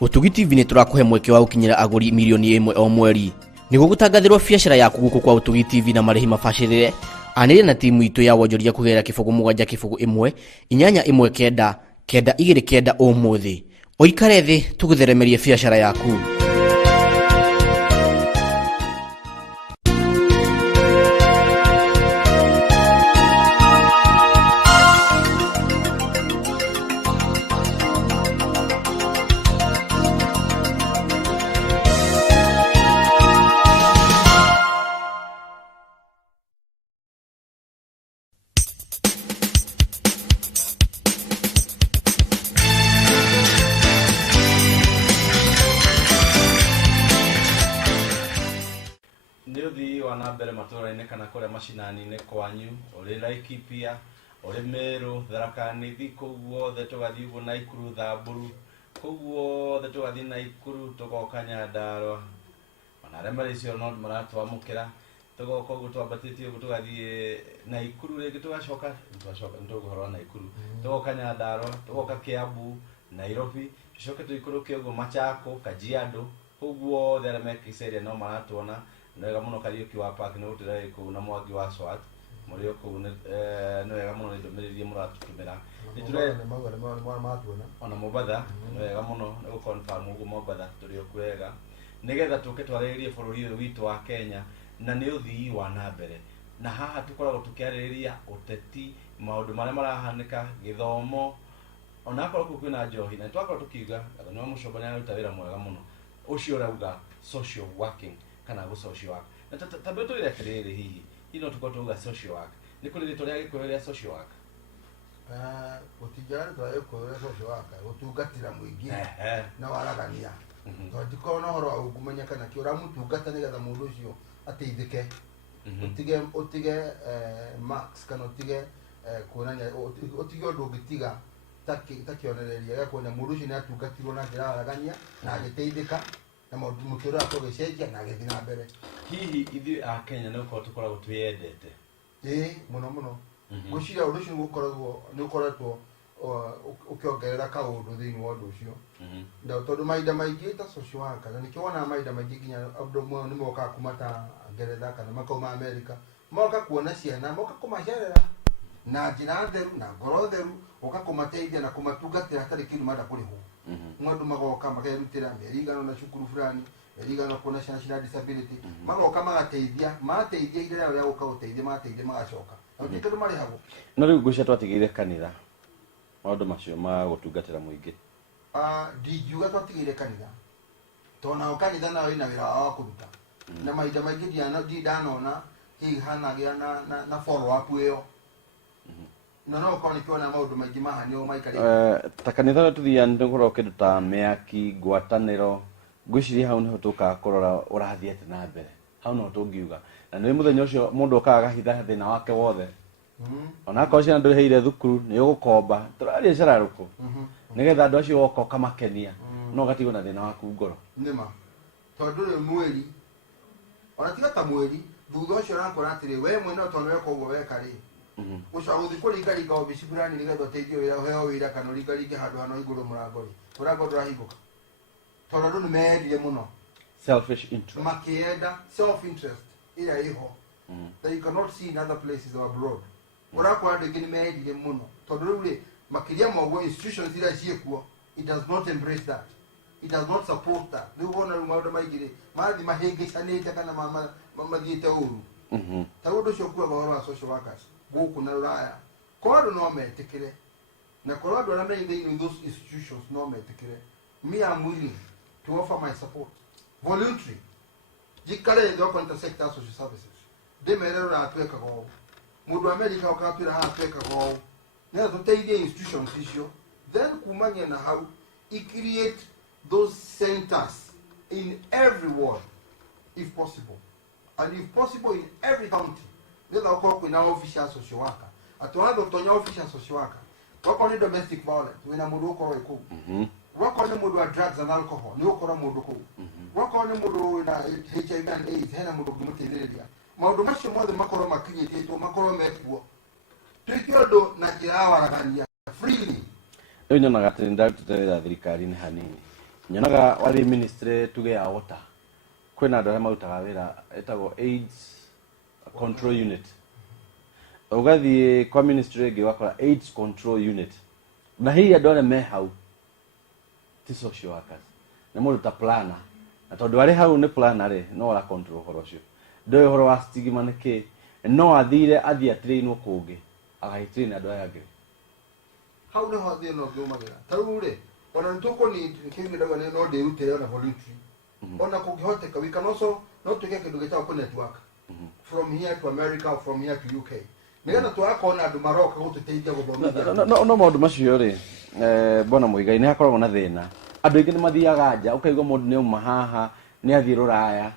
Utugi TV nĩ tũrakũhe mweke wa gũkinyĩra agũri milioni 1 o mweri. Nĩguo gũtangathĩrwo biacara yaku gũkũ kwa Utugi TV na marĩhi mabacĩrĩre, anĩrĩra na timu itũ ya wonjoria kũgerera kĩbũgũ 7 1 819 929 ũmũthĩ. Oikare thĩ tũgũtheremerie biacara yaku. Wanambere matũra-inĩ kana kũrĩa macinani-inĩ kwanyu, ũrĩ Laikipia, ũrĩ Meru, Tharaka Nithi, kũu guothe tũgathiĩ ũguo Naikuru, Thamburu, kũu guothe tũgathiĩ Naikuru, tũgoka Nyandarua, ona arĩa marĩ icio no maratwamũkĩra, tũgoka ũguo twambatĩtie ũguo tũgathiĩ Naikuru, rĩngĩ tũgacoka nĩtũgũhoro Naikuru, tũgoka Nyandarua, tũgoka Kiambu, Nairobi, tũcoke tũikũrũke ũguo Machako, Kajiado, kũu guothe arĩa mekicĩria no maratwona. Nĩwega mũno Kariuki wa Park nĩ gũtĩra kũu na Mwangi wa SWAT mũrĩ o kũu nĩwega mũno nĩndũmĩrĩrie mũratũtũmĩra ona Mombatha nĩwega mũno nĩ gũconfirm ũguo Mombatha tũrĩ o kwega nĩgetha tũke twarĩrĩrie bũrũri ũyũ witũ wa Kenya na nĩ ũthii wa nambere na haha tũkoragwo tũkĩarĩrĩria ũteti maũndũ marĩa marahanĩka gĩthomo ona akorwo kũu kwĩna njohi na twakorwo tũkiuga Gathoni wa Mũcomba nĩ aruta wĩra mwega mũno ũcio ũrauga social working kana go social work na tabia to irekerere hihi ino tukotuga social work ni kule ritoria gikuyeria social work utijari twa ekuyeria social work utugatira muingi na waragania to dikona horo ugumenya kana ki ora mutugata nigetha mundu ucio ateithike utige max kana utige kuonania utige undu ungitiga takionereria gakuona mundu ucio ni atugatirwo na njira waragania na agiteithika na mutoro akogecenjia na gethi na mbere hihi ithuĩ a Kenya nĩ ukorwo tũkoragwo twĩendete muno guciria undu ucio nĩ ukoretwo ukiongerera kaundu thiini wa undu ucio na tondu maida maingĩ ta social worker na nikiona maida maingĩ nginya andũ nĩ moka kumata Ngeretha kana makauma America moka kuona ciana moka kumacerera na njĩra theru na ngoro theru ukakumateithia na kumatugatĩra hatarĩ kĩndũ mada kũrĩhwo mwandu magoka makerutĩra merigano na cukuru fulani merigano kuona ciana cina disability magoka magateithia iria rĩa gũka gũteithia mateithia magacoka na kĩndũ marĩ hago no rĩu ngũcia twatigĩire kanitha maũndũ macio ma gũtungatĩra mũingĩ ndigiuga twatigĩire kanitha tona kanitha nayo ina wĩra wa kũruta na mahinda maingĩ ndanona hihi hanagĩa na follow up ĩyo no kwa nikiona maundu maingi mahanio maikari ta kanitha tuthia ndugoro kindu ta meaki ngwataniro ngwiciria hau niho tuka kurora urathiete na mbere hau no tungiuga na ni muthenya ucio mundu okaga hitha thina wake wothe ona ko cia ndu heire thukuru ni ugukomba turaria cararuko nigetha andu acio oka kamakenia no gatigo na thina waku ngoro nima tondu ni mweri ona tiga ta mweri thutha ucio rakora atiri we mwene tondu weko ugo wekari ucago thikuri ngari ngo bicibirani nigetha teithio wira heo wira kana ringaringe handu hano iguru murangori murango ndurahingũka tondu nĩ mendire muno selfish interest makienda self interest ila iho that you cannot see in other places or abroad murakwa andũ nĩ mendire muno tondu rĩu makiria mogwo institutions ila ciekuo it does not embrace that it does not support that rĩu wona maũndũ maingĩ mathi mahĩngĩcanĩte kana mathiĩte ũru ta ũndũ ũcio kuoga ũhoro wa social workers gũkũ na Rũraya korwo no metikire na korwo andũ arĩa marĩ in those institutions no metikire me am willing to offer my support voluntary jikare thĩ okonta sector social services demerero na atwekaga ũũ mũndũ America okatwĩra haha atwekaga ũũ nĩgetha tũteithie institutions icio then kumania na hau create those centers in every ward if possible and if possible in every county nĩgetha gũkorwo kwĩna official social worker atwara tonya official social worker wako ni domestic violence wĩna mũndũ ũkorwo kũu wako ni mũndũ wa drugs and alcohol nĩ ũkorwo mũndũ kũu wako ni mũndũ wĩna HIV and AIDS hena mũndũ ũngĩmũteithĩrĩria maũndũ macio mothe makorwo makinyĩtwo makorwo mekuo twĩke ũndũ na njĩra ya waragania freely rĩu nyonaga atĩ nĩ ndarutĩte wĩra thirikari-inĩ hanini nyonaga wari ministry tuge ya water kwina andũ arĩa marutaga wĩra etagwo AIDS control unit ugathiĩ kwa ministry ĩngĩ wakora AIDS control unit na hihi andũ arĩa me hau ti social workers nĩ mũndũ ta planner na tondũ arĩ hau nĩ planner rĩ no ara control ũhoro ũcio ndoĩ ũhoro wa stigma nĩ kĩ no athire athiĩ atrainwo kũngĩ agaitrain andũ aya angĩ hau nĩ ho thĩna ũngĩumagĩra ta rĩu rĩ ona nĩtũkũnid kĩngĩdaga nĩ no ndĩrutĩre ona voluntary ona kũngĩhoteka we can also no tuge kĩndũ gĩtagwo ku network from here to America or from here to UK nĩgetha tũgakona andũ maroka gũtũteithia gũthomithia no maũndũ macio rĩ bona Muigai nĩ hakoragwo na thĩna andũ aingĩ nĩ mathiaga nja ũkaigua mũndũ nĩ uma haha nĩ athiĩ rũraya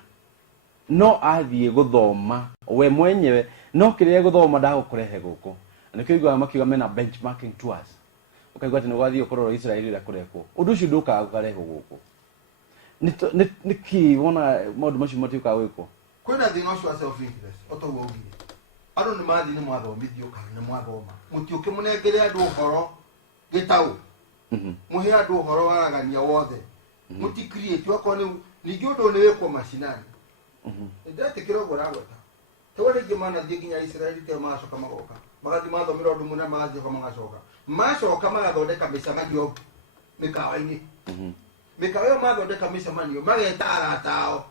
no athiĩ gũthoma we mwenyewe no kĩrĩa gũthoma ndagũkũrehe gũkũ nĩkĩo iguaga makiuga mena benchmarking tours ukaigua atĩ nĩ gwathiĩ ũkorwo Israeli ĩrĩa kũrekwo ũndũ ũcio ndũkaga gũkarehwo gũkũ nĩkĩ wona maũndũ macio matiũkaga gwĩkwo kwĩna thĩna ũcio wa self interest otoguo ugire andũ nĩ mathiĩ nĩ mwathomithio kana nĩ mwathoma mũtiũke mũnengere andũ ũhoro gĩtaũ mũhe andũ ũhoro waragania wothe mũti create wakorwo ningĩ ũndũ nĩ wĩkwo macinani ndĩretĩkĩra ũguo ragweta tewona ingĩ manathiĩ nginya Israeli teo magacoka magoka magathiĩ mathomera ũndũ mũna magacoka macoka magathondeka mĩcemanio mĩkawa-inĩ mĩkawa ĩyo mathondeka mĩcemanio mageta arata ao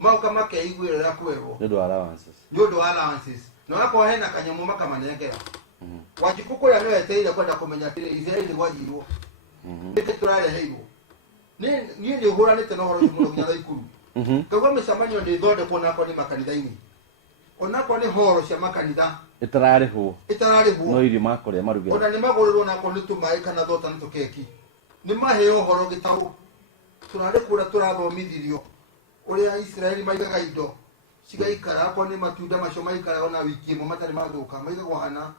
maũka makeiguĩrĩra kwĩrwo nĩ ũndũ wa allowances na wakorwo hena kanyamũ makamanengera Wanjiku kũrĩa nĩ wetereire kwenda kũmenya atĩrĩ Israeli nĩ gwathiirwo nĩkĩ tũrareheirwo niĩ nĩ ũhũranĩte na ũhoro ũcio mũno nginya Naikuru kaguo mĩcemanio nĩ ĩthondekwo onakorwo nĩ makanitha-inĩ onakorwo nĩ horo cia makanitha ĩtararĩhwo no irio makũrĩa marugĩra ona nĩ magũrĩrwo onakorwo nĩ tũmaĩ kana thota nĩ tũkeki nĩ maheo ũhoro gĩtaũ tũrarĩ kũrĩa tũrathomithirio ũrĩa Israeli maigaga indo cigaikara akorwo nĩ matunda macio maikara ona wiki ĩmwe matarĩ mathũka maigagwo hana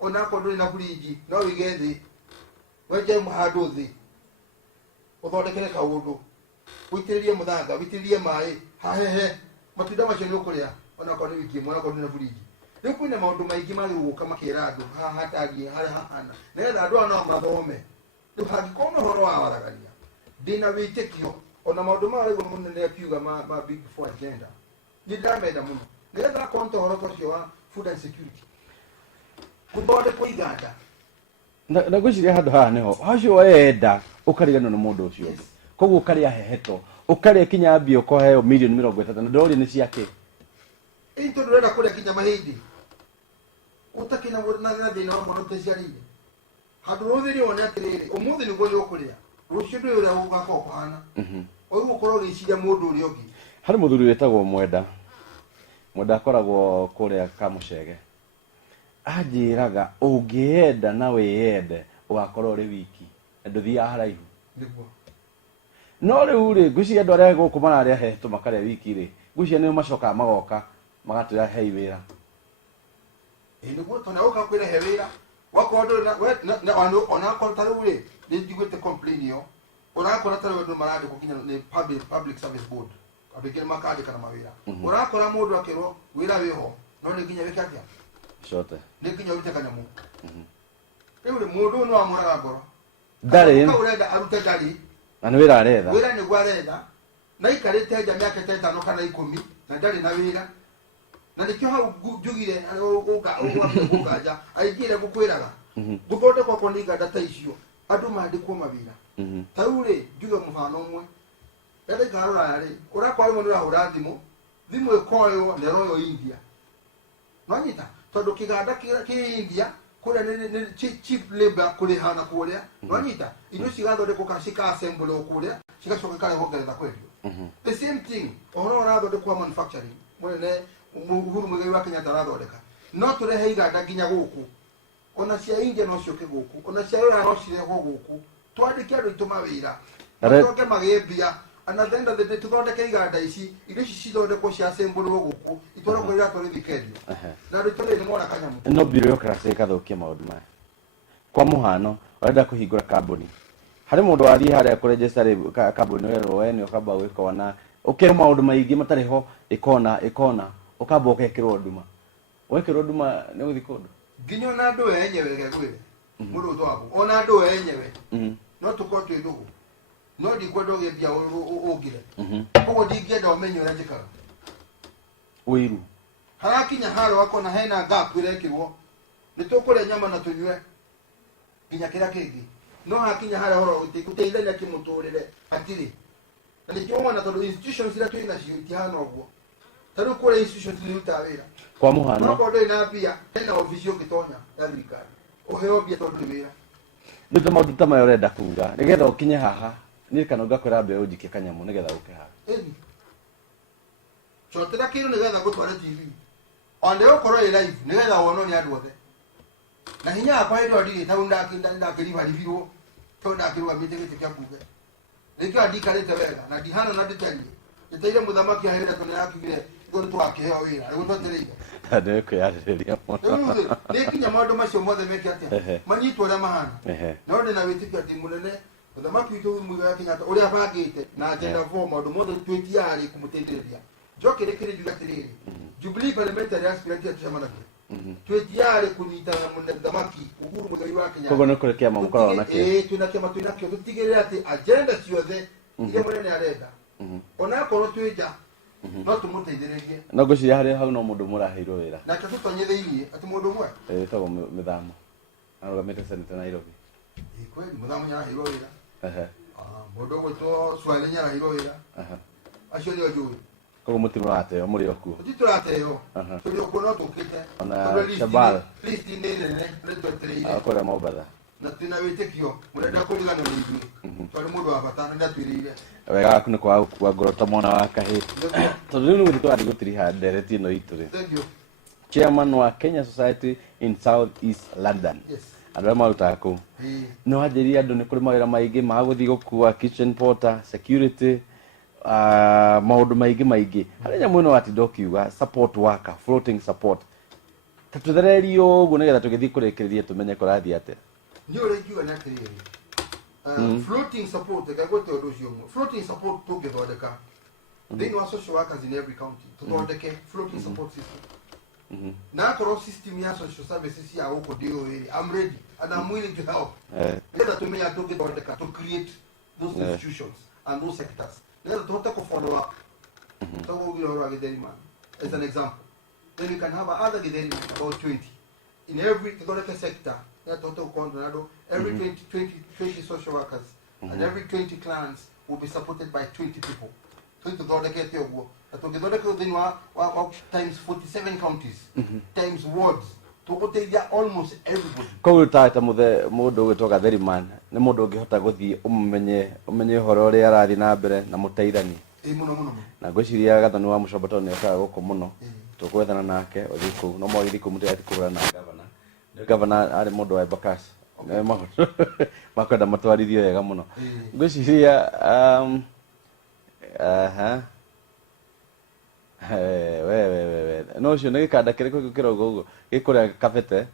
onakorwo ndũrĩ na burinji no wĩige thĩ wenje handũ thĩ ũthondekere kaũndũ wĩitĩrĩrie mũthanga wĩitĩrĩrie maĩ hahehe matunda macio nĩ ũkũrĩa onakorwo nĩ wiki ĩmwe onakorwo ndũrĩ na burinji rĩu kwĩna maũndũ maingĩ magĩgũka makĩra andũ haha hatariĩ harĩa hahana nĩgetha andũ aya no mathome rĩu hangĩkorwo na ũhoro wa waragania ndĩna wĩtĩkio ona maũndũ maya rĩu mũnene akiuga ma big four agenda nĩ ndamenda mũno nĩgetha akorwo nĩ ũhoro ũcio wa food and security gũthondekwo iganda na gwĩciria handũ haha nĩho hacio wenda ũkariganwo nĩ mũndũ ũcio ũngĩ koguo ũkarĩa heheto ũkarĩa kinya mbia ũkaheo mirioni 30 na ndori nĩ ciake ĩĩ tondũ ũrenda kũrĩa kinya mahĩndĩ ũtakĩna na thĩna wa mwana ũteciarĩire handũ rũthĩrĩ wone atĩrĩrĩ ũmũthĩ nĩguo nĩ ũkũrĩa rũciũ ndũĩ ũrĩa ũgakorwo kũhana ũguo ũkorwo ũgĩciria mũndũ ũrĩa ũngĩ harĩ mũthuri wĩtagwo mwenda akoragwo kũrĩa Kamucege anjĩraga ũngĩenda na wĩyende ũgakorwo ũrĩ wiki na ndũthiaga haraihu no rĩu rĩ ngwĩciria andũ arĩa gũkũ mararĩa hehetwo makarĩa wiki rĩ ngwĩciria nĩo macokaga magoka magatwĩra hei wĩra nĩguo tondũ ũka kwĩrehe wĩra wakorwo ndũrĩ onakorwo ta rĩu rĩ nĩ njiguĩte complain ĩyo ũrakora ta rĩu andũ marandĩkwo kinya nĩ public service board andũ aingĩ nĩ makandĩka na mawĩra ũrakora mũndũ akĩrwo wĩra wĩho no nĩ nginya wĩke atĩa nĩ nginya ũrute kanyamũ rĩu rĩ mũndũ nĩ wamũraga ngoro ndarĩ ũrenda arute ndarĩ na nĩ wĩra aretha wĩra nĩguo aretha na ikarĩte nja mĩaka 5 kana 10 na ndarĩ na wĩra na nĩkĩo hau njugire ũganja aingĩre gũkwĩraga gũthondekwo kwa nĩ iganda ta icio andũ mandĩkwo mawĩra ta rĩu rĩ njuge mũbano ũmwe rĩrĩa ikarũraya rĩ ũrakora rĩmwe nĩ ũrahũra thimũ ĩkoywo neroywo India nwanyita tondũ kĩganda kĩ India kũrĩa nĩ cheap labor kũrĩha na kũrĩa nwanyita indo cigathondekwo kana cika-assemble kũrĩa cigacoka ikarehwo Ngeretha kwendio the same thing ũhoro ũrathondekwo manufacturing mũnene Uhuru Muigai wa Kenyatta arathondeka no tũrehe iganda nginya gũkũ ona cia India no ciũke gũkũ ona cia Rũraya no cirehwo gũkũ twandĩke andũ aitũ mawĩra tũcoke magĩe mbia and at the end of the day tũthondeke iganda ici indo ici cithondekwo cia assemble gũkũ itwarwo kũrĩa tũrĩthi kendio na andũ tũrĩ nĩ mona kanyamũ no bureaucracy ĩgathũkia maũndũ maya kwa mũhano ũrenda kũhingũra kambuni harĩ mũndũ wathiĩ harĩa kũregister kambuni we nĩ ũkamba gwĩka na ũkĩrwo maũndũ maingĩ matarĩ ho ĩkona ukamba ukekirwo nduma wekirwo nduma nĩ gũthi kũndũ nginya na andũ enyewe gegwĩre mũndũ ũtwagwo ona andũ enyewe no tũkorwo twĩ ndũgũ no ndikwenda ũgĩmbia ũngire koguo ndingĩenda ũmenye ũrĩa njĩkaga Ũiru. harakinya harĩa wakona hena gap ĩrekĩrwo nĩ tũkũrĩa nyama na tũnyue nginya kĩrĩa kĩngĩ no hakinya harĩa horo gũteithania kĩmũtũrĩre hatirĩ na nĩkĩo wona tondũ institutions iria twĩ nacio itihana ũguo tarĩu kũrĩa institutions irutaga wĩra Kwa mũhano nokorwo ndũrĩ na mbia hena obici ũngĩtonya ya thirikari ũheo mbia tondũ nĩ wĩra nĩ ta maũndũ ta maya ũrenda kuga nĩgetha ũkinye haha niĩ kana ngakwĩra mbeũ njike kanyamũ nĩgetha ũke haha ĩni cotera kĩndũ nĩgetha gũtware TV onde ũkorwo ĩ live nĩgetha wonwo nĩ andũ othe na hinya yakwa hĩndĩ ĩyo ndirĩ tau ndakĩribaribirwo tondũ ndakĩrũgamĩte gĩtĩ kĩa mbunge rĩkĩo ndikarĩte wega na ndihana na ndĩterie gĩteire mũthamaki ahĩrĩte tondũ nĩrakigire igũrũ tũgakĩheo wĩra nĩguo twetereire nĩ kwĩyarĩrĩria mũno nĩ kinya maũndũ macio mothe meke atĩa manyitwo ũrĩa mahana no ndĩ na wĩtĩkio atĩ mũnene mũthamaki witũ Mũigai wa Kenyatta ũrĩa abangĩte na agenda 4 maũndũ mothe twĩtiarĩ kũmũteithĩrĩria njoke rĩkĩrĩ njuga atĩrĩrĩ Jubilee Parliamentary Aspirant tucemanagia twĩtiarĩ kũnyitana mũthamaki Uhuru Mũigai wa Kenyatta koguo nĩ kũrĩ kĩama mũkoragwo nakĩo twĩna kĩama twĩnakĩo tũtigĩrĩre atĩ agenda ciothe iria mũnene arenda onakorwo twĩ nja no tũmũteithĩrĩrie no ngwĩciria harĩa hau no mũndũ mũraheirwo wĩra nake tũtonye thĩinĩ atĩ mũndũ ũmwe ĩtagwo Mĩthamo arũgamĩte Senate Nairobi kweli Mũthamo nĩaraheirwo wĩra mũndũ ũgwĩtwo Swale nĩaraheirwo wĩra acio nĩo njũĩ koguo mũtimũrateo mũrĩ okuo tũtirateo tũrĩ okuo no tũkĩte ona Shabal list nĩ nene nĩtwetereire akũrĩa Mombatha na twĩna wĩtĩkio mũrenda kũriganwo nĩ ithuĩ twarĩ mũndũ wa bata nĩndatwĩrĩire wega waku nĩ kwaga gũkua ngoro ta mwana wa kahĩĩ tondũ rĩu nĩgũthiĩ tũrathiĩ gũtiriha ndereti ĩno itũ rĩ chairman wa Kenya Society in South East London andũ arĩa marutaga kũu nĩ wanjĩrire andũ nĩ kũrĩ mawĩra maingĩ ma gũthiĩ gũkua kitchen porter security maũndũ maingĩ harĩa nyamũ ĩno watinda ũkiuga support worker floating support ta tũthererie ũguo nĩgetha tũgĩthiĩ kũrĩkĩrĩria tũmenye kũrathiĩ atĩa nĩ ũrĩa ingiuga nĩ atĩrĩrĩ floating support gagũte ũndũ ũcio ũmwe floating support tũngĩthondeka thĩinĩ wa social workers in every county tũthondeke floating support system na akorwo system ya social services ya gũkũ ndĩyo ĩrĩ I'm ready and I'm willing to help nĩgetha tũmenye tũngĩthondeka to create those institutions and those sectors nĩgetha tũhote kũfollow up tũgũgire ũhoro wa gĩtheri man as an example then we can have other gĩtheri man about 20 in every tũthondeke sector every 20 social workers and every 20 clans will be supported by 20 people. So tũthondekete ũguo na tũngĩthondeka thĩinĩ wa times 47 counties times wards tũgũteithia almost everybody. Koguo ta mũndũ ũgĩtwo gatheri man nĩ mũndũ ũngĩhota gũthiĩ ũmenye ũhoro ũrĩa arathiĩ na mbere na mũteithanie mũno na ngwĩciria Gathoni wa Mũcomba tondũ nĩokaga gũkũ mũno tũkwethana nake ũthiĩ kũu no mwagĩthiĩ kũu mũtĩgathiĩ kũhũra na gavana arĩ mũndũ wa Embakasi makwenda matwarithio wega mũno ngwĩciria no ũcio nĩ gĩkanda kĩrĩkũ gĩkĩra ũguo gĩkũrĩa kabete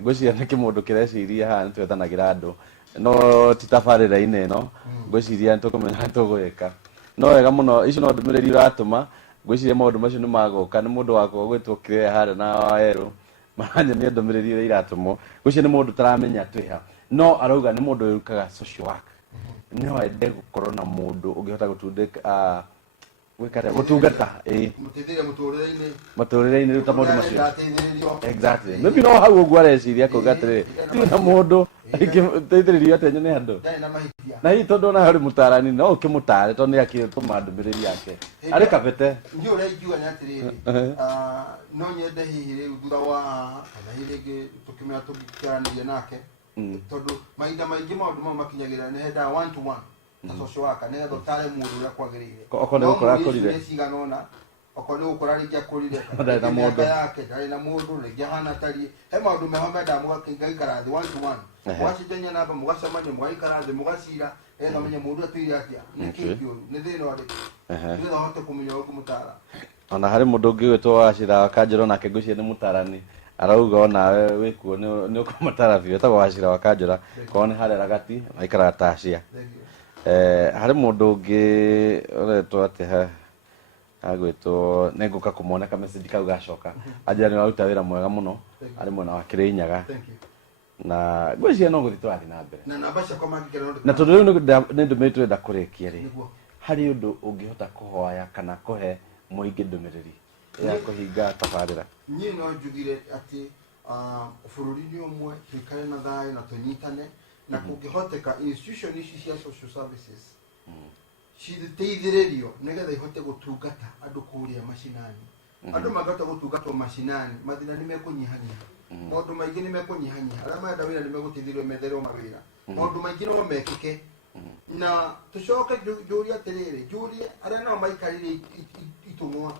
ngwĩciria nĩ kĩmũndũ kĩreciria haha nĩtwethanagĩra andũ no ti tabarĩra-inĩ ĩno ngwĩciria nĩtũkũmenya tũgwĩka no wega mũno icio no ndũmĩrĩri ũratũma ngwĩciria maũndũ macio nĩ magũka nĩ mũndũ wakwa gwĩtwo kĩrĩa harĩa na Wawerũ maranyania ndũmĩrĩri iria iratũmwo ngwĩciria nĩ mũndũ taramenya twĩha no arauga nĩ mũndũ wĩrukaga social work no ende gũkorwo na mũndũ ũngĩhota gũtundĩka gũtungata mũtũrĩre-inĩ rĩu ta maũndũ macio exactly maybe no hau ũguo areciria kuuga atĩrĩrĩ na mũndũ teithĩrĩrio atĩ nyone andũ na hihi tondũ ona harĩ mũtarani no ũkĩmũtare tondũ nĩ akĩtũma ndũmĩrĩri yake arĩ kabete nĩ ũrĩa ingiuga nĩ atĩrĩrĩ no nyende hihi rĩu thutha wa kana hihi rĩngĩ tũkĩmenya tũngĩkĩaranĩria nake tondũ mahinda maingĩ maũndũ mau makinyagĩra nĩ hendaga 1-to-1 ta social worker nĩgetha ũtare mũndũ ũrĩa kwagĩrĩire okorwo nĩ gũkora akũrire cigana ũna okorwo nĩ gũkora rĩngĩ akũrire ndarĩ na mũndũ yake ndarĩ na mũndũ rĩngĩ ahana tariĩ he maũndũ meho mendaga mũgaikara thĩ 1-to-1 mũgacenjania namba mũgacemania mũgaikara thĩ mũgacira nĩgetha menye mũndũ atũire atĩa nĩ kĩĩ kĩũru nĩ thĩna ũrĩkũ nĩgetha ũhote kũmenya ũkũmũtara ona harĩ mũndũ ũngĩ gwĩtwo Wachira wa Kanjũra nake ngwĩciria nĩ mũtarani arauga onawe wĩkuo nĩ ũkũmatara biũ etagwo Wachira wa Kanjũra korwo nĩ harĩa Ragati maikaraga Tacia harĩ mũndũ ũngĩ ũretwo atĩ agwĩtwo nĩ ngũka kũmwona ka message kau gacoka anjĩra nĩ waruta wĩra mwega mũno arĩ mwena wa Kĩrĩnyaga na gwĩciria no gũthiĩ tũrathiĩ na mbere na namba ciakwa mangĩkĩra na tondũ rĩu nĩ ndũmĩrĩri tũrenda kũrĩkia rĩ harĩ ũndũ ũngĩhota kũhoya kana kũhe mũingĩ ndũmĩrĩri ya kũhinga tabarĩra niĩ no njugire atĩ bũrũri-inĩ ũmwe tũikare na thayũ na tũnyitane na kũngĩhoteka institution ici cia social services citeithĩrĩrio nĩgetha ihote gũtungata andũ kũrĩa macinani andũ mangĩhota gũtungatwo macinani mathĩna nĩ mekũnyihanyiha maũndũ maingĩ nĩ mekũnyihanyiha arĩa marenda wĩra nĩ megũteithĩrĩrio metherwo mawĩra maũndũ maingĩ no mekĩke na tũcoke njũrie atĩrĩrĩ njũrie arĩa nao maikarire itũng'wa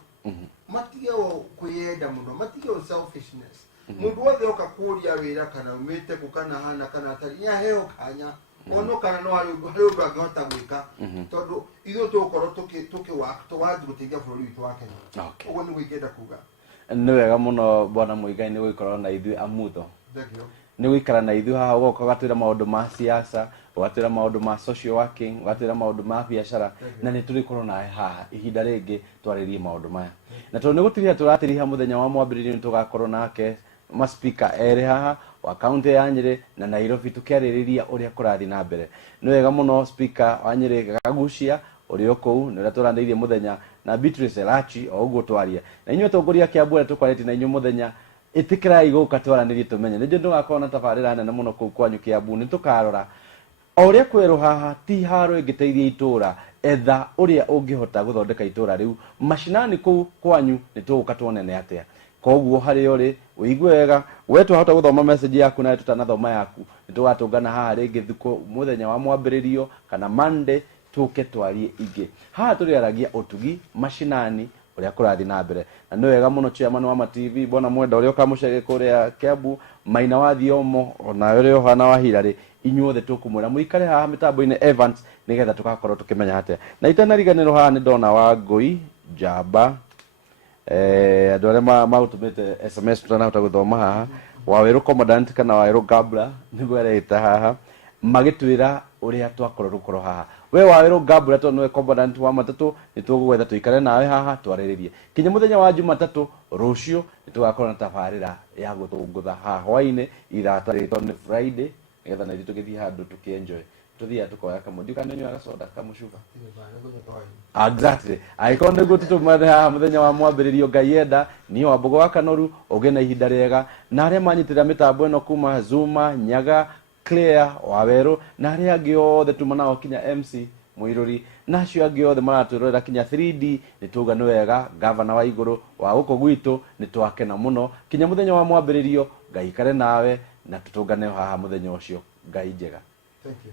matige o kwĩyenda mũno matige o selfishness mũndũ wothe oka kũria wĩra kana umĩte kũkana hana kana atarĩ nĩ aheo kanya ono kana no harĩ ũndũ angĩhota gwĩka tondũ ithuĩ tũgũkorwo tũwathi gũteithia bũrũri witũ wa Kenya ũguo nĩguo ingĩenda kuga nĩ wega mũno bwana Muigai nĩ gũgĩkorwo na ithuĩ amutho nĩ gũikara na ithuĩ haha ũgoka ũgatwĩra maũndũ ma siasa ũgatwĩra maũndũ ma social working ũgatwĩra maũndũ ma biacara na nĩ tũrĩkorwo nawe haha ihinda rĩngĩ twarĩrie maũndũ maya na tondũ nĩ gũtirĩha tũratĩriha mũthenya wa mwambĩrĩrio nĩ tũgakorwo nake maspika erĩ haha wa kaunti ya Nyĩrĩ na Nairobi tũkĩarĩrĩria ũrĩa kũrathiĩ na mbere nĩ wega mũno spika wa Nyĩrĩ Gagucia ũrĩ kũu nĩ ũrĩa tũranĩirie mũthenya na Beatrice Elachi o ũguo twaria na inyuĩ atongoria a Kiambu ũrĩa tũkwarĩtie na inyuĩ mũthenya ĩtĩkĩrai gũka twaranĩrie tũmenye nĩ ndũgakorwo na tabarĩra nene mũno kũu kwanyu Kiambu nĩ tũkarora o ũrĩa kwerwo haha ti haro ĩngĩteithia itũra etha ũrĩa ũngĩhota gũthondeka itũra rĩu macinani kũu kwanyu nĩ tũgũka tuonene atĩa koguo harĩ ũrĩ ũigue wega we twahota gũthoma message yaku na tutanathoma yaku nĩ tũgatũngana haha rĩngĩ thikũ mũthenya wa mwambĩrĩrio kana Monday tũke twarie ingĩ haha tũrĩaragia ũtugi macinani ũrĩa kũrathiĩ na mbere na nĩ wega mũno chairman wa TV bona mwenda ũrĩa ũkamucege kũrĩa Kiambu Maina wa Thiomo ona ũrĩa ũhana wa Hirarĩ inyuothe tũkũmwĩra mũikare haha mĩtambo-inĩ Evans nĩgetha tũgakorwo tũkĩmenya atĩa na itanariganĩrwo haha nĩ ndona wa Ngũi Njamba andũ arĩa magũtũmĩte SMS tũtanahota gũthoma haha Wawerũ Commandant kana Wawerũ Gabra nĩguo areta haha magĩtwĩra ũrĩa twakorwo rũkorwo haha we Wawerũ Gabra tondũ nĩwe Commandant wa matatũ nĩ tũgũgwetha tũikare nawe haha twarĩrĩrie kinya mũthenya wa Jumatatũ rũciũ nĩ tũgakorwo na tabarĩra ya gũtũngũtha haha hwaĩ-inĩ iratarĩtwo nĩ Friday nĩgetha na ithuĩ tũgĩthiĩ handũ tũkĩenjoy tũthiaga tũkoya kamwe ndikamenywa gacoda kamucuba exactly aikon nĩguo tũtũmane haha mũthenya wa mwambĩrĩrio Ngai enda niĩ wa Mbogo wa Kanoru ũgĩ na ihinda rĩega na arĩa manyitĩrĩra mĩtambo ĩno kuma Zuma Nyaga Clear Wawerũ na arĩa angĩ othe tuma nao kinya MC Mũirũri na acio angĩ othe maratwĩrorera kinya 3D nĩ tuga nĩ wega gavana wa igũrũ wa gũkũ gwitũ nĩ twakena mũno kinya mũthenya wa mwambĩrĩrio Ngai ikare nawe na tũtũngane haha mũthenya ũcio Ngai njega. Thank you.